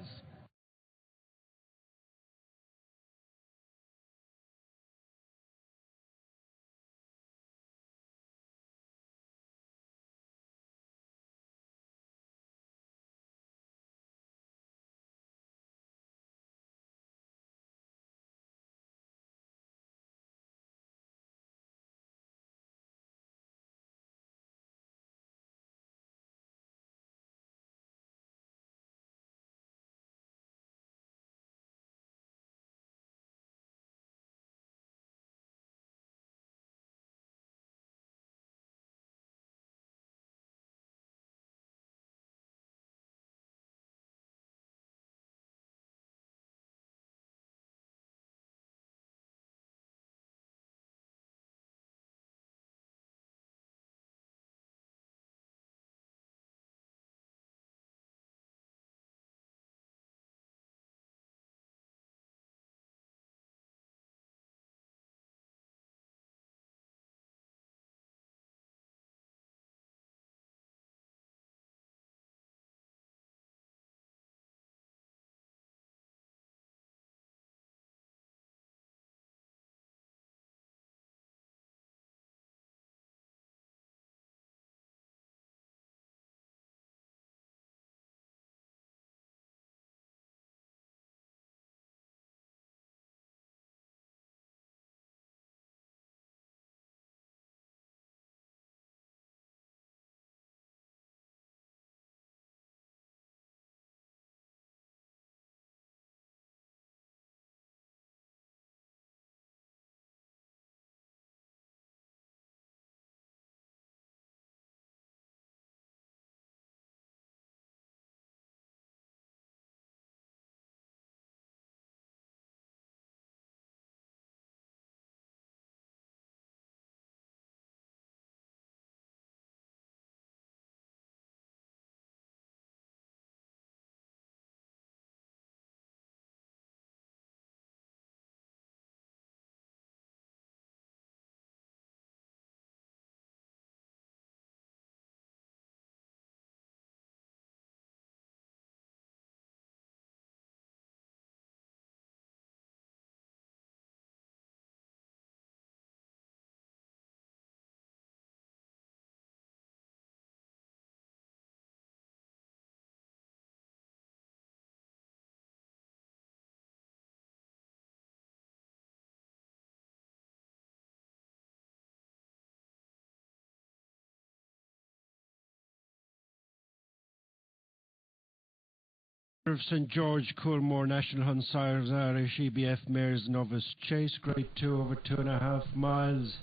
of St George, Coolmore, National Hunsars, Irish, EBF Mares, Novice Chase, Grade 2 over 2.5 miles.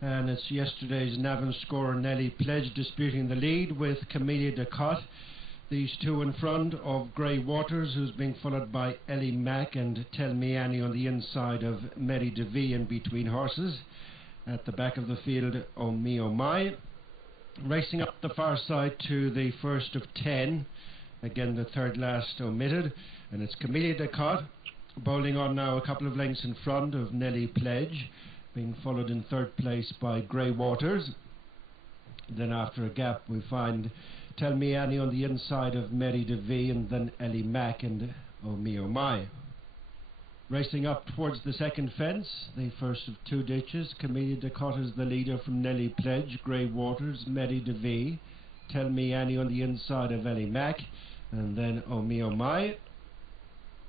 And it's yesterday's Navan scorer Nelly Pledge disputing the lead with Camellia de Cotte. These two in front of Grey Waters, who's being followed by Ellie Mack and Tell Me Annie on the inside of Mary DeVee in between horses. At the back of the field, Oh Me Oh My. Racing up the far side to the first of 10. Again, the third last omitted. And it's Camellia de Cotte, bowling on now a couple of lengths in front of Nelly Pledge, being followed in third place by Grey Waters. Then after a gap we find Tell Me Annie on the inside of Mary DeVee, and then Ellie Mack and Oh Me Oh My. Racing up towards the second fence, the first of two ditches, Camellia de Cotte is the leader from Nelly Pledge, Grey Waters, Mary DeVee, Tell Me Annie on the inside of Ellie Mack, and then Oh Me Oh My.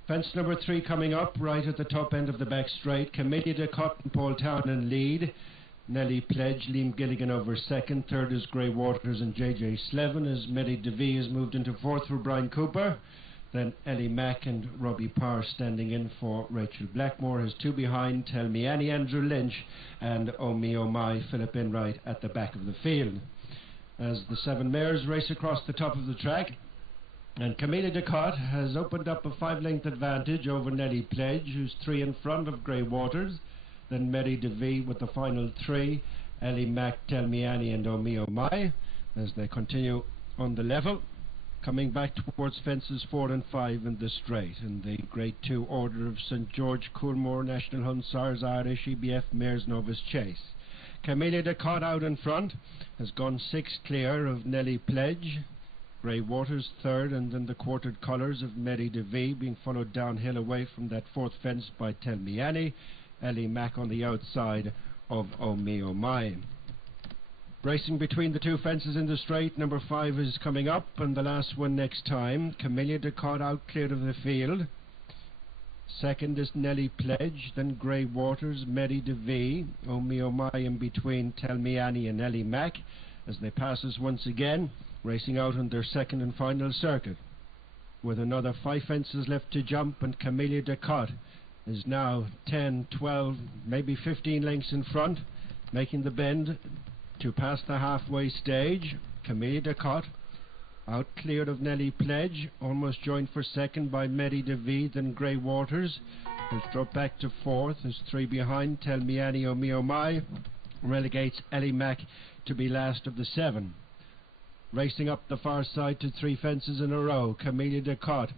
Fence number 3 coming up right at the top end of the back straight, Camellia de Cotte and Paul Townend lead. Nelly Pledge, Liam Gilligan over second. Third is Grey Waters and JJ Slevin, as Mary DeVee has moved into fourth for Brian Cooper. Then Ellie Mack and Robbie Parr standing in for Rachel Blackmore. His two behind, Tell Me Annie, Andrew Lynch, and Oh Me Oh My, Philip Enright at the back of the field. As the 7 mares race across the top of the track, and Camellia de Cotte has opened up a 5-length advantage over Nelly Pledge, who's 3 in front of Grey Waters. Then Mary DeVee with the final 3, Ellie Mack, Tell Me Annie and Oh Me Oh My, as they continue on the level, coming back towards fences 4 and 5 in the straight, in the Grade 2 order of St George, Coolmore, National Hunsars, Irish, EBF Mares, Novice Chase. Camellia de Cotte out in front has gone 6 clear of Nelly Pledge. Grey Waters third, and then the quartered colours of Mary DeVee being followed downhill away from that fourth fence by Tell Me Annie. Ellie Mack on the outside of Oh Me Oh My. Racing between the two fences in the straight, number 5 is coming up, and the last one next time. Camellia de Cotte out clear of the field. Second is Nelly Pledge, then Grey Waters, Mary DeVee, Oh Me Oh My in between Tell Me Annie and Ellie Mack, as they pass us once again, racing out on their second and final circuit. With another 5 fences left to jump, and Camellia de Cotte is now 10, 12, maybe 15 lengths in front, making the bend to pass the halfway stage. Camellia de Cotte out cleared of Nelly Pledge, almost joined for second by Mary DeVee, then Grey Waters, who's dropped back to fourth. There's 3 behind, Tell Me Annie, Oh Me Oh My, relegates Ellie Mack to be last of the 7. Racing up the far side to 3 fences in a row, Camellia de Cotte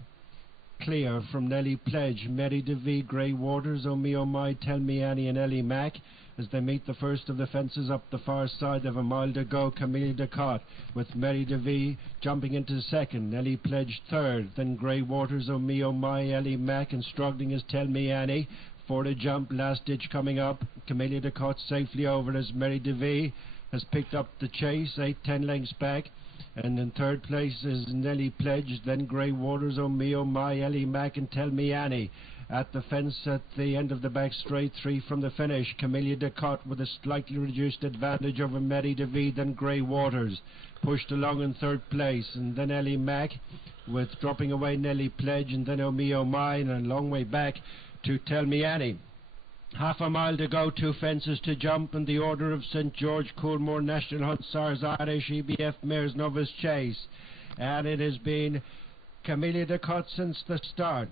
clear from Nelly Pledge, Mary DeVee, Grey Waters, Oh Me Oh My, Tell Me Annie and Ellie Mack, as they meet the first of the fences up the far side. Of a mile to go, Camellia de Cotte with Mary DeVee jumping into second, Nelly Pledge third, then Grey Waters, Oh Me Oh My, Ellie Mack, and struggling is Tell Me Annie. For the jump, last ditch coming up, Camellia de Cotte safely over as Mary DeVee has picked up the chase, 8-10 lengths back. And in third place is Nelly Pledge, then Grey Waters, Oh Me Oh My, Ellie Mack and Tell Me Annie. At the fence at the end of the back straight, 3 from the finish, Camellia de Cotte with a slightly reduced advantage over Mary DeVee, then Grey Waters. Pushed along in third place, and then Ellie Mack with dropping away Nelly Pledge, and then Oh Me Oh My, and a long way back to Tell Me Annie. Half a mile to go, 2 fences to jump, in the order of St George, Coolmore, National Hunsars, Irish, EBF Mares, Novice Chase. And it has been Camellia de Cotte since the start.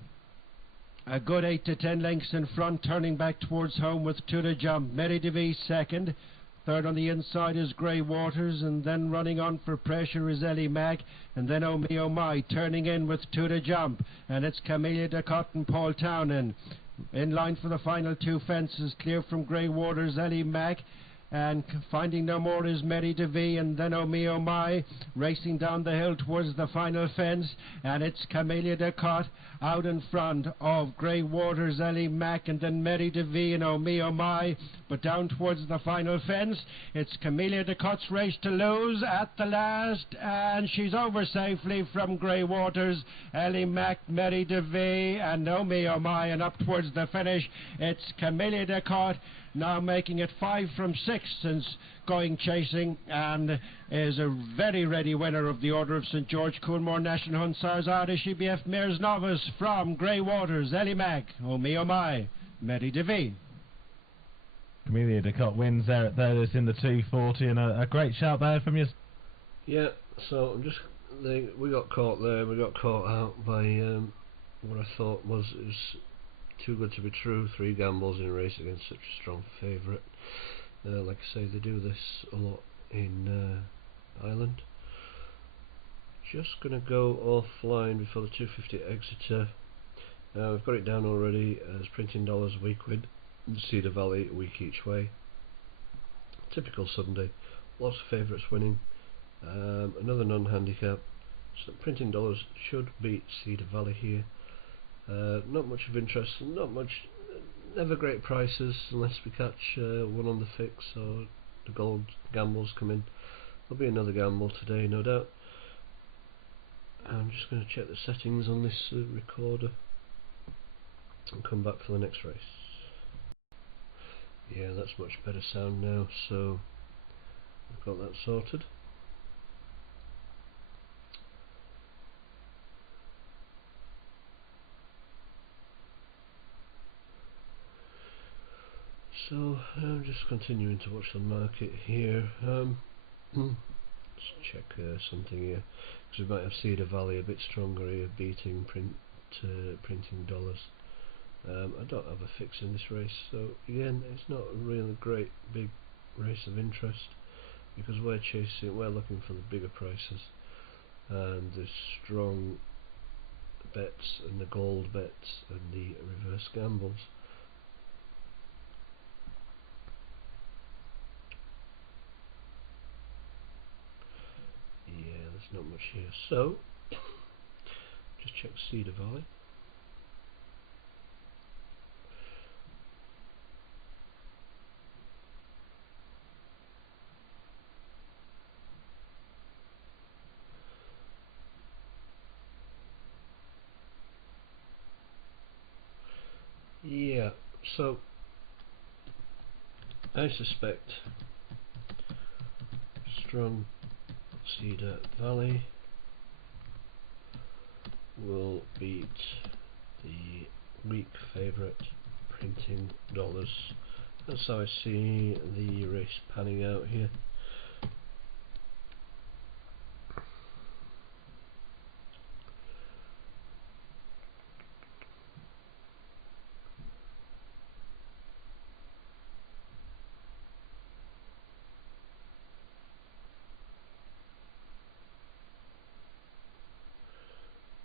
A good 8 to 10 lengths in front, turning back towards home with 2 to jump. Mary DeVee second. Third on the inside is Grey Waters, and then running on for pressure is Ellie Mack, and then Oh Me Oh My turning in with 2 to jump. And it's Camellia de Cotte and Paul Townend. In line for the final 2 fences, clear from Grey Waters, Ellie Mack, and finding no more is Mary DeVee, and then Oh Me Oh My racing down the hill towards the final fence, and it's Camellia de Cotte out in front of Grey Waters, Ellie Mack, and then Mary DeVee and Oh Me Oh My. But down towards the final fence, it's Camellia de Cotte's race to lose at the last, and she's over safely from Grey Waters, Ellie Mac, Mary DeVee, and Oh Me Oh My, and up towards the finish, it's Camellia de Cotte, now making it 5 from 6 since going chasing, and is a very ready winner of the Order of St George Coolmore National Hussars Irish EBF Mares Novice from Grey Waters, Ellie Mac, Oh Me Oh My, Mary DeVee. Camellia de Cotte wins there at third. It's in the 240, and a great shout there from you. Yeah, so we got caught there. We got caught out by what I thought was too good to be true. 3 gambles in a race against such a strong favourite. Like I say, they do this a lot in Ireland. Just going to go offline before the 250 Exeter. We've got it down already as Printing Dollars week win. Cedar Valley week each way. Typical Sunday. Lots of favourites winning. Another non-handicap. So Printing Dollars should beat Cedar Valley here. Not much of interest. Not much. Never great prices unless we catch one on the fix or the gold gambles come in. There'll be another gamble today, no doubt. I'm just going to check the settings on this recorder and come back for the next race. Yeah, that's much better sound now, so I've got that sorted. So I'm just continuing to watch the market here. Let's check something here, because we might have Cedar Valley a bit stronger here, beating Printing Dollars. I don't have a fix in this race, so again, it's not a really great big race of interest, because we're looking for the bigger prices and the strong bets and the gold bets and the reverse gambles. Yeah, there's not much here, so just check Cedar Valley. Yeah, so I suspect strong Cedar Valley will beat the weak favourite Printing Dollars. That's how I see the race panning out here.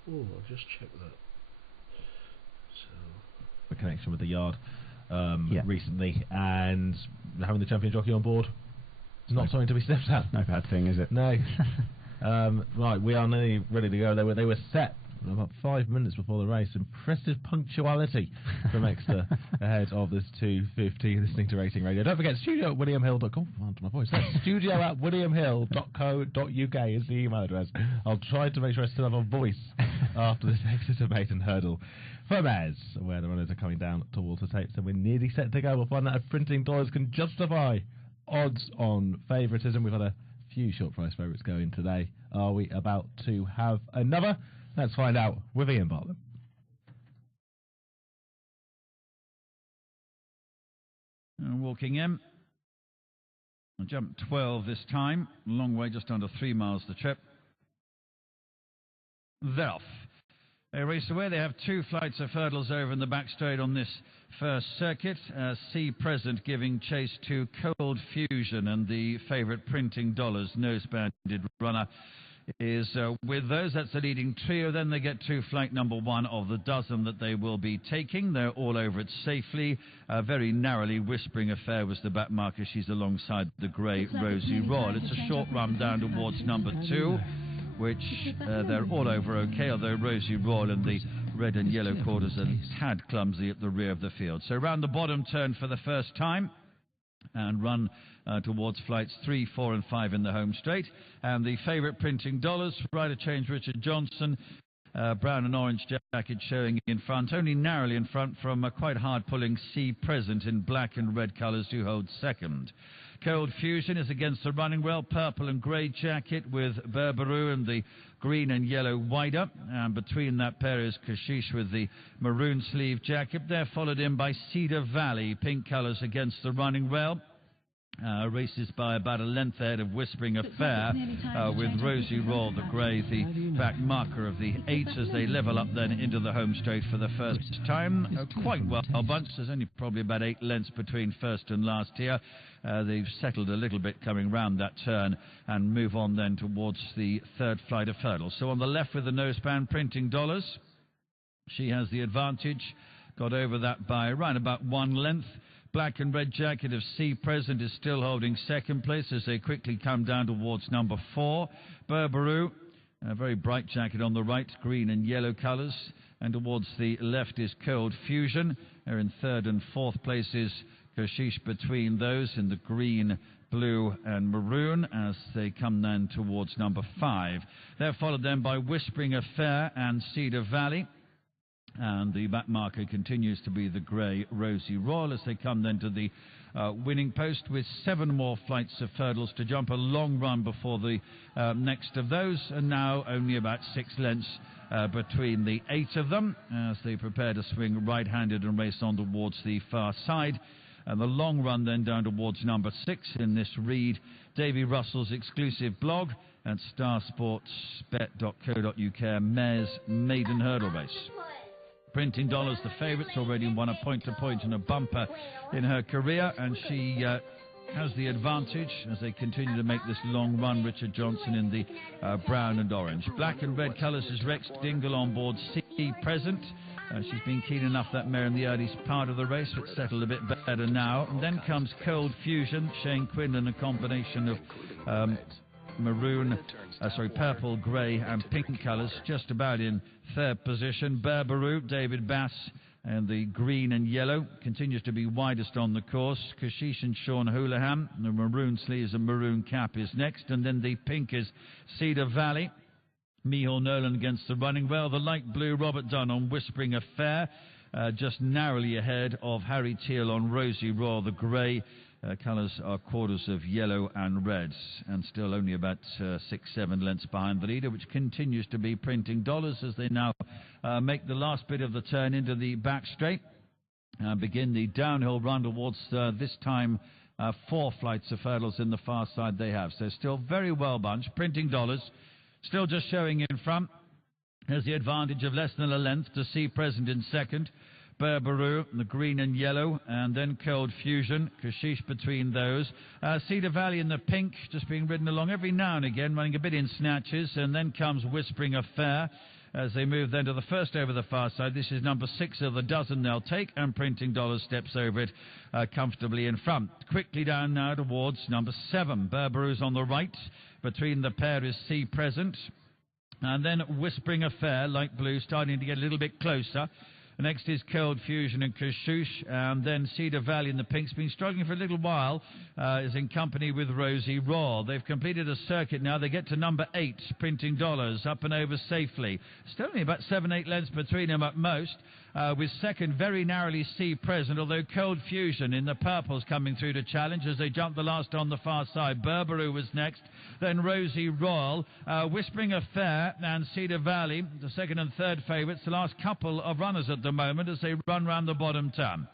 Oh, I'll just check that. So, a connection with the yard recently, and having the champion jockey on board is not something to be sniffed at. No bad thing, is it? No. Right, we are nearly ready to go. They were set about 5 minutes before the race. Impressive punctuality from Exeter ahead of this 250. Listening to Racing Radio. Don't forget, studio at williamhill.com. My voice. That's studio at williamhill.co.uk is the email address. I'll try to make sure I still have a voice after this Exeter Maiden hurdle. For Mares, where the runners are coming down towards the tape, so we're nearly set to go. We'll find out if Printing Dollars can justify odds on favouritism. We've had a few short price favourites going today. Are we about to have another? Let's find out with Ian Bartlett. Walking in. I jumped 12 this time. Long way, just under 3 miles the trip. They're off. They race away. They have 2 flights of hurdles over in the back straight on this first circuit. C Present giving chase to Cold Fusion, and the favourite Printing Dollars, nose-banded runner, is with those. That's the leading trio. Then they get to flight number 1 of the dozen that they will be taking. They're all over it safely. Very narrowly Whispering Affair was the back marker. She's alongside the grey Rosie Royal. It's a short run down towards number 2, which they're all over okay, although Rosie Royal and the red and yellow quarters are a tad clumsy at the rear of the field. So round the bottom turn for the first time. and run towards flights 3, 4 and 5 in the home straight. And the favourite Printing Dollars, rider change Richard Johnson, brown and orange jacket showing in front, only narrowly in front from a quite hard-pulling Sea Present in black and red colours, who holds second. Cold Fusion is against the running rail, purple and grey jacket with Berberu and the green and yellow wider, and between that pair is Kashish with the maroon sleeve jacket. They're followed in by Cedar Valley, pink colours against the running rail. Races by about a length ahead of Whispering Affair, with Rosie Roll, the grey, the back marker of the 8, as they level up then into the home straight for the first time. Quite well bunched. There's only probably about 8 lengths between first and last here. They've settled a little bit coming round that turn and move on then towards the third flight of hurdles. So on the left with the noseband, Printing Dollars. She has the advantage. Got over that by around about 1 length. Black and red jacket of Sea Present is still holding second place as they quickly come down towards number 4. Berberu, a very bright jacket on the right, green and yellow colours. And towards the left is Cold Fusion. They're in third and fourth places. Kashish between those in the green, blue and maroon as they come then towards number 5. They're followed then by Whispering Affair and Cedar Valley. And the back marker continues to be the grey Rosie Royal as they come then to the winning post with 7 more flights of hurdles to jump. A long run before the next of those, and now only about 6 lengths between the 8 of them as they prepare to swing right-handed and race on towards the far side. And the long run then down towards number 6 in this read, Davy Russell's exclusive blog at starsportsbet.co.uk, Mares Maiden Hurdle Race. Printing Dollars, the favourites, already won a point-to-point and a bumper in her career, and she has the advantage as they continue to make this long run. Richard Johnson in the brown and orange. Black and red colours is Rex Dingle on board Sea Present. She's been keen enough, that mare, in the early part of the race, but settled a bit better now. And then comes Cold Fusion, Shane Quinlan, a combination of purple, grey and pink colours, just about in third position. Berberu, David Bass, and the green and yellow continues to be widest on the course. Kashish and Sean Houlihan, the maroon sleeves and maroon cap is next, and then the pink is Cedar Valley. Mihal Nolan against the running rail. The light blue, Robert Dunn on Whispering Affair, just narrowly ahead of Harry Teal on Rosie Royal, the grey. Colours are quarters of yellow and reds, and still only about 6-7 lengths behind the leader, which continues to be Printing Dollars as they now make the last bit of the turn into the back straight and begin the downhill run towards this time 4 flights of hurdles in the far side they have. So still very well bunched. Printing Dollars still just showing in front. Has the advantage of less than a length to Sea Present in second. Berberu, the green and yellow, and then Cold Fusion, Kashish between those. Cedar Valley in the pink, just being ridden along every now and again, running a bit in snatches, and then comes Whispering Affair as they move then to the first over the far side. This is number 6 of the dozen they'll take, and Printing Dollars steps over it comfortably in front. Quickly down now towards number 7. Berberu's on the right. Between the pair is Sea Present, and then Whispering Affair, light blue, starting to get a little bit closer. Next is Cold Fusion and Kashush, and then Cedar Valley in the pink's been struggling for a little while, is in company with Rosie Raw. They've completed a circuit now. They get to number 8, Printing Dollars, up and over safely. Still only about 7-8 lengths between them at most, with second very narrowly Sea Present, although Cold Fusion in the purples coming through to challenge as they jump the last on the far side. Berberu was next, then Rosie Royal, Whispering Affair and Cedar Valley, the second and third favourites, the last couple of runners at the moment as they run round the bottom turn.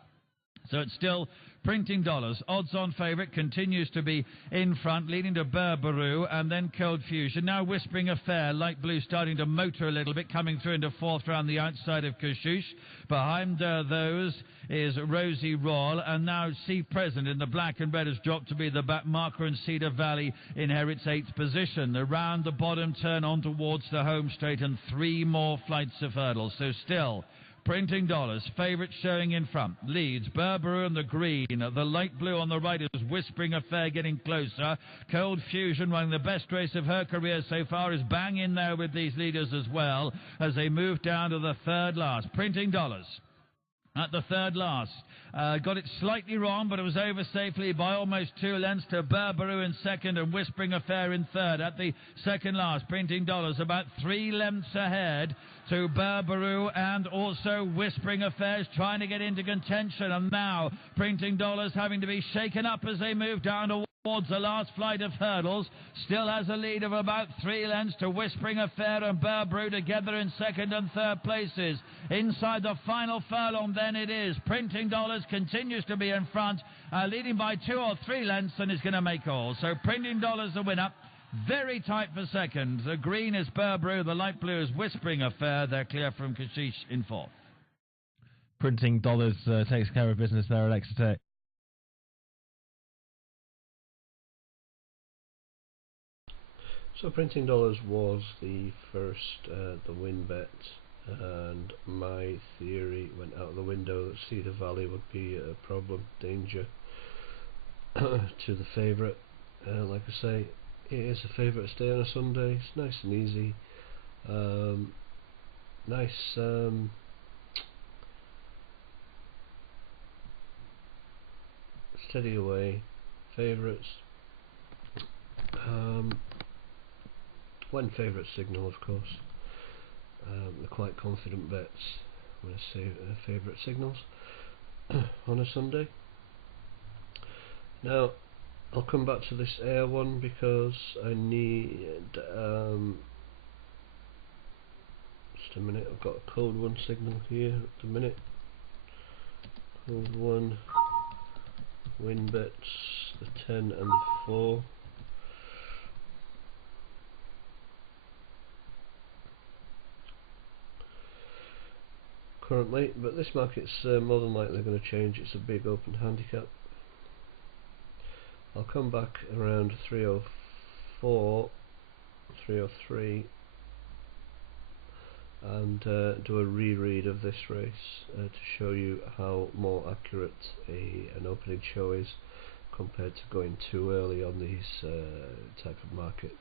So it's still Printing Dollars. Odds-on favourite continues to be in front, leading to Berberu and then Cold Fusion. Now Whispering Affair, light blue, starting to motor a little bit, coming through into fourth round the outside of Kashush. Behind those is Rosie Royal, and now Sea Present in the black and red has dropped to be the back marker, and Cedar Valley inherits 8th position. Around the bottom turn on towards the home straight, and 3 more flights of hurdles. So still Printing Dollars, favourite showing in front. Leads Berberu and the green. The light blue on the right is Whispering Affair getting closer. Cold Fusion, running the best race of her career so far, is bang in there with these leaders as well as they move down to the third last. Printing Dollars at the third last. got it slightly wrong, but it was over safely by almost 2 lengths to Burberoo in second and Whispering Affair in third. At the second last, Printing Dollars about 3 lengths ahead to Burberoo and also Whispering Affairs trying to get into contention. And now Printing Dollars having to be shaken up as they move down towards the last flight of hurdles. Still has a lead of about 3 lengths to Whispering Affair and Burberoo together in second and third places. Inside the final furlong then it is. Printing Dollars continues to be in front, leading by 2 or 3 lengths and is going to make all. So Printing Dollars the winner. Very tight for second. The green is Burberoo, the light blue is Whispering Affair. They're clear from Kashish in fourth. Printing Dollars takes care of business there at Exeter. So Printing Dollars was the first, the win bet, and my theory went out the window that Cedar Valley would be a problem, danger to the favourite. Like I say, it is a favourite to stay on a Sunday. It's nice and easy. Nice steady away favourites. When favourites signal, of course. They're quite confident bets when I say favourite signals on a Sunday. Now I'll come back to this air one because I need just a minute. I've got a code 1 signal here at the minute. Code 1 win bets, the 10 and the 4. Currently, but this market's more than likely going to change. It's a big open handicap. I'll come back around 304, 303 and do a reread of this race to show you how more accurate an opening show is compared to going too early on these type of markets.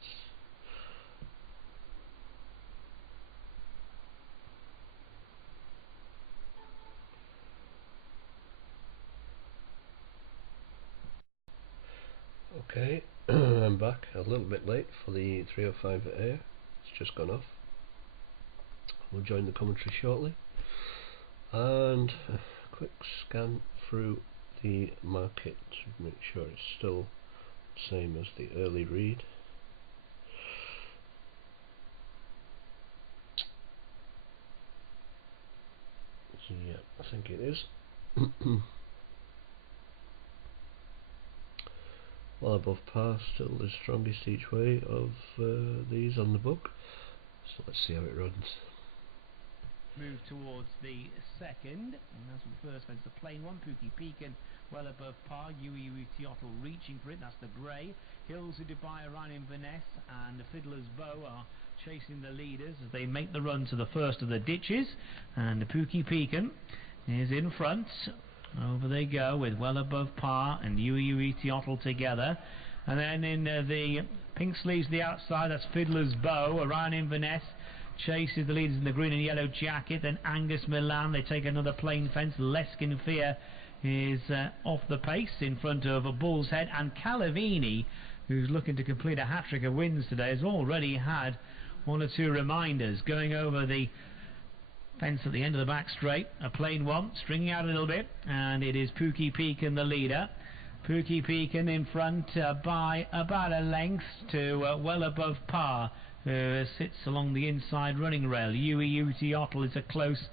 Okay, I'm back a little bit late for the 305 at air. It's just gone off. We'll join the commentary shortly. And a quick scan through the market to make sure it's still the same as the early read. So yeah, I think it is. Well above par, still the strongest each way of these on the book. So let's see how it runs. Move towards the second, and that's the first fence, the plain one. Pookie Pekin well above par. Yui Teotl reaching for it, that's the grey. Hills of Dubai, Orion Inverness and the Fiddler's Bow are chasing the leaders as they make the run to the first of the ditches, and the Pookie Pekin is in front. Over they go with well above par and Yui Teotl together, and then in the pink sleeves the outside, that's Fiddler's Bow. Orion Inverness chases the leaders in the green and yellow jacket. Then Angus Milan, they take another plain fence. Leskin Fear is off the pace in front of a Bull's Head, and Calavini, who's looking to complete a hat-trick of wins today, has already had 1 or 2 reminders going over the fence at the end of the back straight. A plain one, stringing out a little bit, and it is Pookie Pekin the leader. Pookie Pekin in front by about a length to well above par, who sits along the inside running rail. Yui Teotl is a close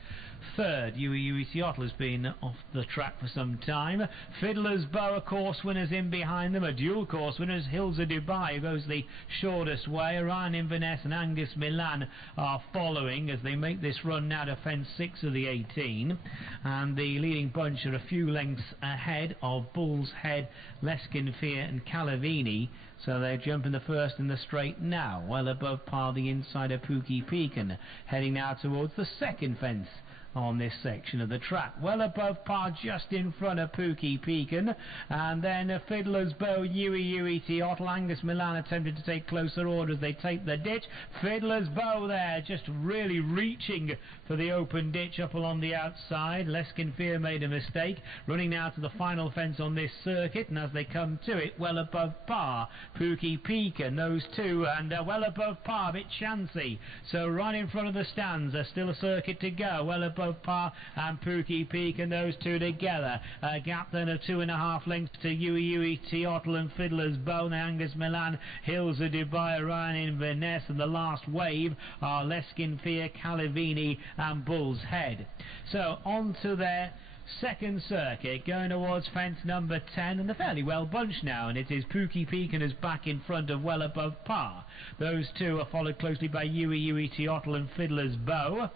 third. Yui Teotl has been off the track for some time. Fiddler's Bow, a course winner's in behind them. A dual course winners, Hills of Dubai, who goes the shortest way. Orion Inverness and Angus Milan are following as they make this run now to fence 6 of the 18. And the leading bunch are a few lengths ahead of Bull's Head, Leskin Fear and Calavini. So they're jumping the first in the straight now, well above par the inside of Pookie Pekin. Heading now towards the second fence on this section of the track. Well above par just in front of Pookie Peakin, and then Fiddler's Bow, Yui Teotl. Angus Milan attempted to take closer order as they take the ditch. Fiddler's Bow there just really reaching for the open ditch up along the outside. Leskin Fear made a mistake, running now to the final fence on this circuit, and as they come to it, well above par, Pookie Peakin, those two, and well above par, a bit chancy. So right in front of the stands, there's still a circuit to go. Well above par and Pookie Peakin, those two together. A gap then of 2.5 lengths to Yui Teotl and Fiddler's Bow. Angus Milan, Hills of Dubai, Ryan Inverness, and the last wave are Leskin Fear, Calavini and Bull's Head. So on to their second circuit, going towards fence number 10, and they're fairly well bunched now, and it is Pookie Peakin is back in front of well above par. Those two are followed closely by Yui Teotl and Fiddler's Bow.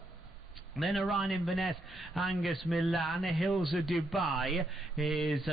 Then Ryan Inverness, Angus Milan. Hills of Dubai is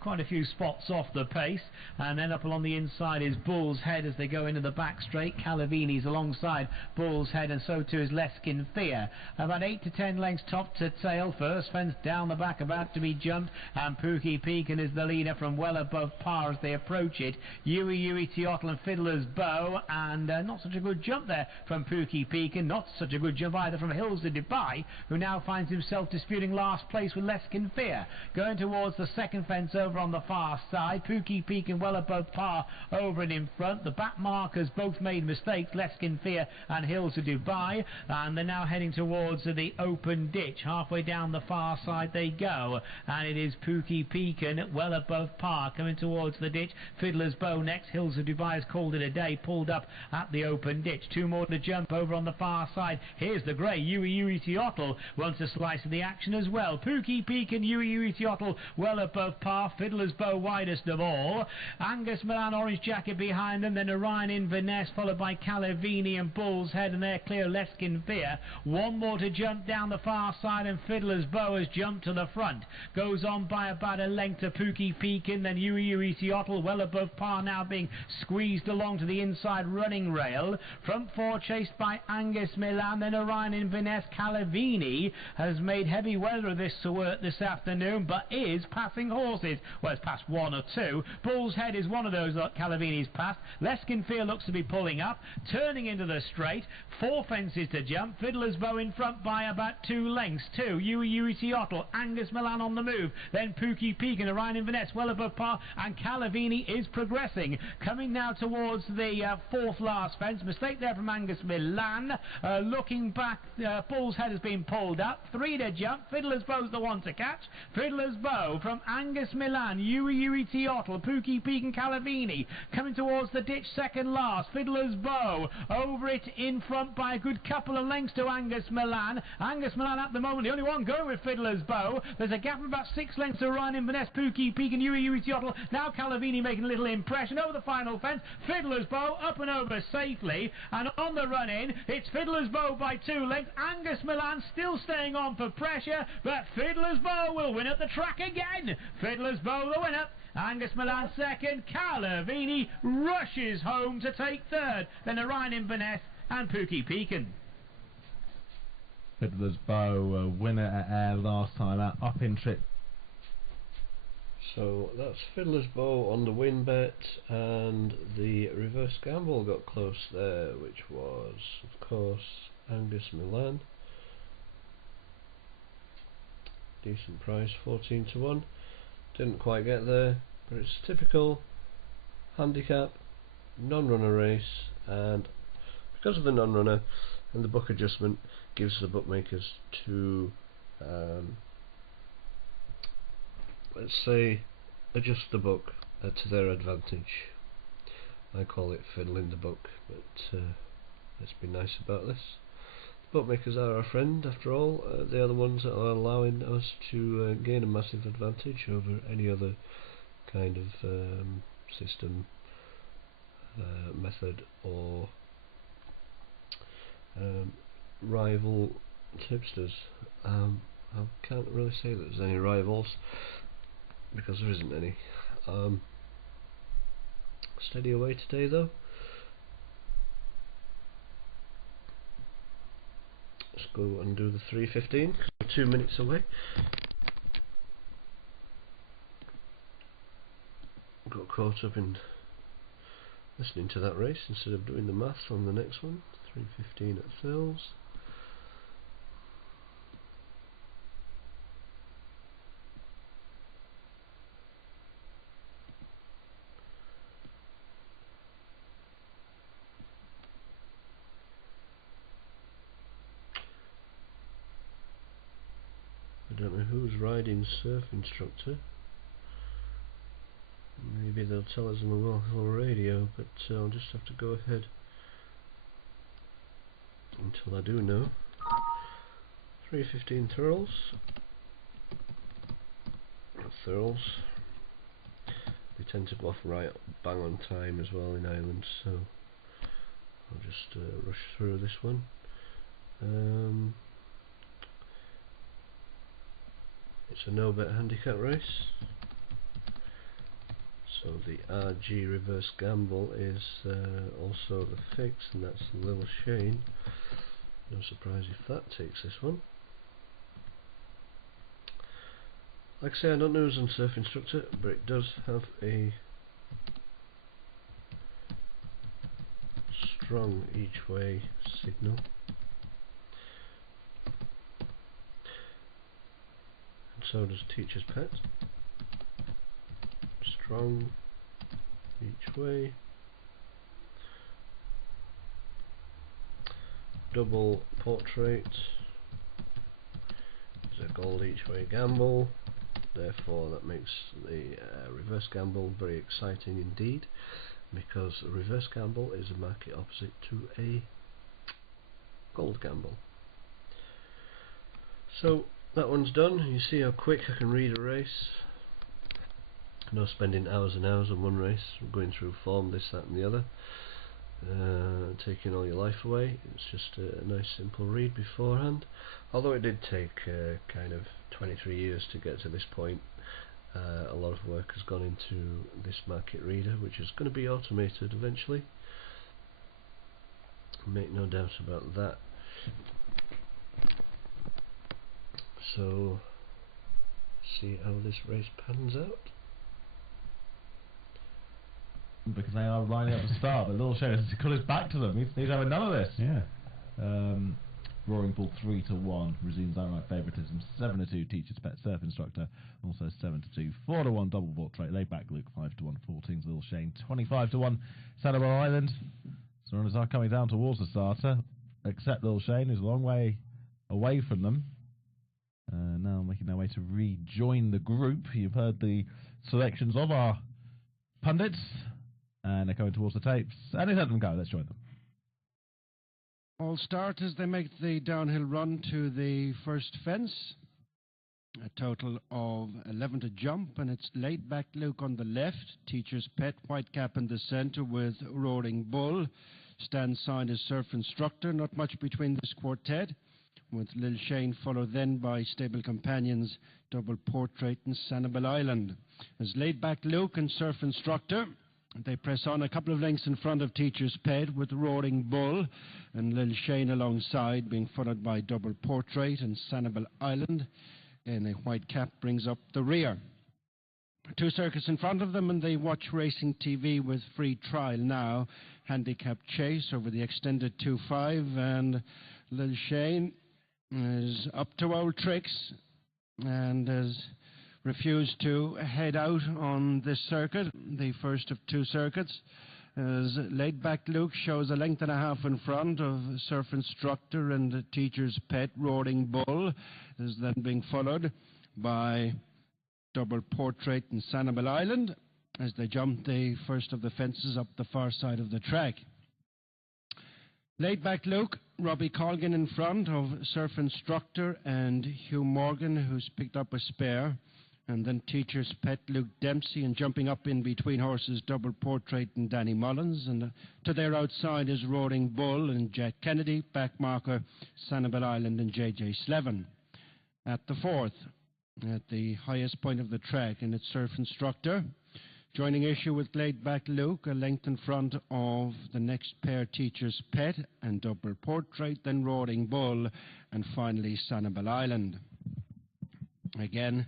quite a few spots off the pace, and then up along the inside is Bull's Head as they go into the back straight. Calavini's alongside Bull's Head, and so too is Leskin Fear. About 8 to 10 lengths top to tail. First fence down the back about to be jumped, and Pookie Peakin is the leader from well above par as they approach it. Yui Teotl and Fiddler's Bow, and not such a good jump there from Pookie Peakin. Not such a good jump either from Hills of Dubai, who now finds himself disputing last place with Leskin Fear. Going towards the second fence over on the far side, Pookie Peakin well above par over and in front. The back markers both made mistakes, Leskin Fear and Hills of Dubai, and they're now heading towards the open ditch. Halfway down the far side they go, and it is Pookie Peakin well above par coming towards the ditch. Fiddler's Bow next. Hills of Dubai has called it a day, pulled up at the open ditch. Two more to jump over on the far side. Here's the grey, Yui Teotl wants a slice of the action as well. Pookie Peakin, Yui Teotl well above par. Fiddler's Bow widest of all. Angus Milan orange jacket behind them, then Orion Inverness followed by Calavini and Bull's Head, and they're clear Leskin Fear. One more to jump down the far side, and Fiddler's Bow has jumped to the front. Goes on by about a length to Pookie Peakin, then Yui Teotl well above par now being squeezed along to the inside running rail. Front four chased by Angus Milan, then Orion Inverness. Calavini has made heavy weather of this afternoon, but is passing horses. Well, it's past one or two. Bull's Head is one of those that Calavini's passed. Leskin Fear looks to be pulling up, turning into the straight. 4 fences to jump. Fiddler's Bow in front by about 2 lengths. 2. Yui Teotl. Angus Milan on the move. Then Pookie Peakin and Ryan Inverness well above par, and Calavini is progressing. Coming now towards the 4th last fence. Mistake there from Angus Milan. Looking back, Bull's Head has been pulled up. 3 to jump. Fiddler's Bow's the one to catch. Fiddler's Bow from Angus Milan, Yui Teotl, Pookie Peakin, Calavini coming towards the ditch second last. Fiddler's Bow over it in front by a good couple of lengths to Angus Milan. Angus Milan at the moment the only one going with Fiddler's Bow. There's a gap of about 6 lengths to Ryan Inverness, Pookie Peakin, Yui Teotl. Now Calavini making a little impression over the final fence. Fiddler's Bow up and over safely, and on the run in it's Fiddler's Bow by 2 lengths. Angus Milan still staying on for pressure, but Fiddler's Bow will win at the track again. Fiddler's Bow the winner. Angus Milan second. Calavini rushes home to take third. Then Orion Inverness and Pookie Peakin. Fiddler's Bow, winner at Ayr last time out, up in trip. So that's Fiddler's Bow on the win bet, and the reverse gamble got close there, which was, of course, Angus Milan. Decent price, 14 to 1. Didn't quite get there, but it's typical handicap, non-runner race, and because of the non-runner and the book adjustment, gives the bookmakers to let's say adjust the book to their advantage. I call it fiddling the book, but let's be nice about this. Bookmakers are our friend after all. They are the ones that are allowing us to gain a massive advantage over any other kind of system, method, or rival tipsters. I can't really say that there's any rivals because there isn't any. Steady away today though. let's go and do the 3:15. We're 2 minutes away. Got caught up in listening to that race instead of doing the math on the next one. 3:15 at Thills. I don't know who's riding Surf Instructor. Maybe they'll tell us on the local radio, but I'll just have to go ahead until I do know. 3:15 Thurls. They tend to go off right bang on time as well in Ireland, so I'll just rush through this one. It's a no-bet handicap race. So the RG reverse gamble is also the fix, and that's Lil Shane. No surprise if that takes this one. Like I say, I don't know who's on Surf Instructor, but it does have a strong each way signal. And so does Teacher's Pet. Strong each way. Double Portrait is a gold each way gamble, therefore that makes the reverse gamble very exciting indeed, because a reverse gamble is a market opposite to a gold gamble. So that one's done. You see how quick I can read a race. No spending hours and hours on one race, going through form, this, that and the other, taking all your life away. It's just a nice simple read beforehand, although it did take kind of 23 years to get to this point. A lot of work has gone into this market reader, which is going to be automated eventually, make no doubt about that. So see how this race pans out. Because they are lining up to start, but Little Shane has got his back to them. He's having none of this. Yeah. Roaring Bull 3-1 resumes outright favouritism. 7-2 Teacher's Pet Surf Instructor, also 7-2. 4-1 Double Portrait Laid Back Luke 5-1. 14's Little Shane 25-1. Sanibel Island. So runners are coming down towards the starter, except Little Shane, who's a long way away from them. Now making their way to rejoin the group. You've heard the selections of our pundits. And they're going towards the tapes. And let's let them go. Let's join them. All start as they make the downhill run to the first fence. A total of 11 to jump, and it's Laid Back Luke on the left, Teacher's Pet, Whitecap in the centre with Roaring Bull. Stand side is Surf Instructor, not much between this quartet, with Lil Shane followed then by stable companions Double Portrait and Sanibel Island. As Laid Back Luke and Surf Instructor, they press on a couple of lengths in front of Teacher's Pet with Roaring Bull and Lil Shane alongside, being followed by Double Portrait and Sanibel Island. And a white cap brings up the rear. Two circuits in front of them, and they watch racing TV with free trial now. Handicap chase over the extended 2-5, and Lil Shane is up to old tricks and has refused to head out on this circuit, the first of two circuits, as Laid Back Luke shows a length and a half in front of Surf Instructor and Teacher's Pet. Roaring Bull is then being followed by Double Portrait and Sanibel Island as they jump the first of the fences up the far side of the track. Laid Back Luke, Robbie Colgan in front of Surf Instructor and Hugh Morgan, who's picked up a spare. And then Teacher's Pet, Luke Dempsey, and jumping up in between horses, Double Portrait and Danny Mullins. And to their outside is Roaring Bull and Jack Kennedy, back marker Sanibel Island and JJ Slevin. At the fourth, at the highest point of the track, and it's Surf Instructor. Joining issue with Laid Back Luke, a length in front of the next pair, Teacher's Pet and Double Portrait, then Roaring Bull and finally Sanibel Island. Again,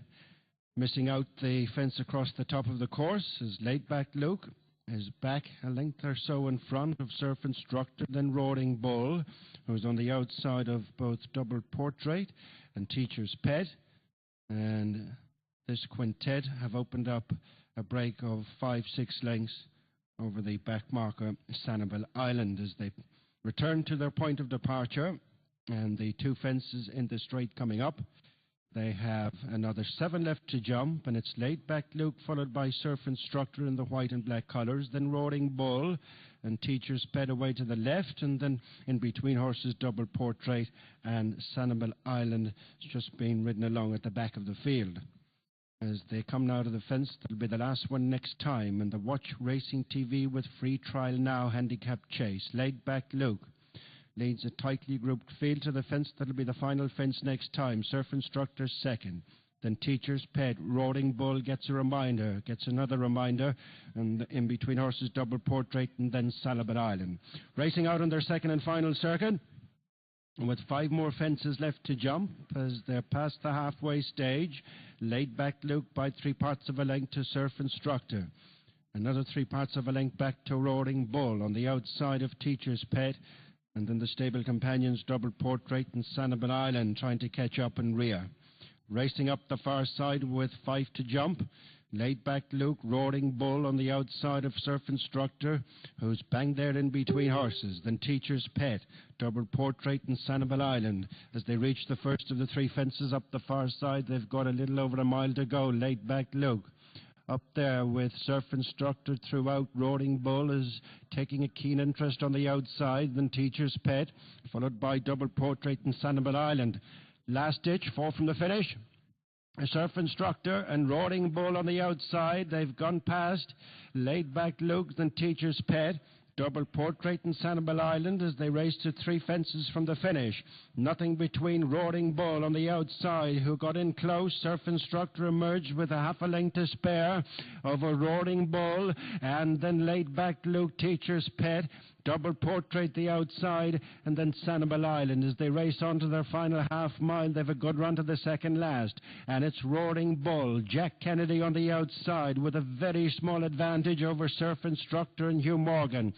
missing out the fence across the top of the course is Laid Back Luke. Is back a length or so in front of Surf Instructor, then Roaring Bull, who's on the outside of both Double Portrait and Teacher's Pet. And this quintet have opened up a break of 5-6 lengths over the back marker Sanibel Island as they return to their point of departure, and the two fences in the straight coming up. They have another 7 left to jump, and it's Laid Back Luke followed by Surf Instructor in the white and black colours, then Roaring Bull and Teacher's Pet away to the left, and then in between horses Double Portrait and Sanibel Island has just been ridden along at the back of the field. As they come now to the fence, that'll be the last one next time, and the Watch Racing TV with Free Trial Now handicap chase. Laid Back Luke leads a tightly grouped field to the fence. That'll be the final fence next time. Surf Instructor second. Then Teacher's Pet. Roaring Bull gets a reminder, gets another reminder, and in between horses Double Portrait and then Sanibel Island. Racing out on their second and final circuit, with 5 more fences left to jump as they're past the halfway stage. Laid Back Luke by 3 parts of a length to Surf Instructor. Another 3 parts of a length back to Roaring Bull on the outside of Teacher's Pet. And then the stable companions Double Portrait and Sanibel Island trying to catch up and rear. Racing up the far side with 5 to jump. Laid Back Luke, Roaring Bull on the outside of Surf Instructor, who's banged there in between horses. Then Teacher's Pet, Double Portrait and Sanibel Island. As they reach the first of the 3 fences up the far side, they've got a little over a mile to go. Laid Back Luke up there with Surf Instructor throughout. Roaring Bull is taking a keen interest on the outside, then Teacher's Pet, followed by Double Portrait and Sanibel Island. Last ditch, 4 from the finish. A Surf Instructor and Roaring Bull on the outside. They've gone past Laid Back Luke, then Teacher's Pet, Double Portrait and Sanibel Island as they race to 3 fences from the finish. Nothing between Roaring Bull on the outside, who got in close. Surf Instructor emerged with a half a length to spare over Roaring Bull, and then Laid Back Luke, Teacher's Pet, Double Portrait the outside, and then Sanibel Island. As they race on to their final half mile, they have a good run to the second last, and it's Roaring Bull, Jack Kennedy on the outside with a very small advantage over Surf Instructor and Hugh Morgan.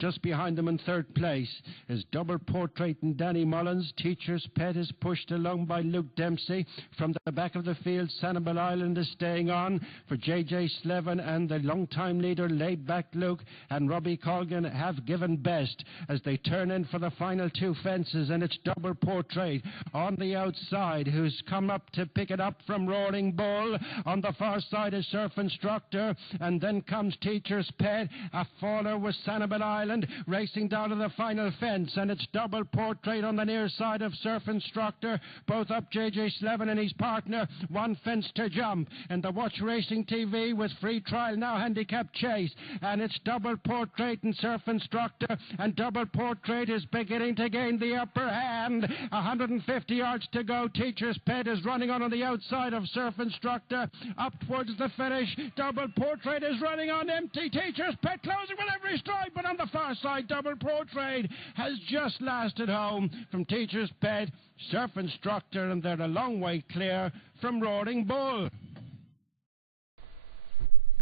Just behind them in 3rd place is Double Portrait and Danny Mullins. Teacher's Pet is pushed along by Luke Dempsey. From the back of the field, Sanibel Island is staying on for J.J. Slevin, and the long-time leader, Laid Back Luke, and Robbie Colgan have given best as they turn in for the final 2 fences, and it's Double Portrait on the outside who's come up to pick it up from Roaring Bull. On the far side is Surf Instructor, and then comes Teacher's Pet. A faller with Sanibel Island racing down to the final fence, and it's Double Portrait on the near side of Surf Instructor, both up J.J. Slevin and his partner. 1 fence to jump, and the Watch Racing TV with Free Trial Now handicap chase, and it's Double Portrait and Surf Instructor, and Double Portrait is beginning to gain the upper hand. 150 yards to go. Teacher's Pet is running on the outside of Surf Instructor up towards the finish. Double Portrait is running on empty. Teacher's Pet closing with every stride, but on the far side, Double Portrait has just lasted home from Teacher's Pet, Surf Instructor, and they're a long way clear from Roaring Bull.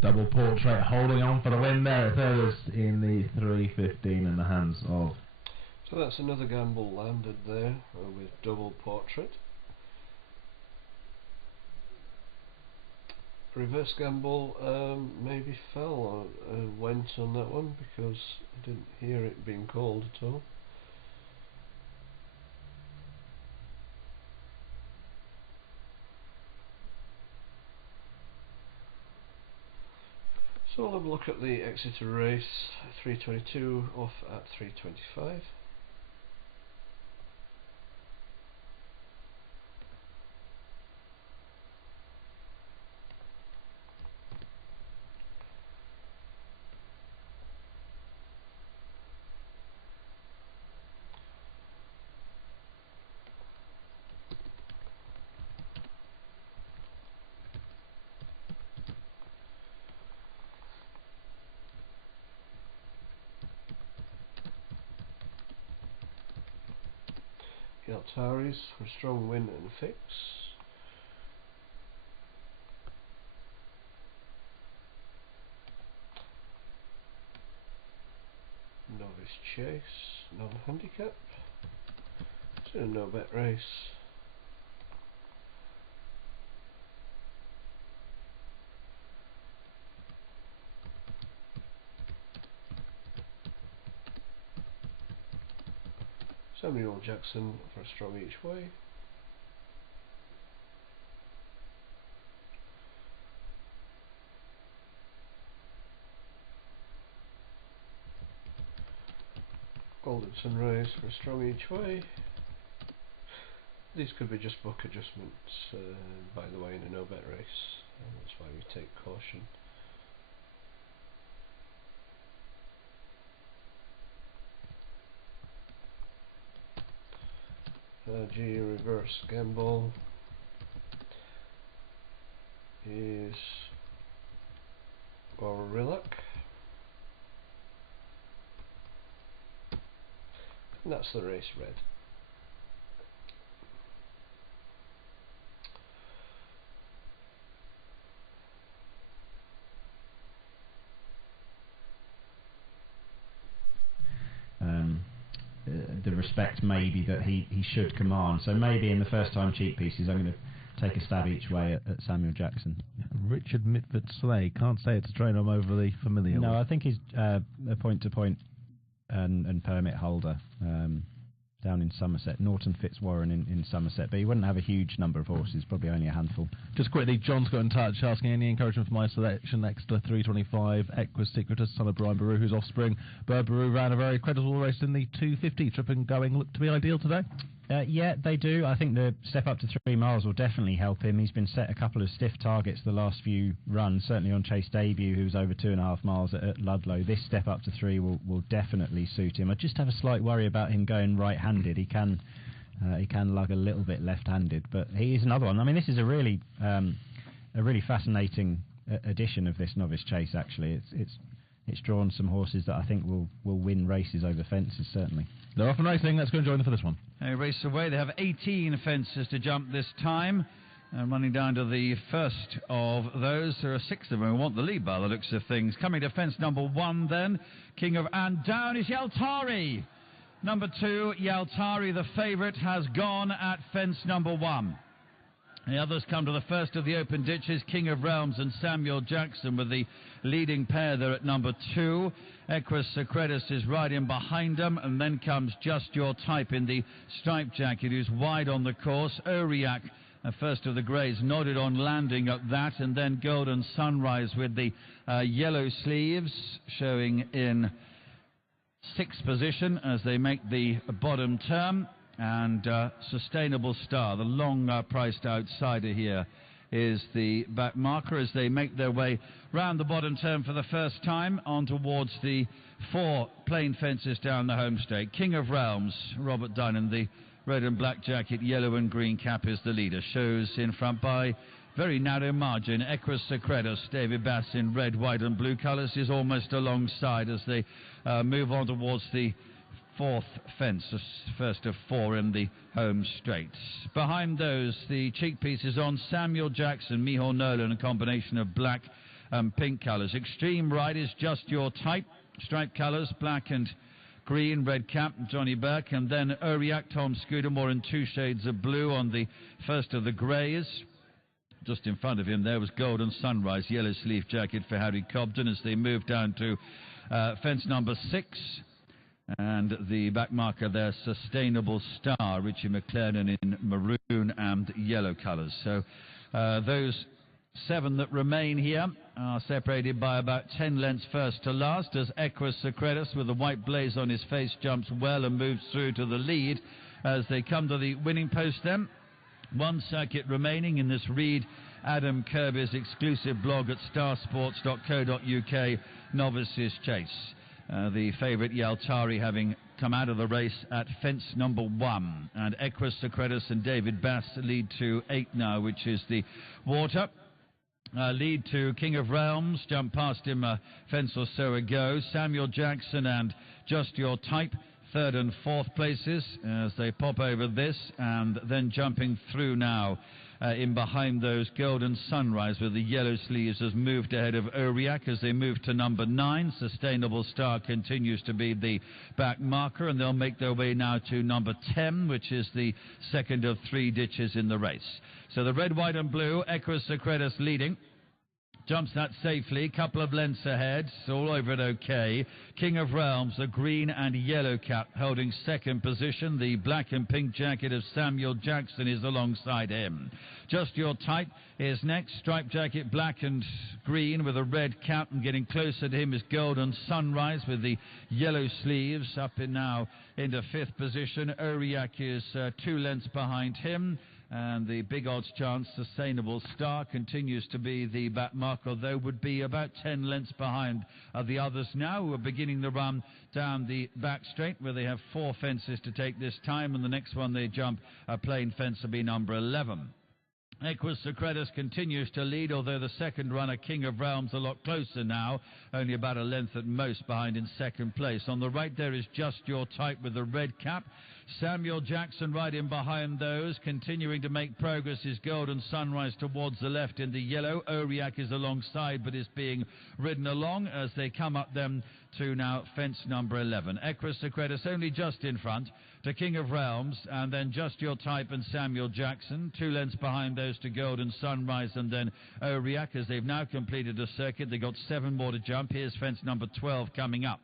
Double Portrait holding on for the win there. Third is in the 3:15 in the hands of. So that's another gamble landed there with Double Portrait. Reverse gamble maybe fell or went on that one because I didn't hear it being called at all. So we'll have a look at the Exeter race, 3:22 off at 3:25. Yaltaris for strong win and fix. Novice Chase, non-handicap. It's a no-bet race. Samuel Jackson for strong each way. Golden Sunrise for strong each way. These could be just book adjustments, by the way, in a no-bet race. That's why we take caution. G reverse gamble is Gorillac, and that's the race red. The respect maybe that he should command. So maybe in the first time cheap pieces I'm going to take a stab each way at Samuel Jackson. Richard Mitford Slay. Can't say it's a trainer I'm overly familiar with. No, I think he's a point-to-point and permit holder down in Somerset. Norton Fitzwarren in Somerset, but he wouldn't have a huge number of horses, probably only a handful. Just quickly, John's got in touch asking any encouragement for my selection. Exeter 325, Equus Secretus, son of Brian Baru, whose offspring. Baru ran a very creditable race in the 250. Trip and going looked to be ideal today. Yeah, they do. I think the step up to 3 miles will definitely help him. He's been set a couple of stiff targets the last few runs, certainly on Chase Debut, who was over 2.5 miles at Ludlow. This step up to 3 will definitely suit him. I just have a slight worry about him going right-handed. He can lug a little bit left-handed, but he is another one. I mean, this is a really fascinating edition of this novice chase. Actually, it's drawn some horses that I think will win races over fences, certainly. They're off and racing. Let's go and join them for this one. They race away. They have 18 fences to jump this time. And running down to the first of those, there are 6 of them who want the lead by the looks of things. Coming to fence number 1 then, King of... And down is Yaltari. Number 2, Yaltari, the favourite, has gone at fence number 1. The others come to the first of the open ditches, King of Realms and Samuel Jackson with the leading pair there at number 2. Equus Secretus is right in behind them, and then comes Just Your Type in the striped jacket, who's wide on the course. Aurillac, first of the greys, nodded on landing at that, and then Golden Sunrise with the yellow sleeves showing in 6th position as they make the bottom turn. And Sustainable Star, the long-priced outsider here, is the back marker as they make their way round the bottom turn for the first time on towards the 4 plain fences down the home straight. King of Realms, Robert Dynan, the red and black jacket, yellow and green cap, is the leader. Shows in front by very narrow margin. Equus Secretus, David Bass in red, white and blue colours, is almost alongside as they move on towards the 4th fence, the first of 4 in the home straight. Behind those, the cheek piece is on Samuel Jackson, Mihal Nolan, a combination of black and pink colours. Extreme right is Just Your Type, striped colours, black and green, red cap, Johnny Burke, and then Aurillac, Tom Scudamore in 2 shades of blue on the first of the greys. Just in front of him there was Golden Sunrise, yellow sleeve jacket for Harry Cobden as they move down to fence number 6. And the back marker there, Sustainable Star, Richie McLennan in maroon and yellow colours. So those 7 that remain here are separated by about 10 lengths first to last as Equus Secretus with the white blaze on his face jumps well and moves through to the lead as they come to the winning post then. 1 circuit remaining in this Reed Adam Kirby's exclusive blog at starsports.co.uk, Novices Chase. The favourite Yaltari having come out of the race at fence number 1. And Equus Secretus and David Bass lead to 8 now, which is the water. Lead to King of Realms, jumped past him a fence or so ago. Samuel Jackson and Just Your Type third and fourth places as they pop over this, and then jumping through now in behind those, Golden Sunrise with the yellow sleeves has moved ahead of Aurillac as they move to number 9. Sustainable Star continues to be the back marker, and they'll make their way now to number 10, which is the second of 3 ditches in the race. So the red, white and blue, Equus Secretus leading. Jumps that safely, couple of lengths ahead, all over it okay. King of Realms, the green and yellow cap, holding second position. The black and pink jacket of Samuel Jackson is alongside him. Just Your Type is next. Striped jacket, black and green with a red cap, and getting closer to him is Golden Sunrise with the yellow sleeves, up in now into 5th position. Aurillac is 2 lengths behind him. And the big odds chance, Sustainable Star, continues to be the back marker, though would be about 10 lengths behind the others now, who are beginning the run down the back straight, where they have 4 fences to take this time, and the next one they jump, a plain fence, will be number 11. Equus Secretus continues to lead, although the second runner, King of Realms, a lot closer now, only about a length at most behind in second place. On the right there is Just Your Type with the red cap. Samuel Jackson right in behind those, continuing to make progress is Golden Sunrise towards the left in the yellow. Aurillac is alongside but is being ridden along as they come up then to now fence number 11. Equus Secretus only just in front to King of Realms, and then Just Your Type and Samuel Jackson, 2 lengths behind those to Golden Sunrise and then Aurillac as they've now completed a circuit. They've got 7 more to jump. Here's fence number 12 coming up.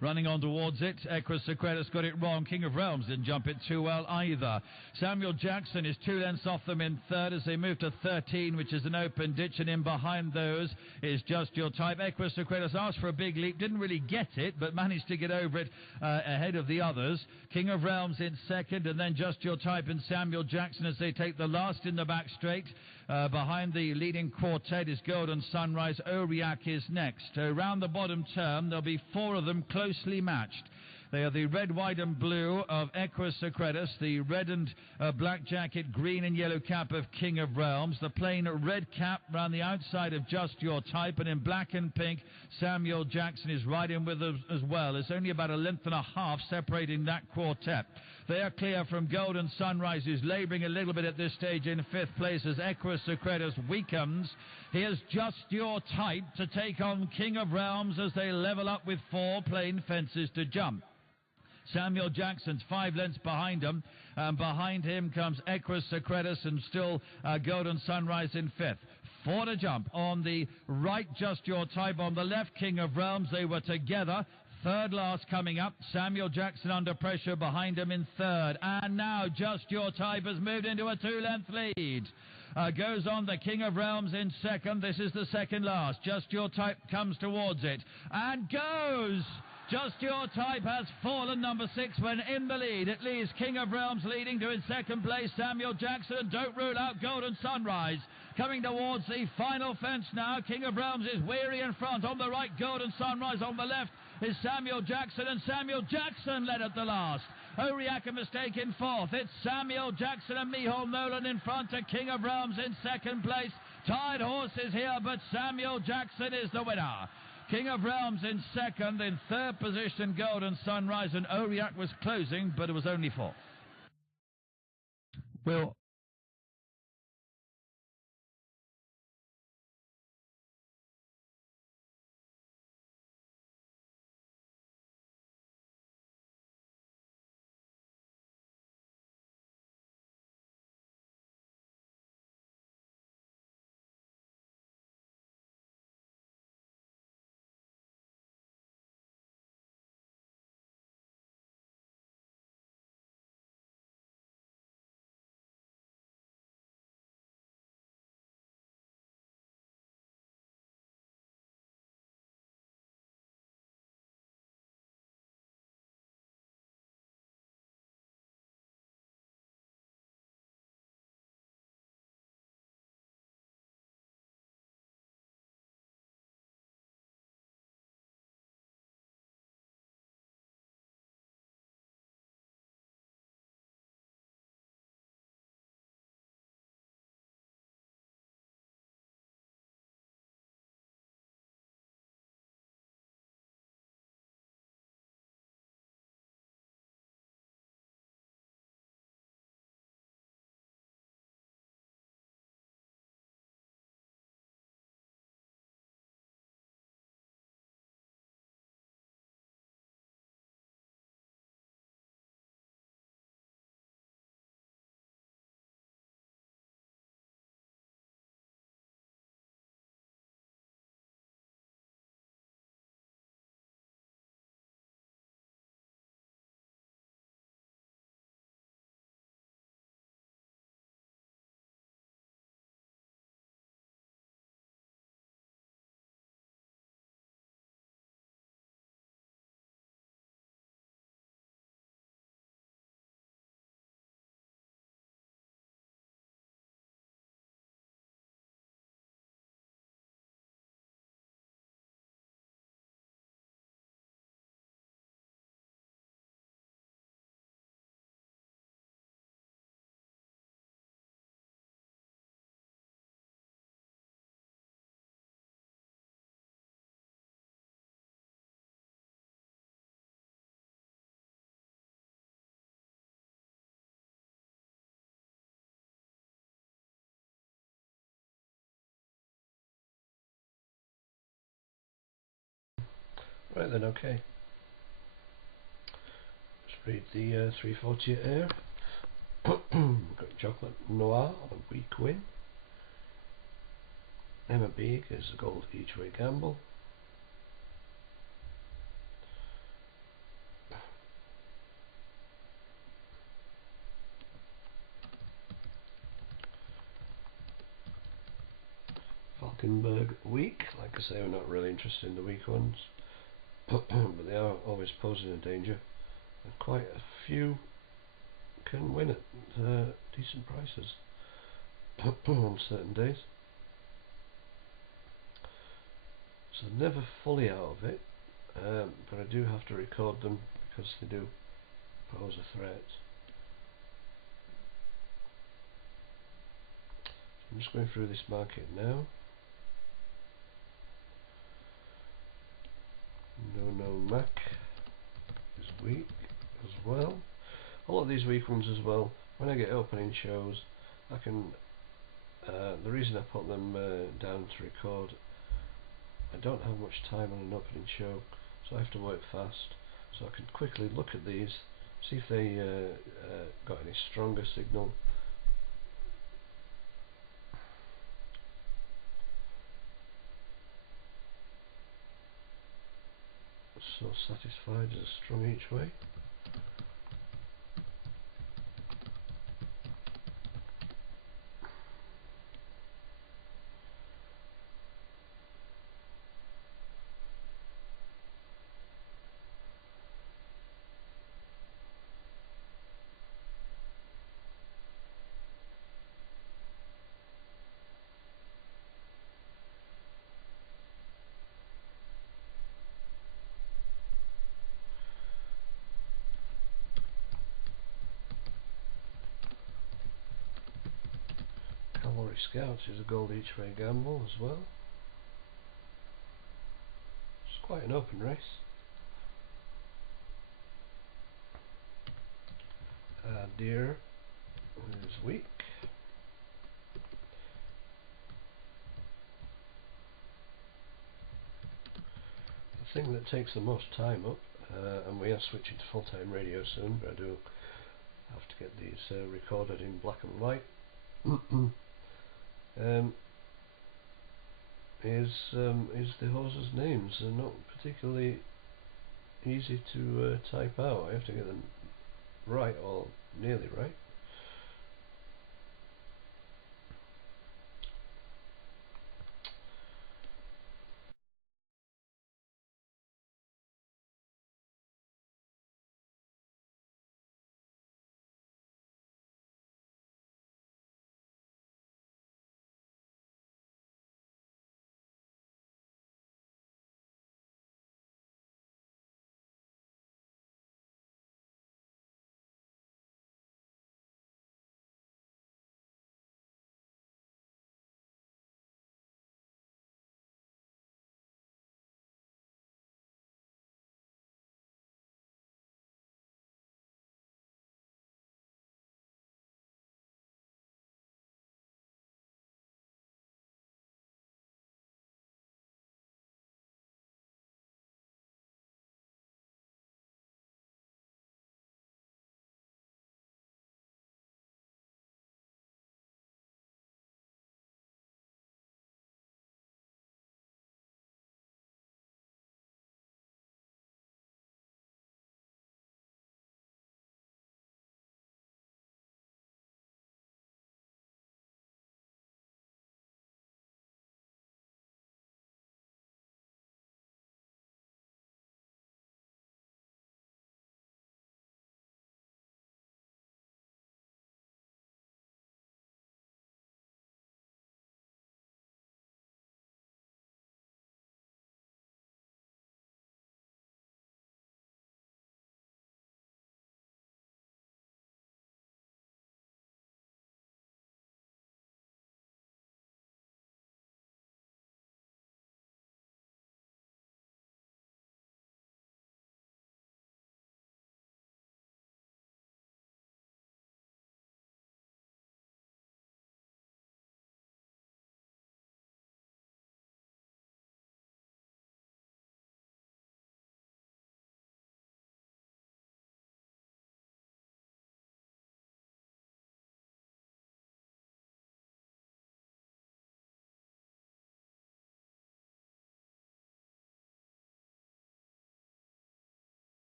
Running on towards it, Equus Secretus got it wrong. King of Realms didn't jump it too well either. Samuel Jackson is 2 lengths off them in third as they move to 13, which is an open ditch, and in behind those is Just Your Type. Equus Secretus asked for a big leap, didn't really get it, but managed to get over it ahead of the others. King of Realms in second, and then Just Your Type and Samuel Jackson as they take the last in the back straight. Behind the leading quartet is Golden Sunrise. Aurillac is next. Around the bottom turn, there'll be 4 of them closely matched. They are the red, white and blue of Equus Secretus, the red and black jacket, green and yellow cap of King of Realms, the plain red cap round the outside of Just Your Type, and in black and pink, Samuel Jackson is right in with us as well. There's only about a length and a half separating that quartet. They are clear from Golden Sunrise, who's labouring a little bit at this stage in 5th place as Equus Secretus weakens. Here's Just Your Type to take on King of Realms as they level up with 4 plain fences to jump. Samuel Jackson's 5 lengths behind him, and behind him comes Equus Secretus and still Golden Sunrise in 5th. 4 to jump. On the right, Just Your Type. On the left, King of Realms. They were together. Third last coming up. Samuel Jackson under pressure behind him in third. And now Just Your Type has moved into a 2-length lead. Goes on the King of Realms in second. This is the second last. Just Your Type comes towards it and goes. Just Your Type has fallen, number 6, when in the lead. It leaves King of Realms leading to in second place Samuel Jackson, and don't rule out Golden Sunrise. Coming towards the final fence now. King of Realms is weary in front. On the right, Golden Sunrise. On the left is Samuel Jackson, and Samuel Jackson led at the last. Aurillac a mistake in 4th. It's Samuel Jackson and Micheal Nolan in front to King of Realms in second place. Tied horses here, but Samuel Jackson is the winner. King of Realms in second. In third position, Golden Sunrise, and Aurillac was closing, but it was only 4th. Well, Right then, okay. Let's read the 340 air. We've got Chocolate Noir on a weak win. Emma Beek is a gold each way gamble. Falkenberg weak. Like I say, we're not really interested in the weak ones, but they are always posing a danger, and quite a few can win at decent prices on certain days. So never fully out of it, but I do have to record them because they do pose a threat. So I'm just going through this market now. No Mac is weak as well. A lot of these weak ones as well. When I get opening shows, I can. The reason I put them down to record, I don't have much time on an opening show, so I have to work fast. So I can quickly look at these, see if they got any stronger signal. So Satisfied is a strong each way. Cavalry Scouts is a gold each way gamble as well. It's quite an open race. Deer is weak. The thing that takes the most time up, and we are switching to full-time radio soon, but I do have to get these recorded in black and white, is the horses' names. They're not particularly easy to type out. I have to get them right, or nearly right.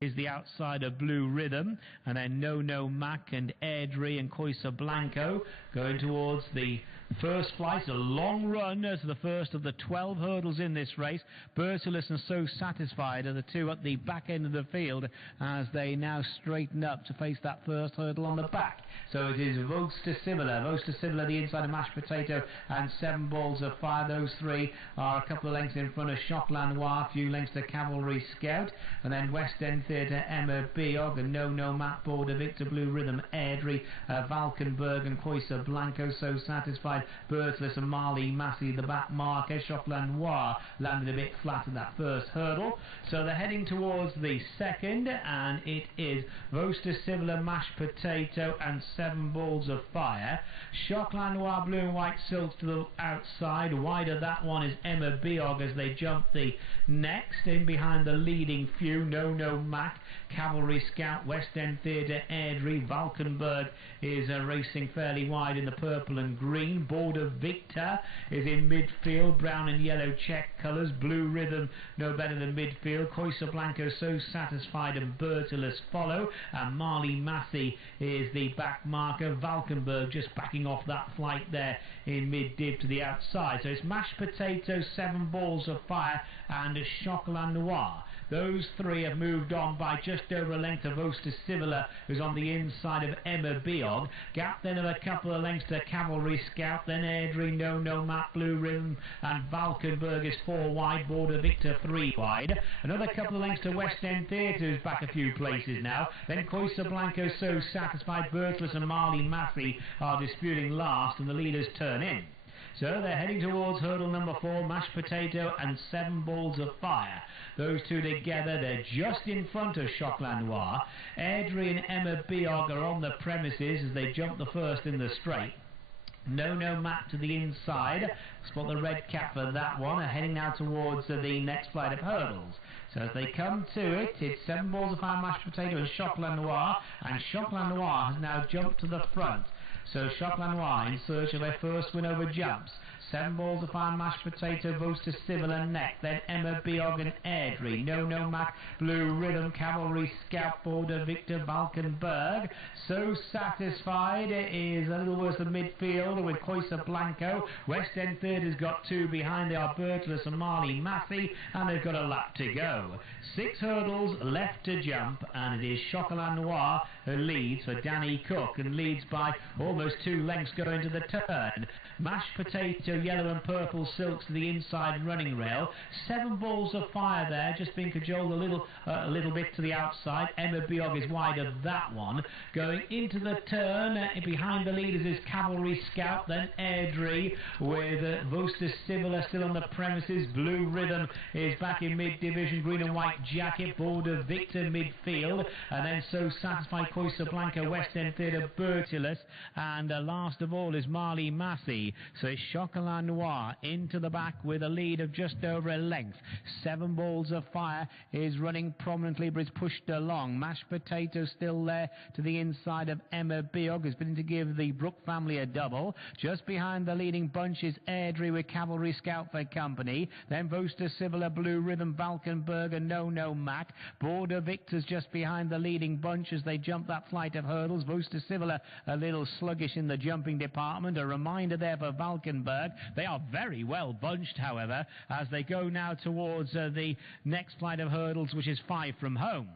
is the outside of Blue Rhythm, and then No Mac and Airdrie and Coisa Blanco going towards the first flight. A long run as the first of the 12 hurdles in this race. Bertulus and So Satisfied are the two at the back end of the field as they now straighten up to face that first hurdle on the back. So it is Voster Similar the inside of Mashed Potato, and 7 Balls of Fire. Those three are a couple of lengths in front of Choc Lanois, a few lengths to Cavalry Scout, and then West End Theatre, Emma Biog, and No Matt Border, Victor Blue Rhythm, Airdrie, Valkenburg and Coisa Blanco, So Satisfied, Bertulus and Marley Massey, the back marker. Choc Lanois landed a bit flat at that first hurdle. So they're heading towards the second, and it is Voster Similar, Mashed Potato, and 7 Balls of Fire. Choc Lanois, Blue and White Silks to the outside. Wider that one is Emma Biog as they jump the next. In behind the leading few, No Mac, Cavalry Scout, West End Theatre, Airdrie. Valkenburg is racing fairly wide in the purple and green. Border Victor is in midfield, brown and yellow check colours. Blue Rhythm no better than midfield. Coisa Blanco, So Satisfied and Bertulus follow, and Marley Massey is the back marker. Valkenburg just backing off that flight there in mid-div to the outside. So it's Mashed Potato, 7 Balls of Fire and Choc Lanois. Those three have moved on by just over a length of Voster Similar, who's on the inside of Emma Biog. Gap then of a couple of lengths to Cavalry Scout, then Airdrie, No Matt, Blue Rhythm, and Valkenburg is 4 wide, Border Victor 3 wide. Another couple of lengths to West End Theatre, who's back a few places now. Then Coisa Blanco, So Satisfied, Bertulus and Marley Massey are disputing last, and the leaders turn in. So they're heading towards hurdle number 4, Mashed Potato and 7 Balls of Fire. Those two together, they're just in front of Choc Lanois. Airdrie and Emma Biog are on the premises as they jump the first in the straight. No Matt to the inside. Spot the red cap for that one. Are heading now towards the next flight of hurdles. So as they come to it, it's 7 Balls of Fire, Mashed Potato and Choc Lanois. And Choc Lanois has now jumped to the front. So Choc Lanois in search of their first win over jumps. 7 Balls of Fire, Mashed Potato, Voster Similar neck, then Emma Biog and Airdrie. No Mac, Blue Rhythm, Cavalry Scout, Border Victor, Valkenburg. So Satisfied is a little worse than midfield with Coisa Blanco. West End Theatre's got 2 behind. They are Bertulus and Marley Massey, and they've got a lap to go. 6 hurdles left to jump, and it is Choc Lanois who leads for Danny Cook, and leads by almost 2 lengths going to the turn. Mashed Potato, yellow and purple silks to the inside running rail. 7 Balls of Fire there, just being cajoled a little bit to the outside. Emma Biog is wide of that one. Going into the turn, behind the leaders is Cavalry Scout, then Airdrie with Voster Similar still on the premises. Blue Rhythm is back in mid-division, green and white jacket. Border Victor midfield, and then So Satisfied, Coisa Blanco, West End Theatre, Bertulus, and last of all is Marley Massey. So it's Choc Lanois into the back with a lead of just over a length. 7 Balls of Fire is running prominently but is pushed along. Mashed Potato still there to the inside of Emma Biog, who's been to give the Brook family a double. Just behind the leading bunch is Airdrie with Cavalry Scout for company. Then Voster Similar, Blue Rhythm, Valkenburg and No Mac. Border Victor's just behind the leading bunch as they jump that flight of hurdles. Voster Similar a little sluggish in the jumping department. A reminder there for Valkenburg. They are very well bunched, however, as they go now towards the next flight of hurdles, which is 5 from home.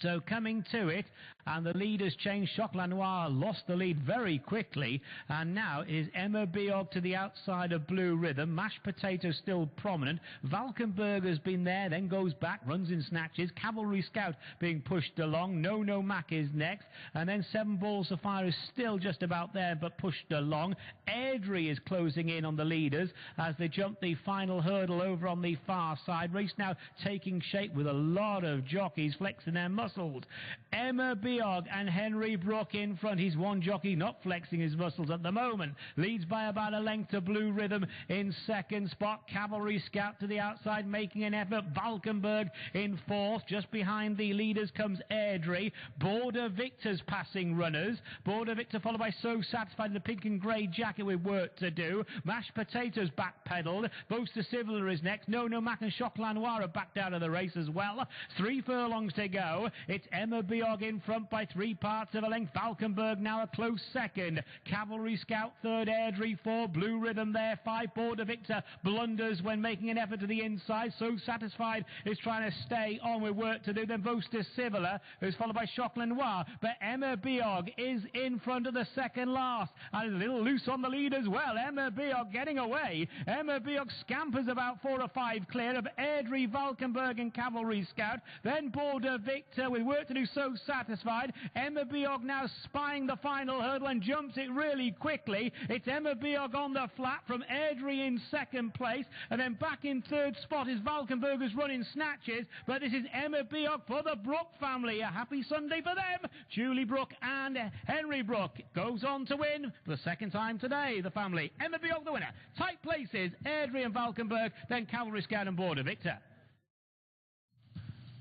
So coming to it, and the leaders change. Choc Lanois lost the lead very quickly, and now it is Emma Biog to the outside of Blue Rhythm. Mashed Potato still prominent. Valkenburg has been there, then goes back, runs in snatches. Cavalry Scout being pushed along. No Mac is next, and then 7 Balls of Fire is still just about there, but pushed along. Airdrie is closing in on the leaders as they jump the final hurdle over on the far side. Race now taking shape with a lot of jockeys flexing their muscles. Emma Biog Biog and Henry Brook in front. He's one jockey not flexing his muscles at the moment. Leads by about a length to Blue Rhythm in second spot. Cavalry Scout to the outside making an effort. Valkenburg in fourth. Just behind the leaders comes Airdrie. Border Victor's passing runners. Border Victor followed by So Satisfied in the pink and grey jacket with work to do. Mashed Potatoes backpedaled. Boaster Civil is next. No Mac and Choc Lanoir are backed out of the race as well. 3 furlongs to go. It's Emma Biog in front by 3 parts of a length. Valkenburg now a close second. Cavalry Scout third. Airdrie 4. Blue Rhythm there 5. Border Victor blunders when making an effort to the inside. So Satisfied is trying to stay on with work to do. Then Boaster Civil, who's followed by Choc Lanoir. But Emma Biog is in front of the second last. And a little loose on the lead as well. Emma Biog getting away. Emma Biog scampers about 4 or 5 clear of Airdrie, Valkenburg and Cavalry Scout. Then Border Victor with work to do. So Satisfied. Emma Biog now spying the final hurdle and jumps it really quickly. It's Emma Biog on the flat from Airdrie in second place. And then back in third spot is Valkenburg who's running snatches. But this is Emma Biog for the Brook family. A happy Sunday for them. Julie Brook and Henry Brook goes on to win for the second time today. The family. Emma Biog the winner. Tight places. Airdrie and Valkenburg. Then Cavalry Scout and Border Victor.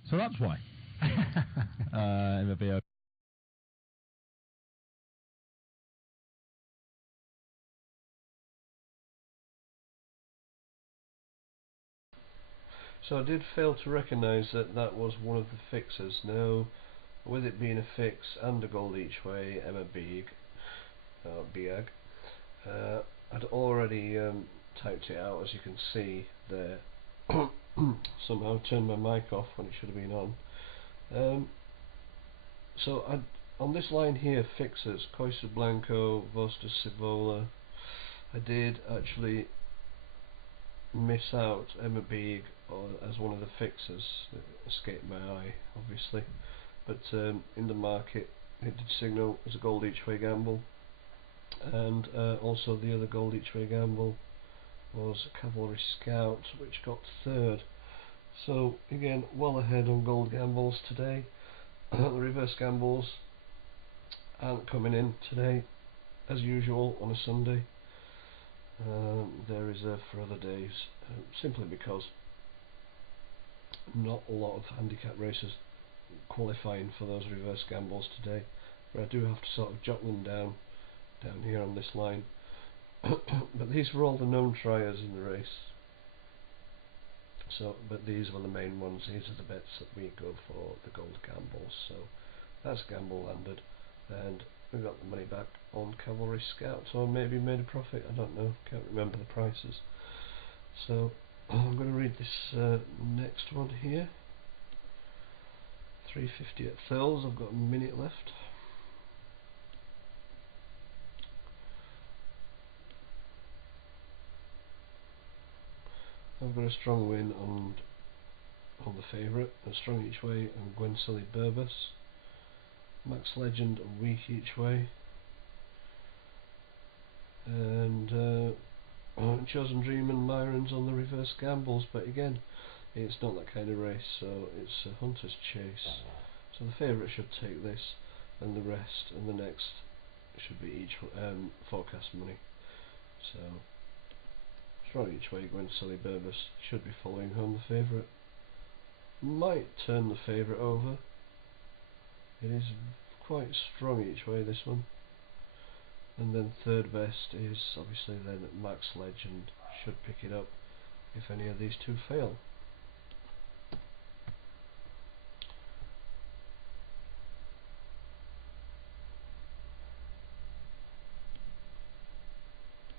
So that's why. Emma Biog. So I did fail to recognise that that was one of the fixes. Now, with it being a fix and a gold each way, Emma Biag, I'd already typed it out, as you can see there. Somehow turned my mic off when it should have been on. So on this line here, fixes, Coisa Blanco, Vosta Sivola, I did actually miss out Emma Bieg as one of the fixes. It escaped my eye, obviously, but in the market it did signal as a gold each way gamble, and also the other gold each way gamble was Cavalry Scout, which got third. So again, well ahead on gold gambles today. The reverse gambles aren't coming in today as usual on a Sunday. They're reserved for other days, simply because not a lot of handicap races qualifying for those reverse gambles today, but I do have to sort of jot them down here on this line. But these were all the known triers in the race, so but these were the main ones. These are the bets that we go for, the gold gambles. So that's gamble landed, and we got the money back on Cavalry Scout, or maybe made a profit, I don't know, can't remember the prices. So I'm going to read this next one here. 350 at Thurles, I've got a minute left. I've got a strong win on the favourite, a strong each way on Gwen Sully Burbus. Max Legend a weak each way, and Chosen Dream and Myron's on the reverse gambles, but again it's not that kind of race, so it's a hunter's chase. So the favourite should take this, and the rest and the next should be each forecast money. So strong each way Gwen Sully Burbus should be following home the favourite. Might turn the favourite over. It is quite strong each way, this one. And then third best is obviously then Max Legend, should pick it up if any of these two fail.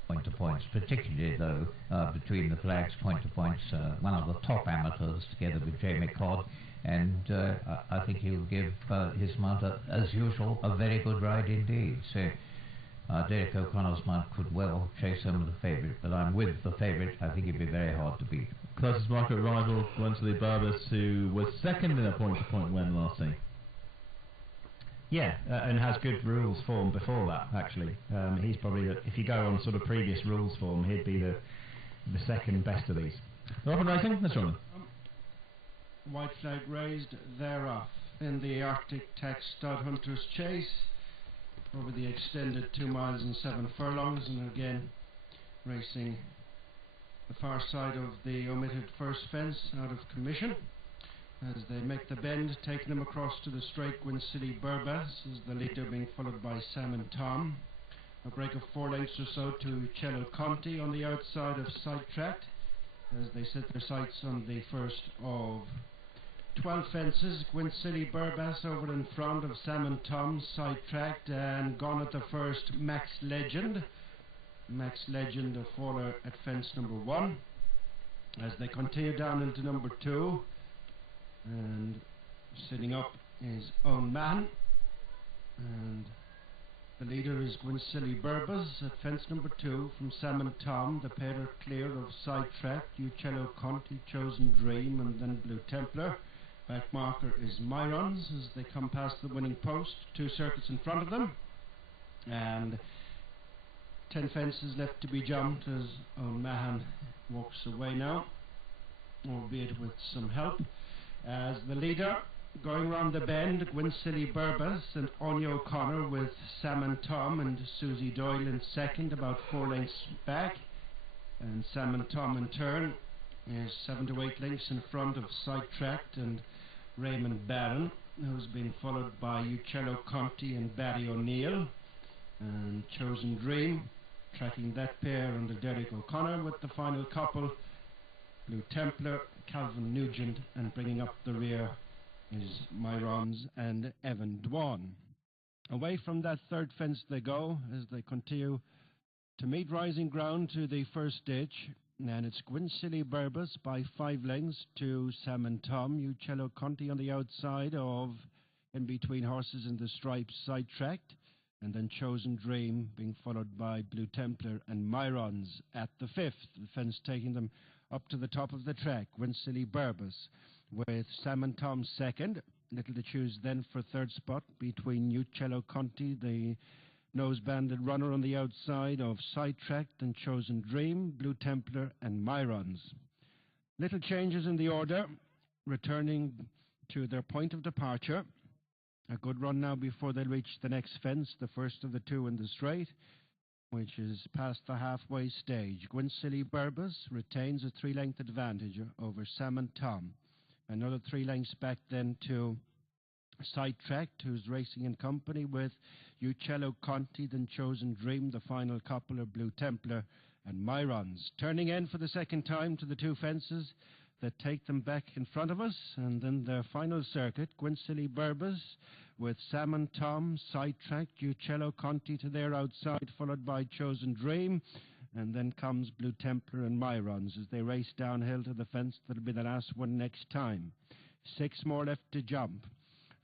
Point to points, particularly though between the flags. Point to points, one of the top amateurs together with Jamie Codd, and I think he'll give his mount, as usual, a very good ride indeed. So Derek O'Connor's mount could well chase home the favourite, but I'm with the favourite. I think it'd be very hard to beat. Closest market rival, Gwen Sully Burbus, who was second in a point-to-point win last night. Yeah, and has good rules form before that, actually. He's probably, if you go on sort of previous rules form, he'd be the second best of these. Open racing, that's right. White flag raised, they're off. in the Arctic Tax Stud Hunters Chase over the extended 2 miles and 7 furlongs, and again racing the far side of the omitted first fence out of commission as they make the bend, taking them across to the straight. Gwyn City Burbas is the leader, being followed by Sam and Tom. A break of 4 lengths or so to Cello Conti on the outside of Sidetracked as they set their sights on the first of 12 fences. Gwyn City Burbas over in front of Sam and Tom, Sidetracked, and gone at the first Max Legend. Max Legend, a faller at fence number 1 as they continue down into number 2, and sitting up is Own Man, and the leader is Gwyn City Burbas at fence number 2 from Sam and Tom. The pair are clear of Sidetracked, Uccello Conti, Chosen Dream, and then Blue Templar. Back marker is Myrons as they come past the winning post, 2 circuits in front of them, and 10 fences left to be jumped as O'Mahan walks away now, albeit with some help, as the leader going round the bend, Gwyn City Burbas and Anya O'Connor with Sam and Tom and Susie Doyle in second, about 4 lengths back, and Sam and Tom in turn is 7 to 8 lengths in front of Sidetracked and Raymond Barron, who's been followed by Uccello Conti and Barry O'Neill, and Chosen Dream tracking that pair under Derek O'Connor with the final couple, Blue Templar, Calvin Nugent, and bringing up the rear is Myrons and Evan Dwan. Away from that third fence they go as they continue to meet rising ground to the first ditch, and it's Gwyn City Burbas by 5 lengths to Sam and Tom. Uccello Conti on the outside of In Between Horses in the Stripes, Sidetracked, and then Chosen Dream being followed by Blue Templar and Myrons at the 5th. The fence taking them up to the top of the track. Gwyn City Burbas with Sam and Tom second. Little to choose then for third spot between Uccello Conti, the nose-banded runner on the outside of Sidetracked, and Chosen Dream, Blue Templar and Myrons. Little changes in the order, returning to their point of departure. A good run now before they reach the next fence, the first of the 2 in the straight, which is past the halfway stage. Gwyn City Burbas retains a 3-length advantage over Sam and Tom. Another 3 lengths back then to Sidetracked, who's racing in company with Uccello Conti, then Chosen Dream. The final couple are Blue Templar and Myrons. Turning in for the second time to the 2 fences that take them back in front of us, and then their final circuit, Gwyn City Burbas with Sam and Tom, Sidetracked, Uccello Conti to their outside, followed by Chosen Dream, and then comes Blue Templar and Myrons as they race downhill to the fence that'll be the last one next time. 6 more left to jump,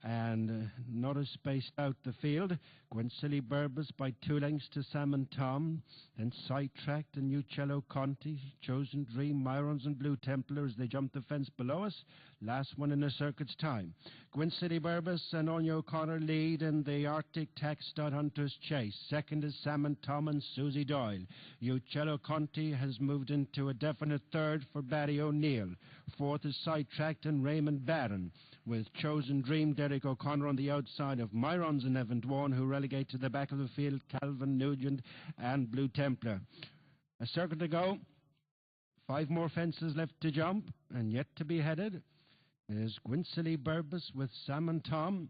and not as spaced out the field. Gwyn City Burbas by 2 lengths to Sam and Tom, then Sidetracked and Uccello Conti, Chosen Dream, Myrons and Blue Templar as they jump the fence below us. Last one in a circuit's time. Gwyn City Burbas and Anya O'Connor lead in the Arctic Tax Stud Hunters Chase. Second is Sam and Tom and Susie Doyle. Uccello Conti has moved into a definite third for Barry O'Neill. Fourth is Sidetracked and Raymond Barron, with Chosen Dream, Derek O'Connor on the outside of Myrons and Evan Dwan, who relegate to the back of the field Calvin Nugent and Blue Templar. A circuit to go, 5 more fences left to jump, and yet to be headed is Gwyn City Burbas with Sam and Tom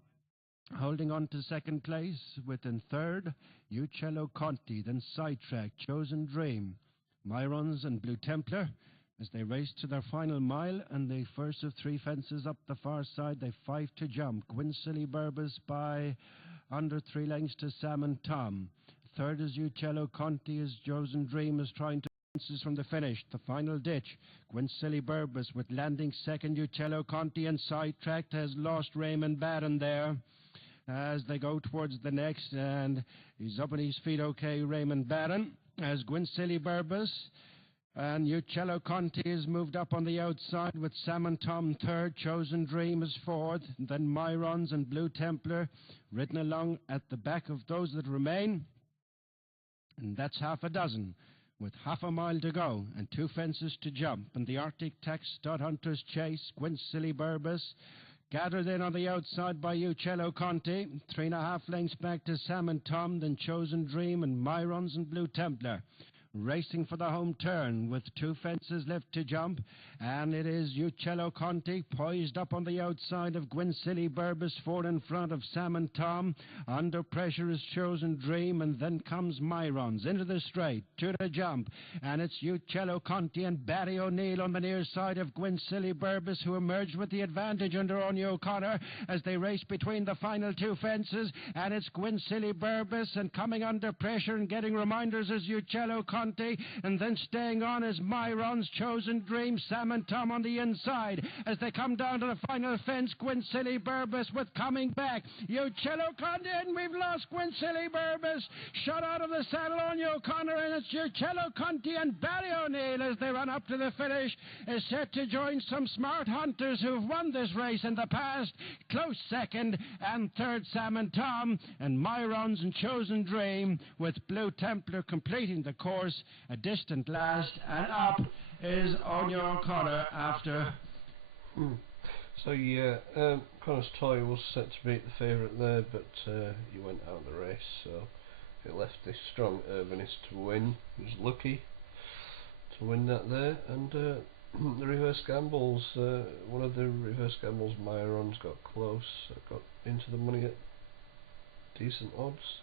holding on to second place, with in third Uccello Conti, then Sidetrack, Chosen Dream, Myrons and Blue Templar as they race to their final mile, and the first of 3 fences up the far side. They've 5 to jump. Gwyn City Burbas by under 3 lengths to Sam and Tom. Third is Uccello Conti as Chosen Dream is trying to fences from the finish. The final ditch. Gwyn City Burbas with landing second. Uccello Conti, and Sidetracked has lost Raymond Barron there as they go towards the next, and he's up on his feet okay, Raymond Barron, as Gwyn City Burbas and Uccello Conti is moved up on the outside with Sam and Tom third, Chosen Dream is fourth, and then Myrons and Blue Templar ridden along at the back of those that remain, and that's half a dozen, with half a mile to go and 2 fences to jump. And the Arctic Tax Stud Hunters Chase, Gwyn City Burbas Gathered in on the outside by Uccello Conti. 3.5 lengths back to Sam and Tom, then Chosen Dream and Myrons and Blue Templar. Racing for the home turn with 2 fences left to jump, and it is Uccello Conti poised up on the outside of Gwinsili Burbus, 4 in front of Sam and Tom. Under pressure is Chosen Dream, and then comes Myrons into the straight to the jump, and it's Uccello Conti and Barry O'Neill on the near side of Gwinsili Burbus, who emerged with the advantage under Anya O'Connor as they race between the final 2 fences, and it's Gwinsili Burbus, and coming under pressure and getting reminders is Uccello Conti, and then staying on is Myrons, Chosen Dream, Sam and Tom on the inside as they come down to the final fence. Gwinsili Burbus with coming back Uccello Conti, and we've lost Gwinsili Burbus. Shot out of the saddle on O'Connor, and it's Uccello Conti and Barry O'Neill as they run up to the finish, is set to join some smart hunters who've won this race in the past. Close second and third Sam and Tom, and Myrons and Chosen Dream with Blue Templar completing the course. A distant last, and up is Anya O'Connor after. So yeah, Connor's Toy was set to beat the favourite there, but he went out of the race, so it left this strong Urbanist to win. He was lucky to win that there, and the reverse gambles, one of the reverse gambles, Myrons, got close, got into the money at decent odds.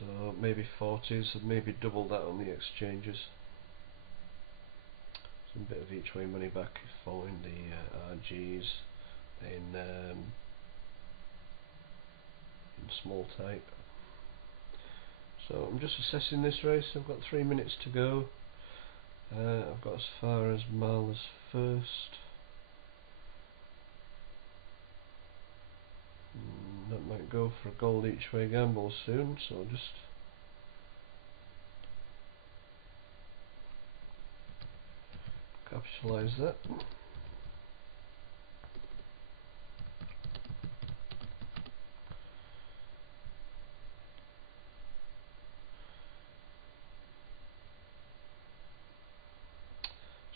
So maybe 40s, and maybe double that on the exchanges. Some bit of each way money back following the RGs in small type. So I'm just assessing this race. I've got 3 minutes to go. I've got as far as Marla's first. That might go for a gold each way gamble soon, so I'll just capitalise that.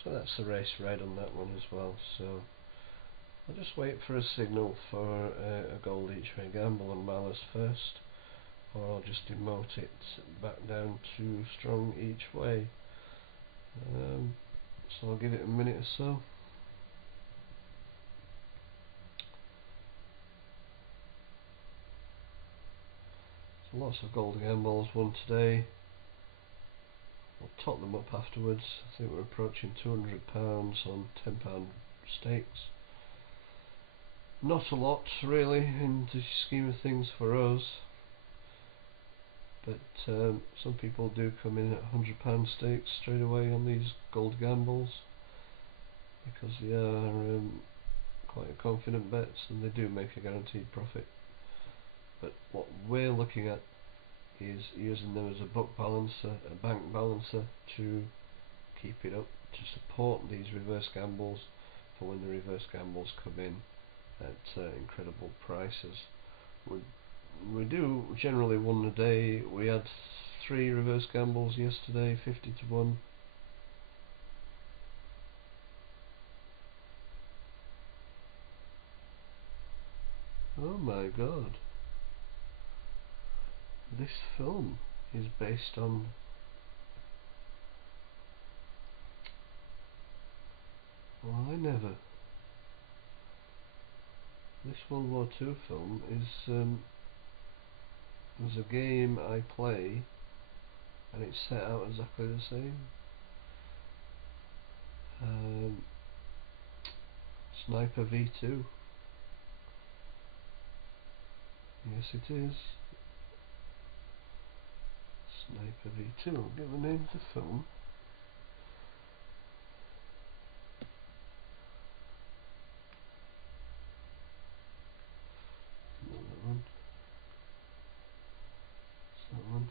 So that's the race red on that one as well, so I'll just wait for a signal for a gold each way gamble on Mala's first, or I'll just demote it back down to strong each way. So I'll give it a minute or so. So lots of gold gambles won today. I'll top them up afterwards. I think we're approaching £200 on £10 stakes. Not a lot really in the scheme of things for us, but some people do come in at £100 stakes straight away on these gold gambles because they are quite confident bets and they do make a guaranteed profit. But what we're looking at is using them as a book balancer, a bank balancer, to keep it up, to support these reverse gambles for when the reverse gambles come in at incredible prices. We do generally one a day. We had 3 reverse gambles yesterday, 50 to 1. Oh my god. This film is based on I never. This World War II film is a game I play, and it's set out exactly the same. Sniper V2. Yes, it is. Sniper V2. I'll get the name of the film. Not that one. It's that one.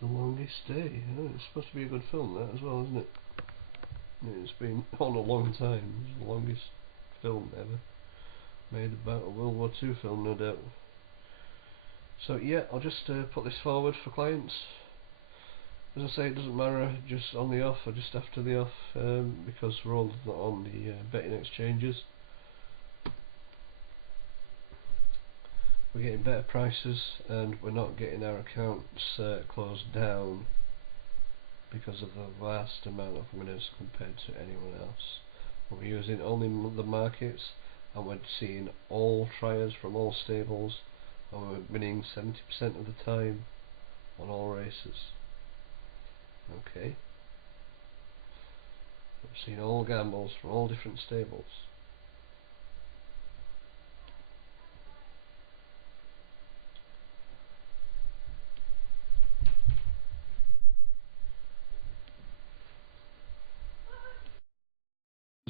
The Longest Day. Oh, it's supposed to be a good film, that as well, isn't it? It's been on a long time. It's the longest film ever made about a World War II film, no doubt. So yeah, I'll just put this forward for clients. As I say, it doesn't matter just on the off or just after the off, because we're all not on the betting exchanges. We're getting better prices and we're not getting our accounts closed down because of the vast amount of winners compared to anyone else. We're using only the markets and we're seeing all triers from all stables and we're winning 70% of the time on all races. Okay. We've seen all gambles from all different stables.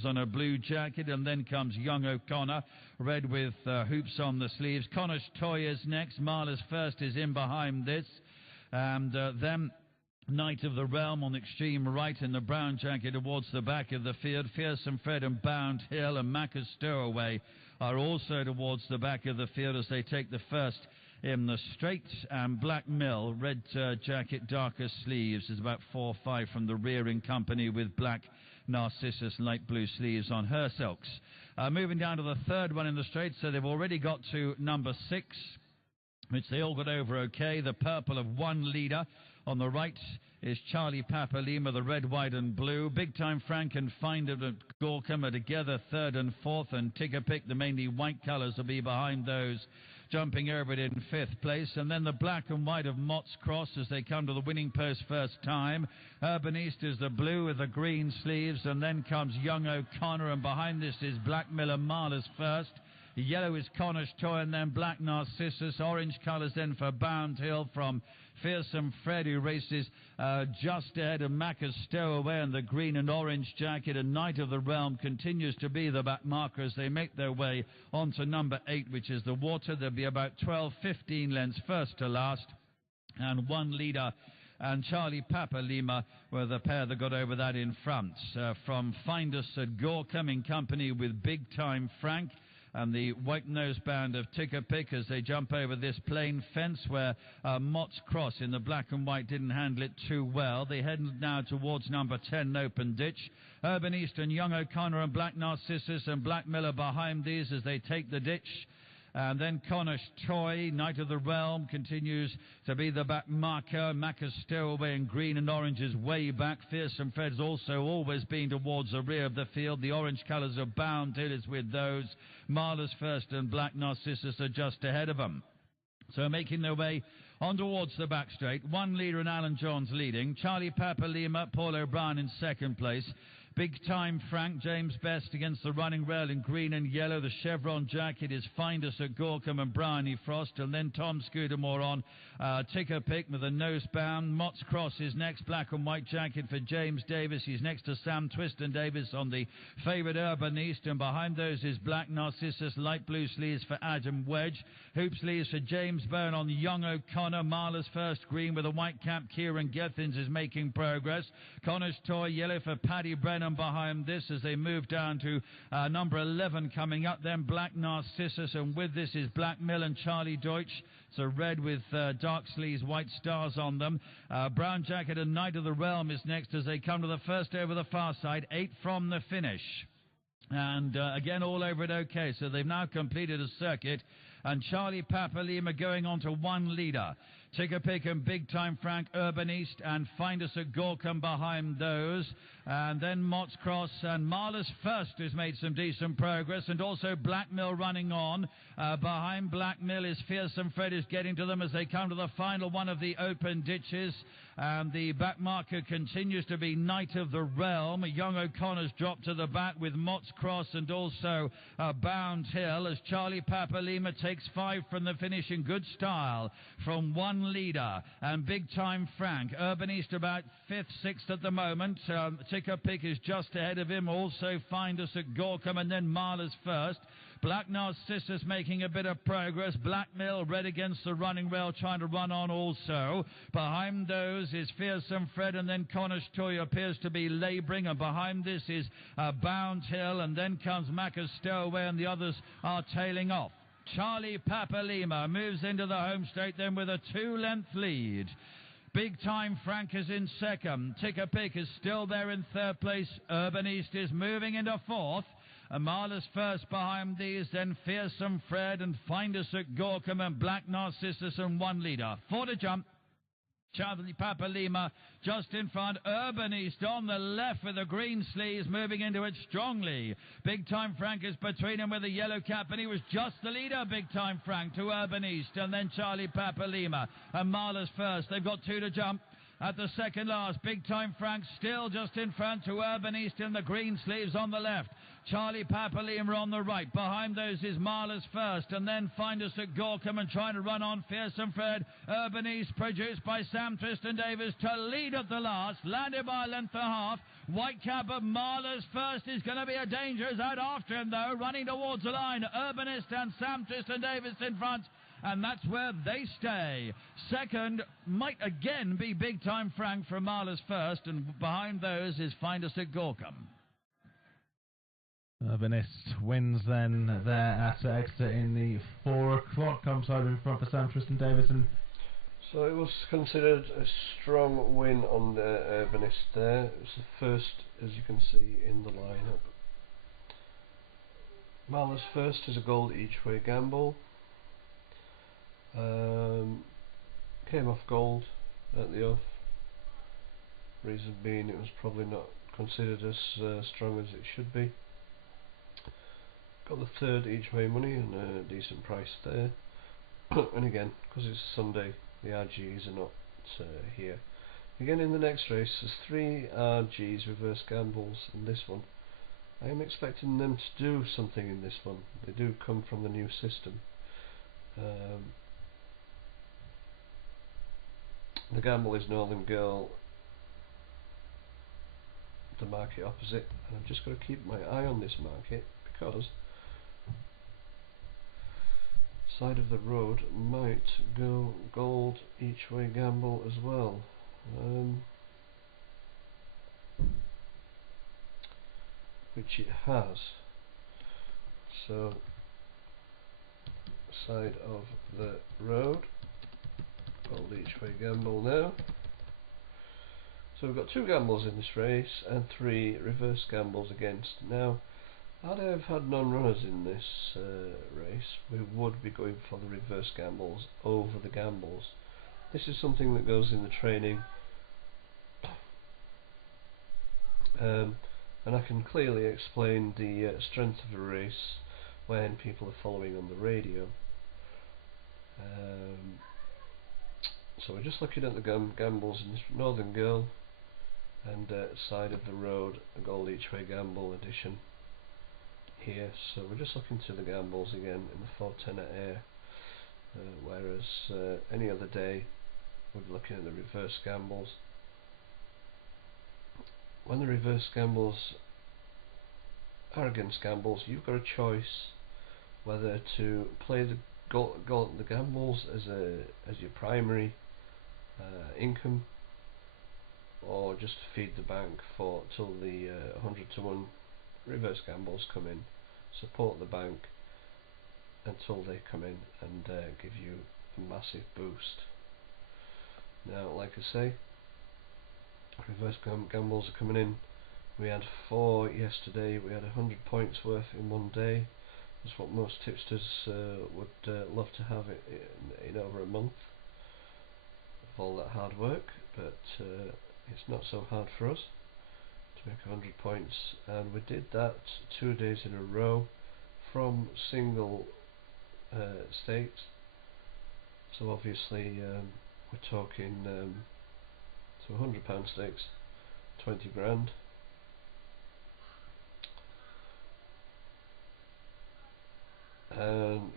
On a blue jacket, and then comes Young O'Connor, red with hoops on the sleeves. Connor's Toy is next. Marla's First is in behind this, and then Knight of the Realm on the extreme right in the brown jacket towards the back of the field. Fearsome Fred and Bound Hill and Macca's Stowaway are also towards the back of the field as they take the first in the straight, and Black Mill, red jacket, darker sleeves, is about 4 or 5 from the rear in company with Black Narcissus, light blue sleeves on her silks. Moving down to the third one in the straight, so they've already got to number 6, which they all got over okay. The purple of 1 leader. On the right is Charlie Papa Lima, the red, white and blue. Big Time Frank and Finder and Gorkham are together 3rd and 4th, and Tiggerpick, the mainly white colours, will be behind those, jumping over it in 5th place. And then the black and white of Mott's Cross as they come to the winning post first time. Urban East is the blue with the green sleeves, and then comes Young O'Connor, and behind this is Black Miller Marla's First. Yellow is Connor's Toy, and then Black Narcissus. Orange colours then for Bound Hill from Fearsome Fred, who races just ahead of Macca's Stowaway and the green and orange jacket. And Knight of the Realm continues to be the back marker as they make their way onto number 8, which is the Water. There'll be about 12-15 lengths first to last, and 1 leader. And Charlie Papa Lima were the pair that got over that in front. From Find Us at Gorkham in company with Big Time Frank and the white nose band of Tiggerpick as they jump over this plain fence where Mott's Cross in the black and white didn't handle it too well. They head now towards number 10, Open Ditch. Urban East and Young O'Connor and Black Narcissus and Black Miller behind these as they take the ditch. And then Connor's Toy, Knight of the Realm, continues to be the back marker. Macca's Stowaway in green and orange is way back. Fearsome Fred's also always been towards the rear of the field. The orange colours of Bound Hill is with those. Marla's First and Black Narcissus are just ahead of them. So making their way on towards the back straight. 1 leader and Alan Johns leading. Charlie Papa Lima, Paul O'Brien in 2nd place. Big Time Frank, James Best against the running rail in green and yellow. The chevron jacket is Find Us at Gorkham and Bryony Frost. And then Tom Scudamore on Tiggerpick with a noseband. Mott's Cross is next, black and white jacket for James Davis. He's next to Sam Twiston Davis on the favoured Urban East. And behind those is Black Narcissus, light blue sleeves for Adam Wedge. Hoop sleeves for James Byrne on Young O'Connor. Marla's First, green with a white cap. Kieran Gethins is making progress. Connor's Toy, yellow for Paddy Brennan behind this as they move down to number 11 coming up. Then Black Narcissus, and with this is Black Mill and Charlie Deutsch. It's a red with dark sleeves, white stars on them. Brown jacket and Knight of the Realm is next as they come to the first over the far side. 8 from the finish. And again, all over it okay. So they've now completed a circuit. And Charlie Papa Lima going on to 1 leader. Tiggerpick and Big Time Frank, Urban East, and Find Us at Gorkham behind those. And then Mott's Cross and Marla's First has made some decent progress. And also Black Mill running on. Behind Black Mill is Fearsome Fred is getting to them as they come to the final one of the open ditches. And the back marker continues to be Knight of the Realm. Young O'Connor's dropped to the back with Mott's Cross and also Bound Hill as Charlie Papa Lima takes 5 from the finish in good style from 1 leader. And Big Time Frank. Urban East about 5th, 6th at the moment. Tiggerpick is just ahead of him. Also Find Us at Gorkham and then Marla's First. Black Narcissus making a bit of progress. Black Mill red against the running rail trying to run on also. Behind those is Fearsome Fred and then Connor's Toy appears to be labouring, and behind this is Bound Hill and then comes Macca's Stowaway and the others are tailing off. Charlie Papa Lima moves into the home straight then with a 2-length lead. Big Time Frank is in second. Ticker Pick is still there in third place. Urban East is moving into fourth. Amala's first behind these, then Fearsome Fred and Find Us at Gorkham and Black Narcissus and one leader. 4 to jump. Charlie Papa Lima just in front. Urban East on the left with the green sleeves moving into it strongly. Big Time Frank is between him with a yellow cap, and he was just the leader, Big Time Frank, to Urban East, and then Charlie Papa Lima. And Marla's first. They've got 2 to jump. At the second last, Big Time Frank still just in front to Urban East in the green sleeves on the left. Charlie Papa Lima on the right. Behind those is Marla's first, and then Find Us at Gorkham and trying to run on Fearsome Fred. Urban East produced by Sam Tristan Davis to lead at the last, landed by a length and a half. White cap of Marla's first is going to be a danger, is out after him though, running towards the line. Urban East and Sam Tristan Davis in front. And that's where they stay. Second might again be Big Time Frank from Marla's first, and behind those is Find Us at Gorkham. Urbanist wins then there at Exeter in the 4 o'clock. Comes out in front for Sam Tristan Davison. So it was considered a strong win on the Urbanist there. It was the first, as you can see, in the lineup. Marla's first is a gold each way gamble. Came off gold at the off. Reason being it was probably not considered as strong as it should be. Got the third each way money and a decent price there. And again, because it's Sunday, the RGs are not here. Again in the next race there's 3 RGs reverse gambles in this one. I am expecting them to do something in this one. They do come from the new system. The gamble is Northern Girl, the market opposite, and I've just got to keep my eye on this market because Side of the Road might go gold each way gamble as well. Which it has. So Side of the Road, gold each way gamble now. So we've got 2 gambles in this race and 3 reverse gambles against. Now, had I have had non-runners in this race, we would be going for the reverse gambles over the gambles. This is something that goes in the training, and I can clearly explain the strength of a race when people are following on the radio. So we're just looking at the gambles in this Northern Girl and Side of the Road, a gold each way gamble edition here. So we're just looking to the gambles again in the 410 at air, whereas any other day we're looking at the reverse gambles. When the reverse gambles are against gambles, you've got a choice whether to play the gambles as your primary income, or just feed the bank till the 100 to 1 reverse gambles come in, support the bank until they come in and give you a massive boost. Now, like I say, reverse gambles are coming in. We had 4 yesterday. We had 100 points worth in one day. That's what most tipsters would love to have it in over a month of all that hard work, but it's not so hard for us to make 100 points, and we did that 2 days in a row from single stakes. So obviously we're talking so £100 stakes, 20 grand.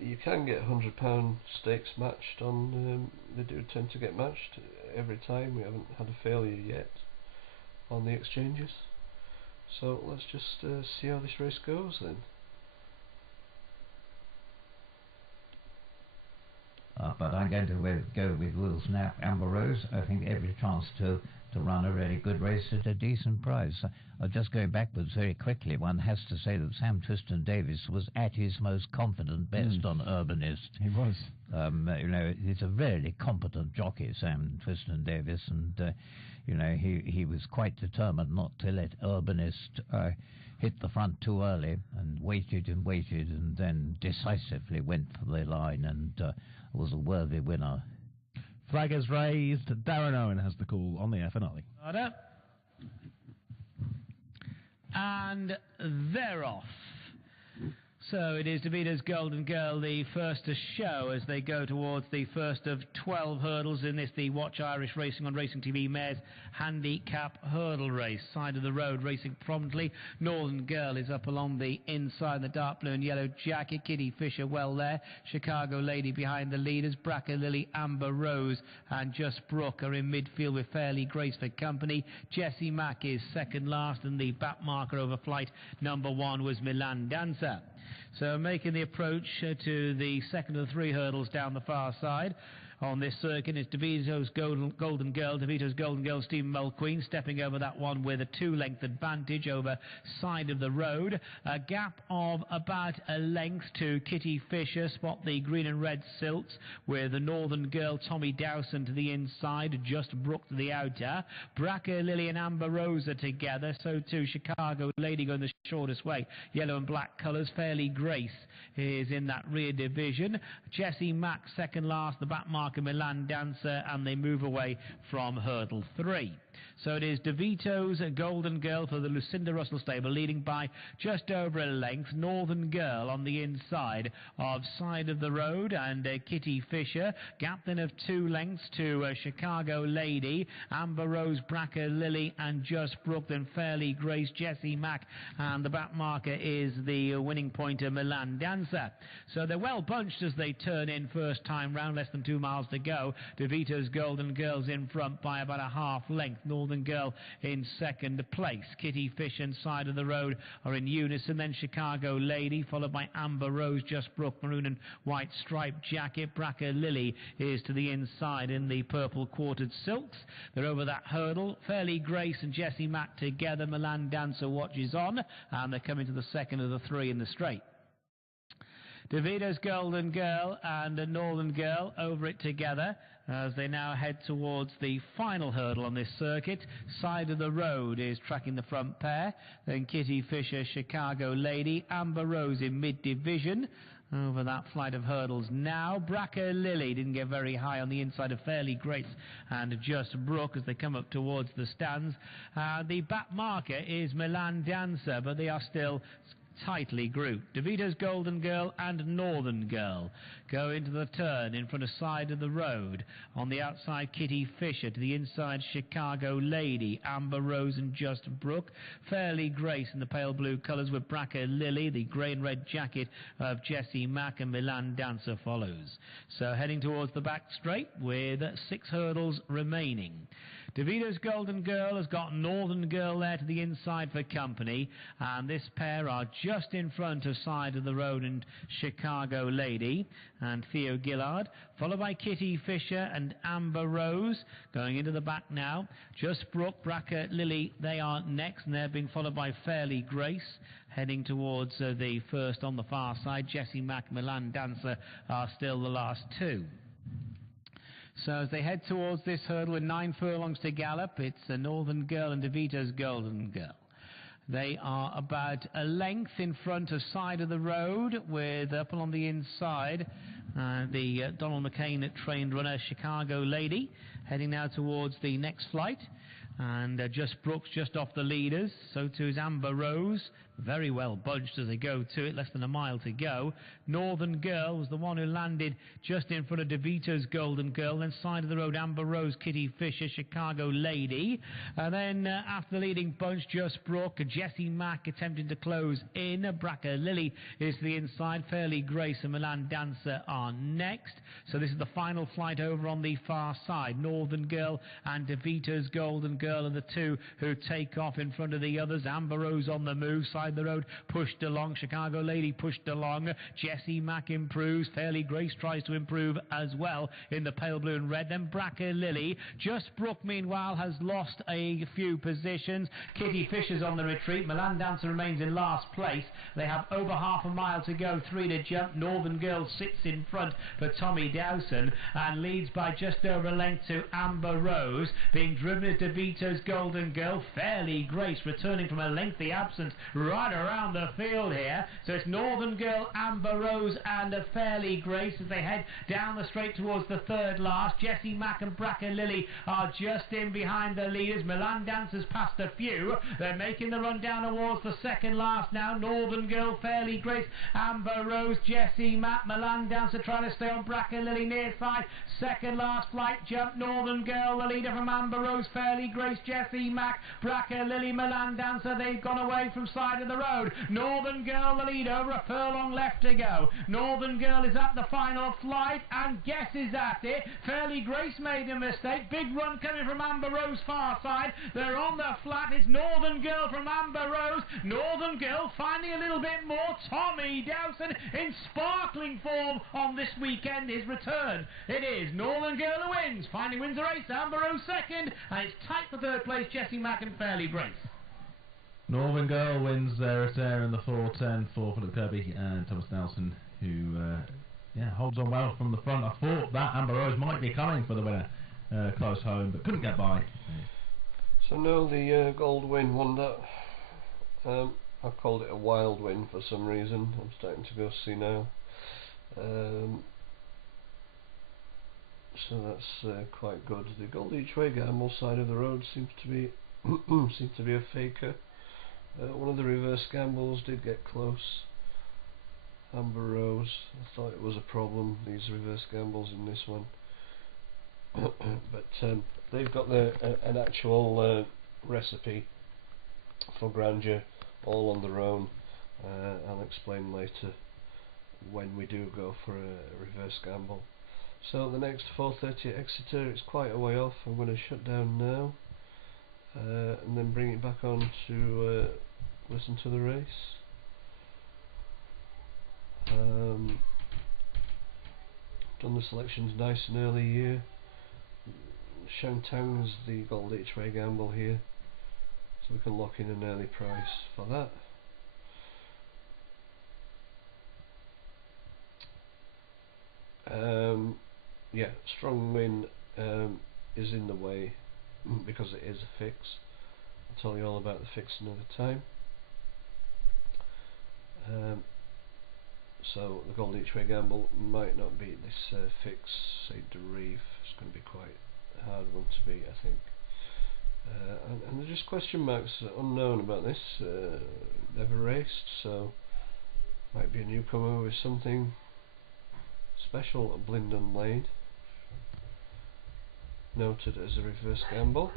You can get £100 stakes matched on, they do tend to get matched every time. We haven't had a failure yet on the exchanges. So let's just see how this race goes then. but I'm going to go with Will Snap, Amber Rose. I think every chance to run a really good race at a decent price. Just going backwards very quickly, one has to say that Sam Twiston-Davies was at his most confident best on Urbanist. He was. He's a really competent jockey, Sam Twiston-Davies, and he was quite determined not to let Urbanist hit the front too early, and waited, and then decisively went for the line, and was a worthy winner. Flag is raised. Darren Owen has the call on the air finale. And they're off. So it is DeVito's Golden Girl, the first to show as they go towards the first of 12 hurdles in this, the Watch Irish Racing on Racing TV Mares Handicap Hurdle Race. Side of the road, racing promptly. Northern Girl is up along the inside, the dark blue and yellow jacket. Kitty Fisher well there. Chicago Lady behind the leaders. Bracker Lily, Amber Rose and Just Brooke are in midfield with Fairly Grace for company. Jessie Mack is second last, and the back marker over flight number 1 was Milan Dancer. So making the approach to the second of the 3 hurdles down the far side on this circuit is DeVito's Golden Girl. DeVito's Golden Girl, Stephen Mulqueen, stepping over that one with a 2-length advantage over side of the road. A gap of about a length to Kitty Fisher. Spot the green and red silks with the Northern Girl, Tommy Dowson to the inside, Just Brooke to the outer. Bracker Lily and Amber Rose are together. So too Chicago Lady going the shortest way. Yellow and black colours. Fairly Grace is in that rear division. Jessie Mack second last, the back marker Milan Dancer, and they move away from hurdle 3. So it is DeVito's Golden Girl for the Lucinda Russell stable, leading by just over a length. Northern Girl on the inside of side of the road, and Kitty Fisher. Gap then of 2 lengths to Chicago Lady, Amber Rose, Bracker Lily, and Just Brooke. Then Fairly Grace, Jessie Mack, and the back marker is the winning pointer Milan Dancer. So they're well bunched as they turn in first time round, less than 2 miles to go. DeVito's Golden Girl's in front by about a half length. Northern Girl in second place. Kitty Fish and side of the road are in unison. Then Chicago Lady, followed by Amber Rose, Just Brooke, maroon and white striped jacket. Bracker Lily is to the inside in the purple quartered silks. They're over that hurdle. Fairly Grace and Jessie Mack together. Milan Dancer watches on, and they're coming to the second of the 3 in the straight. DeVito's Golden Girl and a Northern Girl over it together as they now head towards the final hurdle on this circuit. Side of the road is tracking the front pair. Then Kitty Fisher, Chicago Lady, Amber Rose in mid-division. Over that flight of hurdles now. Bracker Lily didn't get very high on the inside of Fairly Grace and Just Brooke as they come up towards the stands. The back marker is Milan Dancer, but they are still tightly grouped. DeVito's Golden Girl and Northern Girl go into the turn in front of side of the road. On the outside, Kitty Fisher. To the inside, Chicago Lady, Amber Rose and Just Brooke. Fairly Grace in the pale blue colours with Bracker Lily. The grey and red jacket of Jessie Mack, and Milan Dancer follows. So heading towards the back straight with 6 hurdles remaining. DeVito's Golden Girl has got Northern Girl there to the inside for company, and this pair are just in front of side of the road and Chicago Lady and Theo Gillard, followed by Kitty Fisher and Amber Rose going into the back now. Just Brooke, Bracker Lily, they are next, and they're being followed by Fairly Grace heading towards the first on the far side. Jessie Mack, Milan Dancer are still the last 2. So as they head towards this hurdle with 9 furlongs to gallop, it's a Northern Girl and DeVito's Golden Girl. They are about a length in front of side of the road, with up along the inside the Donald McCain trained runner Chicago Lady, heading now towards the next flight. And Just Brooks just off the leaders. So too is Amber Rose. Very well bunched as they go to it. Less than a mile to go. Northern Girl was the one who landed just in front of DeVito's Golden Girl. Then side of the road, Amber Rose, Kitty Fisher, Chicago Lady. And then after the leading bunch, Just Brooke, Jessie Mack attempting to close in. Bracker Lily is to the inside. Fairly Grace and Milan Dancer are next. So this is the final flight over on the far side. Northern Girl and DeVito's Golden Girl are the 2 who take off in front of the others. Amber Rose on the move. Side outside the road, pushed along. Chicago Lady pushed along. Jessie Mack improves. Fairly Grace tries to improve as well in the pale blue and red. Then Bracker Lily. Just Brook, meanwhile, has lost a few positions. Kitty Fisher's on the retreat. Milan Dancer remains in last place. They have over half a mile to go, 3 to jump. Northern Girl sits in front for Tommy Dowson and leads by just over a length to Amber Rose. Being driven is DeVito's Golden Girl. Fairly Grace returning from a lengthy absence right around the field here. So it's Northern Girl, Amber Rose and a Fairly Grace as they head down the straight towards the third last. Jessie Mack and Bracker Lily are just in behind the leaders. Milan Dancers past a few. They're making the run down towards the second last now. Northern Girl, Fairly Grace, Amber Rose, Jessie Mack, Milan Dancer trying to stay on Bracker Lily near side. Second last flight jump. Northern Girl, the leader from Amber Rose, Fairly Grace, Jessie Mack, Bracker Lily, Milan Dancer. They've gone away from side of the road. Northern Girl, the leader, over a furlong left to go. Northern Girl is at the final flight and guesses at it. Fairly Grace made a mistake. Big run coming from Amber Rose far side. They're on the flat. It's Northern Girl from Amber Rose. Northern Girl finding a little bit more. Tommy Dowson in sparkling form on this weekend. His return. It is Northern Girl who wins. Finally wins the race. Amber Rose second. And it's tight for third place. Jessie Mack and Fairly Grace. Northern Girl wins there in the 4:10 for Philip Kirby and Thomas Nelson, who holds on well from the front. I thought that Amber Rose might be coming for the winner close home, but couldn't get by. So now the gold win won that. I called it a wild win for some reason. I'm starting to go see now. So that's quite good. The Gold Each Way gamble side of the road seems to be a faker. One of the reverse gambles did get close. Amber Rose, I thought it was a problem, these reverse gambles in this one. But they've got an actual recipe for grandeur all on their own. I'll explain later when we do go for a reverse gamble. So the next 4:30 at Exeter, it's quite a way off. I'm going to shut down now and then bring it back on to listen to the race. Done the selections nice and early here. Shantang's the Gold Each Way gamble here, so we can lock in an early price for that. Yeah, strong win is in the way because it is a fix. I'll tell you all about the fix another time. So the Gold Each Way gamble might not beat this fix, say de Reef. It's going to be quite a hard one to beat, I think. And there's just question marks unknown about this. Never raced, so might be a newcomer with something special at Blindon Lane. Noted as a reverse gamble.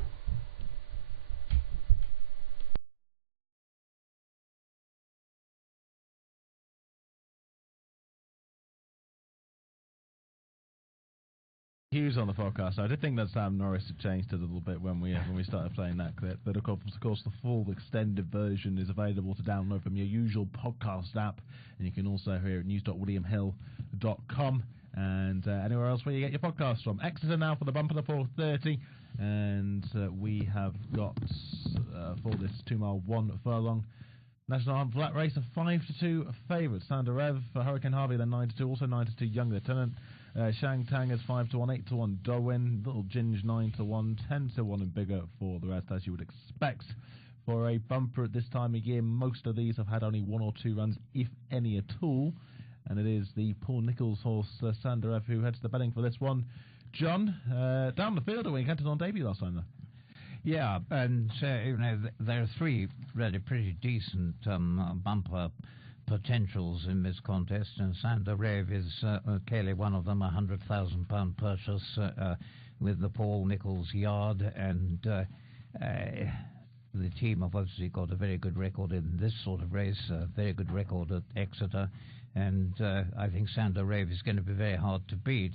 Hughes on the forecast. I did think that Sam Norris had changed it a little bit when we started playing that clip, but of course the full extended version is available to download from your usual podcast app, and you can also hear it at news.williamhill.com and anywhere else where you get your podcasts from. Exeter now for the bumper of 4:30, and we have got for this 2 mile 1 furlong National Hunt Flat Race a 5-2 favourite. Sander Rev for Hurricane Harvey, then 9-2, also 9-2 Young Lieutenant. Shang Tang is 5-1, 8-1 Darwin, Little Ginge 9-1, 10-1 and bigger for the rest, as you would expect for a bumper at this time of year. Most of these have had only 1 or 2 runs, if any at all, and it is the Paul Nicholls horse Sander Rev who heads the betting for this one. John, down the field, we encountered on debut last time though. Yeah, and there are 3 really pretty decent bumper potentials in this contest, and Sander Rev is clearly one of them, £100,000 purchase with the Paul Nicholls yard, and the team have obviously got a very good record in this sort of race, a very good record at Exeter, and I think Sander Rev is going to be very hard to beat.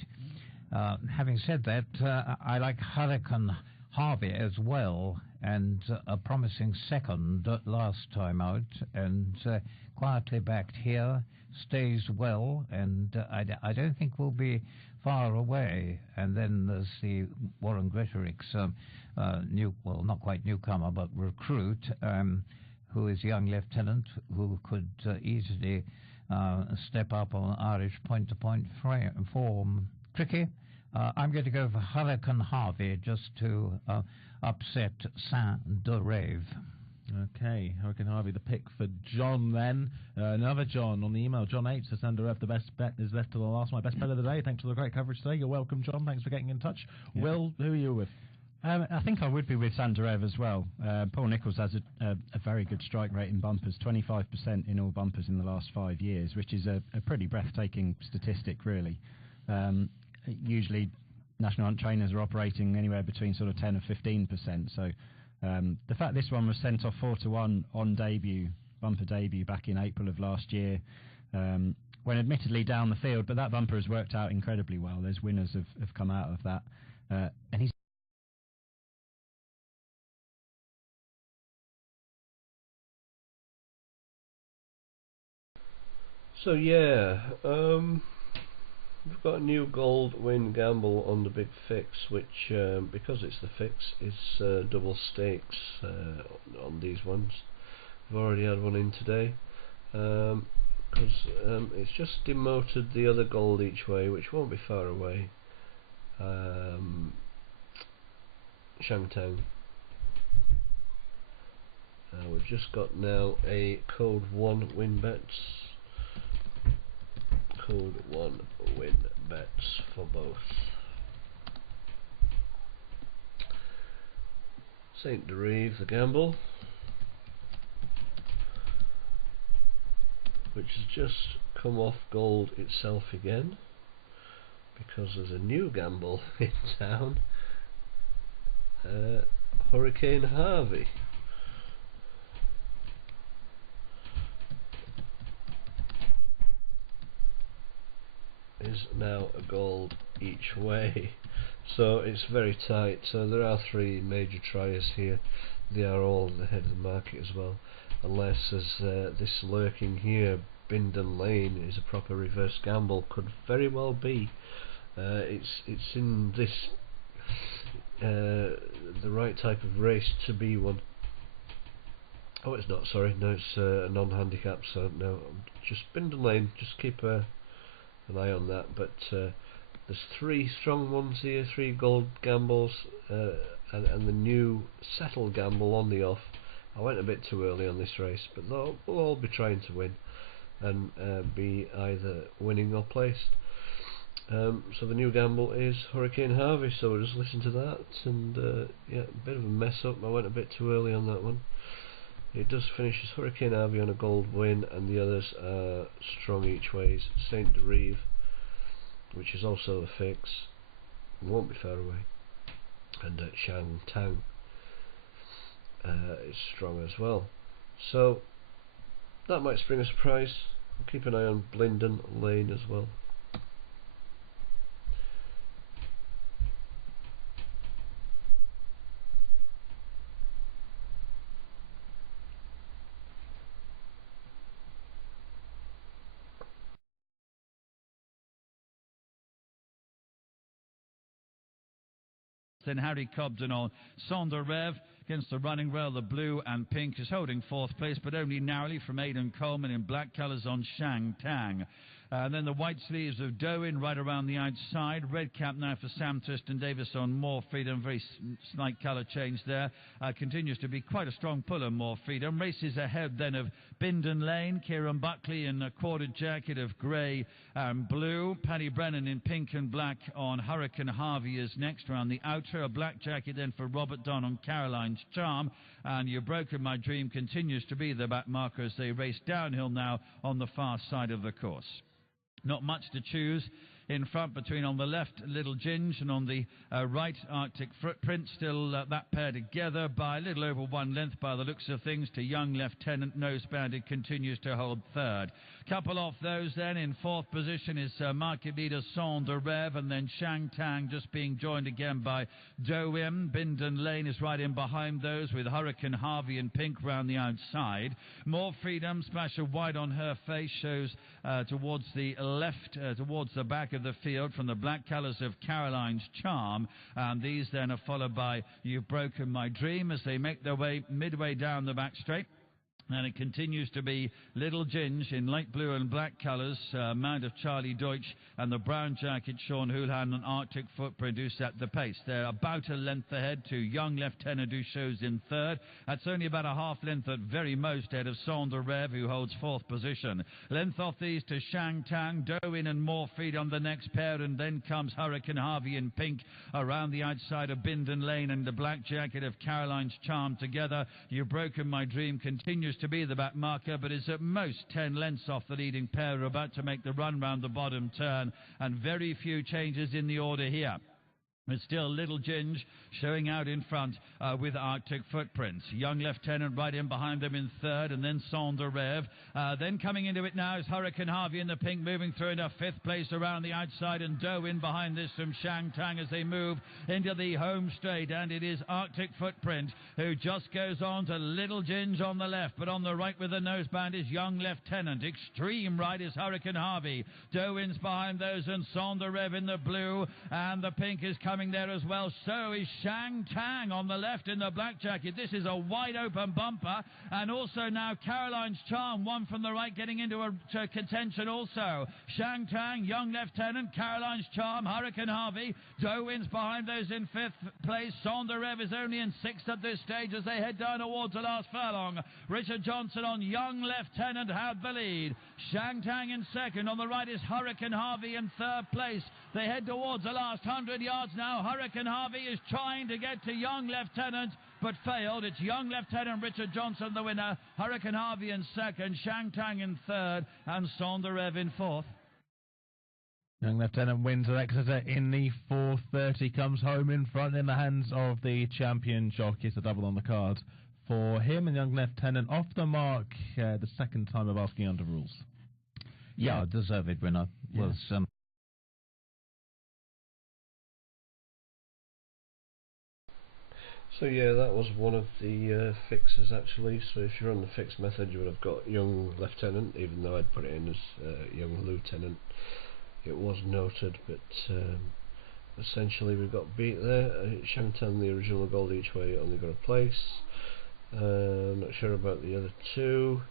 Having said that, I like Hurricane Harvey as well, and a promising second last time out, and quietly backed here, stays well, and I don't think we'll be far away. And then there's the Warren Gretoric's not quite newcomer, but recruit, who is young lieutenant, who could easily step up on Irish point-to-point form. Tricky. I'm going to go for Hurricane Harvey just to upset Saint-Dorave. Okay, Hurricane Harvey, the pick for John then. Another John on the email. John H. says Saint-Dorave, the best bet is left to the last. My best bet of the day. Thanks for the great coverage today. You're welcome, John. Thanks for getting in touch. Yeah. Will, who are you with? I think I would be with Saint-Dorave as well. Paul Nicholls has a very good strike rate in bumpers, 25% in all bumpers in the last 5 years, which is a pretty breathtaking statistic, really. Usually national hunt trainers are operating anywhere between sort of 10 and 15%. So the fact this one was sent off 4-1 on debut, bumper debut back in April of last year, when admittedly down the field, but that bumper has worked out incredibly well. There's winners have come out of that. And he's So yeah, we've got a new gold win gamble on the big fix, which because it's the fix, is double stakes on these ones. We've already had one in today, because it's just demoted the other gold each way, which won't be far away. Shangtang. We've just got now a code 1 win bets. Code 1 win bets for both. Saint-Dorave, the gamble, which has just come off gold itself again, because there's a new gamble in town. Hurricane Harvey. Is now a gold each way, so it's very tight. So there are 3 major triers here. They are all the head of the market as well, unless as this lurking here, Bindon Lane, is a proper reverse gamble. Could very well be. It's in this the right type of race to be one. Oh, it's not. Sorry, no, it's a non-handicap. So no, just Bindon Lane. Just keep an eye on that. But there's 3 strong ones here, 3 gold gambles, and the new settled gamble on the off. I went a bit too early on this race, but we'll all be trying to win and be either winning or placed. So the new gamble is Hurricane Harvey, so we'll just listen to that. And yeah, a bit of a mess up. I went a bit too early on that one. It does finish as Hurricane Harvey on a gold win, and the others are strong each ways. Saint-Dorave, which is also a fix, won't be far away, and Shangtang is strong as well. So that might spring a surprise. I'll keep an eye on Bindon Lane as well. Then Harry Cobden on Saint-Dorave against the running rail. The blue and pink is holding 4th place, but only narrowly from Aidan Coleman in black colours on Shangtang. And then the white sleeves of Dowen right around the outside. Red cap now for Sam Tristan Davis on More Freedom. Very slight colour change there. Continues to be quite a strong puller, More Freedom. Races ahead then of Bindon Lane. Kieran Buckley in a quarter jacket of grey and blue. Paddy Brennan in pink and black on Hurricane Harvey is next around the outer. A black jacket then for Robert Don on Caroline's Charm. And You've Broken My Dream continues to be the back marker as they race downhill now on the far side of the course. Not much to choose in front between on the left Little Ginge and on the right Arctic Footprint. Still that pair together by a little over 1 length by the looks of things to Young Lieutenant. Nose Banded continues to hold third. Couple off those then. In fourth position is market leader Son de Rev, and then Shang Tang just being joined again by Doim. Bindon Lane is right in behind those with Hurricane Harvey and Pink round the outside. More Freedom, splash of white on her face, shows towards the left, towards the back of the field from the black colours of Caroline's Charm. And these then are followed by You've Broken My Dream as they make their way midway down the back straight. And it continues to be Little Ginge in light blue and black colours, Mount of Charlie Deutsch, and the brown jacket Sean Houlihan and Arctic Footprint who set the pace. They're about a length ahead to Young Lieutenant who shows in third. That's only about a half length at very most ahead of Son de Rev who holds fourth position. Length off these to Shang Tang, Doin and More Feet on the next pair, and then comes Hurricane Harvey in pink around the outside of Bindon Lane and the black jacket of Caroline's Charm together. You've Broken My Dream continues to be the back marker, but is at most 10 lengths off the leading pair who are about to make the run round the bottom turn, and very few changes in the order here. It's still Little Ginge showing out in front with Arctic Footprints. Young Lieutenant right in behind them in third, and then Son de Rev. Then coming into it now is Hurricane Harvey in the pink, moving through into fifth place around the outside, and Doe in behind this from Shang Tang as they move into the home straight. And it is Arctic Footprint who just goes on to Little Ginge on the left, but on the right with the noseband is Young Lieutenant. Extreme right is Hurricane Harvey. Doe-in's behind those, and Son de Rev in the blue, and the pink is coming there as well. So is Shang Tang on the left in the black jacket. This is a wide open bumper, and also now Caroline's Charm, one from the right, getting into a contention also. Shang Tang, Young Lieutenant, Caroline's Charm, Hurricane Harvey. Doe-in's behind those in fifth place. Son de Rev is only in sixth at this stage as they head down towards the last furlong. Richard Johnson on Young Lieutenant had the lead. Shang Tang in second. On the right is Hurricane Harvey in third place. They head towards the last 100 yards now. Hurricane Harvey is trying to get to Young Lieutenant, but failed. It's Young Lieutenant Richard Johnson the winner. Hurricane Harvey in second. Shang Tang in third, and Son de Rev in fourth. Young Lieutenant wins at Exeter in the 4:30, comes home in front in the hands of the champion jockey. It's a double on the card for him, and Young Lieutenant off the mark the second time of asking under rules. Yeah, deserved winner. Yeah. Was So yeah, that was one of the fixes actually. So if you're on the fixed method, you would have got Young Lieutenant, even though I'd put it in as Young Lieutenant. It was noted, but essentially we got beat there. Shang Tang, the original gold each way, only got a place. Not sure about the other two,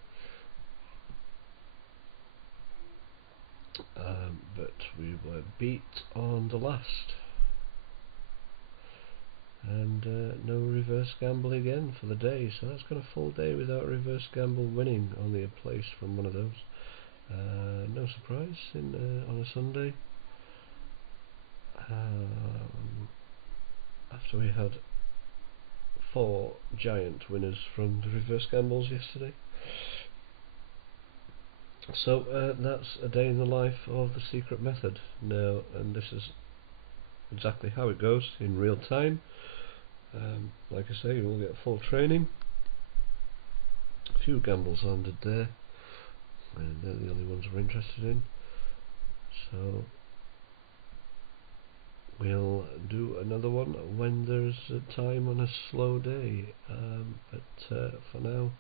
but we were beat on the last. And no reverse gamble again for the day, so that's got a full day without reverse gamble winning, only a place from one of those. No surprise on a Sunday. After we had 4 giant winners from the reverse gambles yesterday. So that's a day in the life of the secret method now, and this is exactly how it goes in real time. Like I say, you will get full training. A few gambles landed there, and they're the only ones we're interested in. So we'll do another one when there's a time on a slow day. But for now,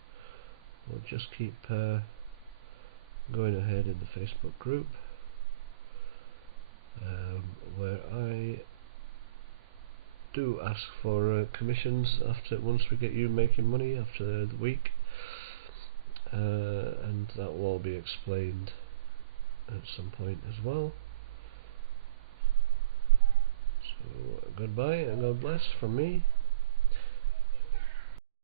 we'll just keep going ahead in the Facebook group, where I do ask for commissions once we get you making money after the week, and that will all be explained at some point as well. So goodbye and God bless from me.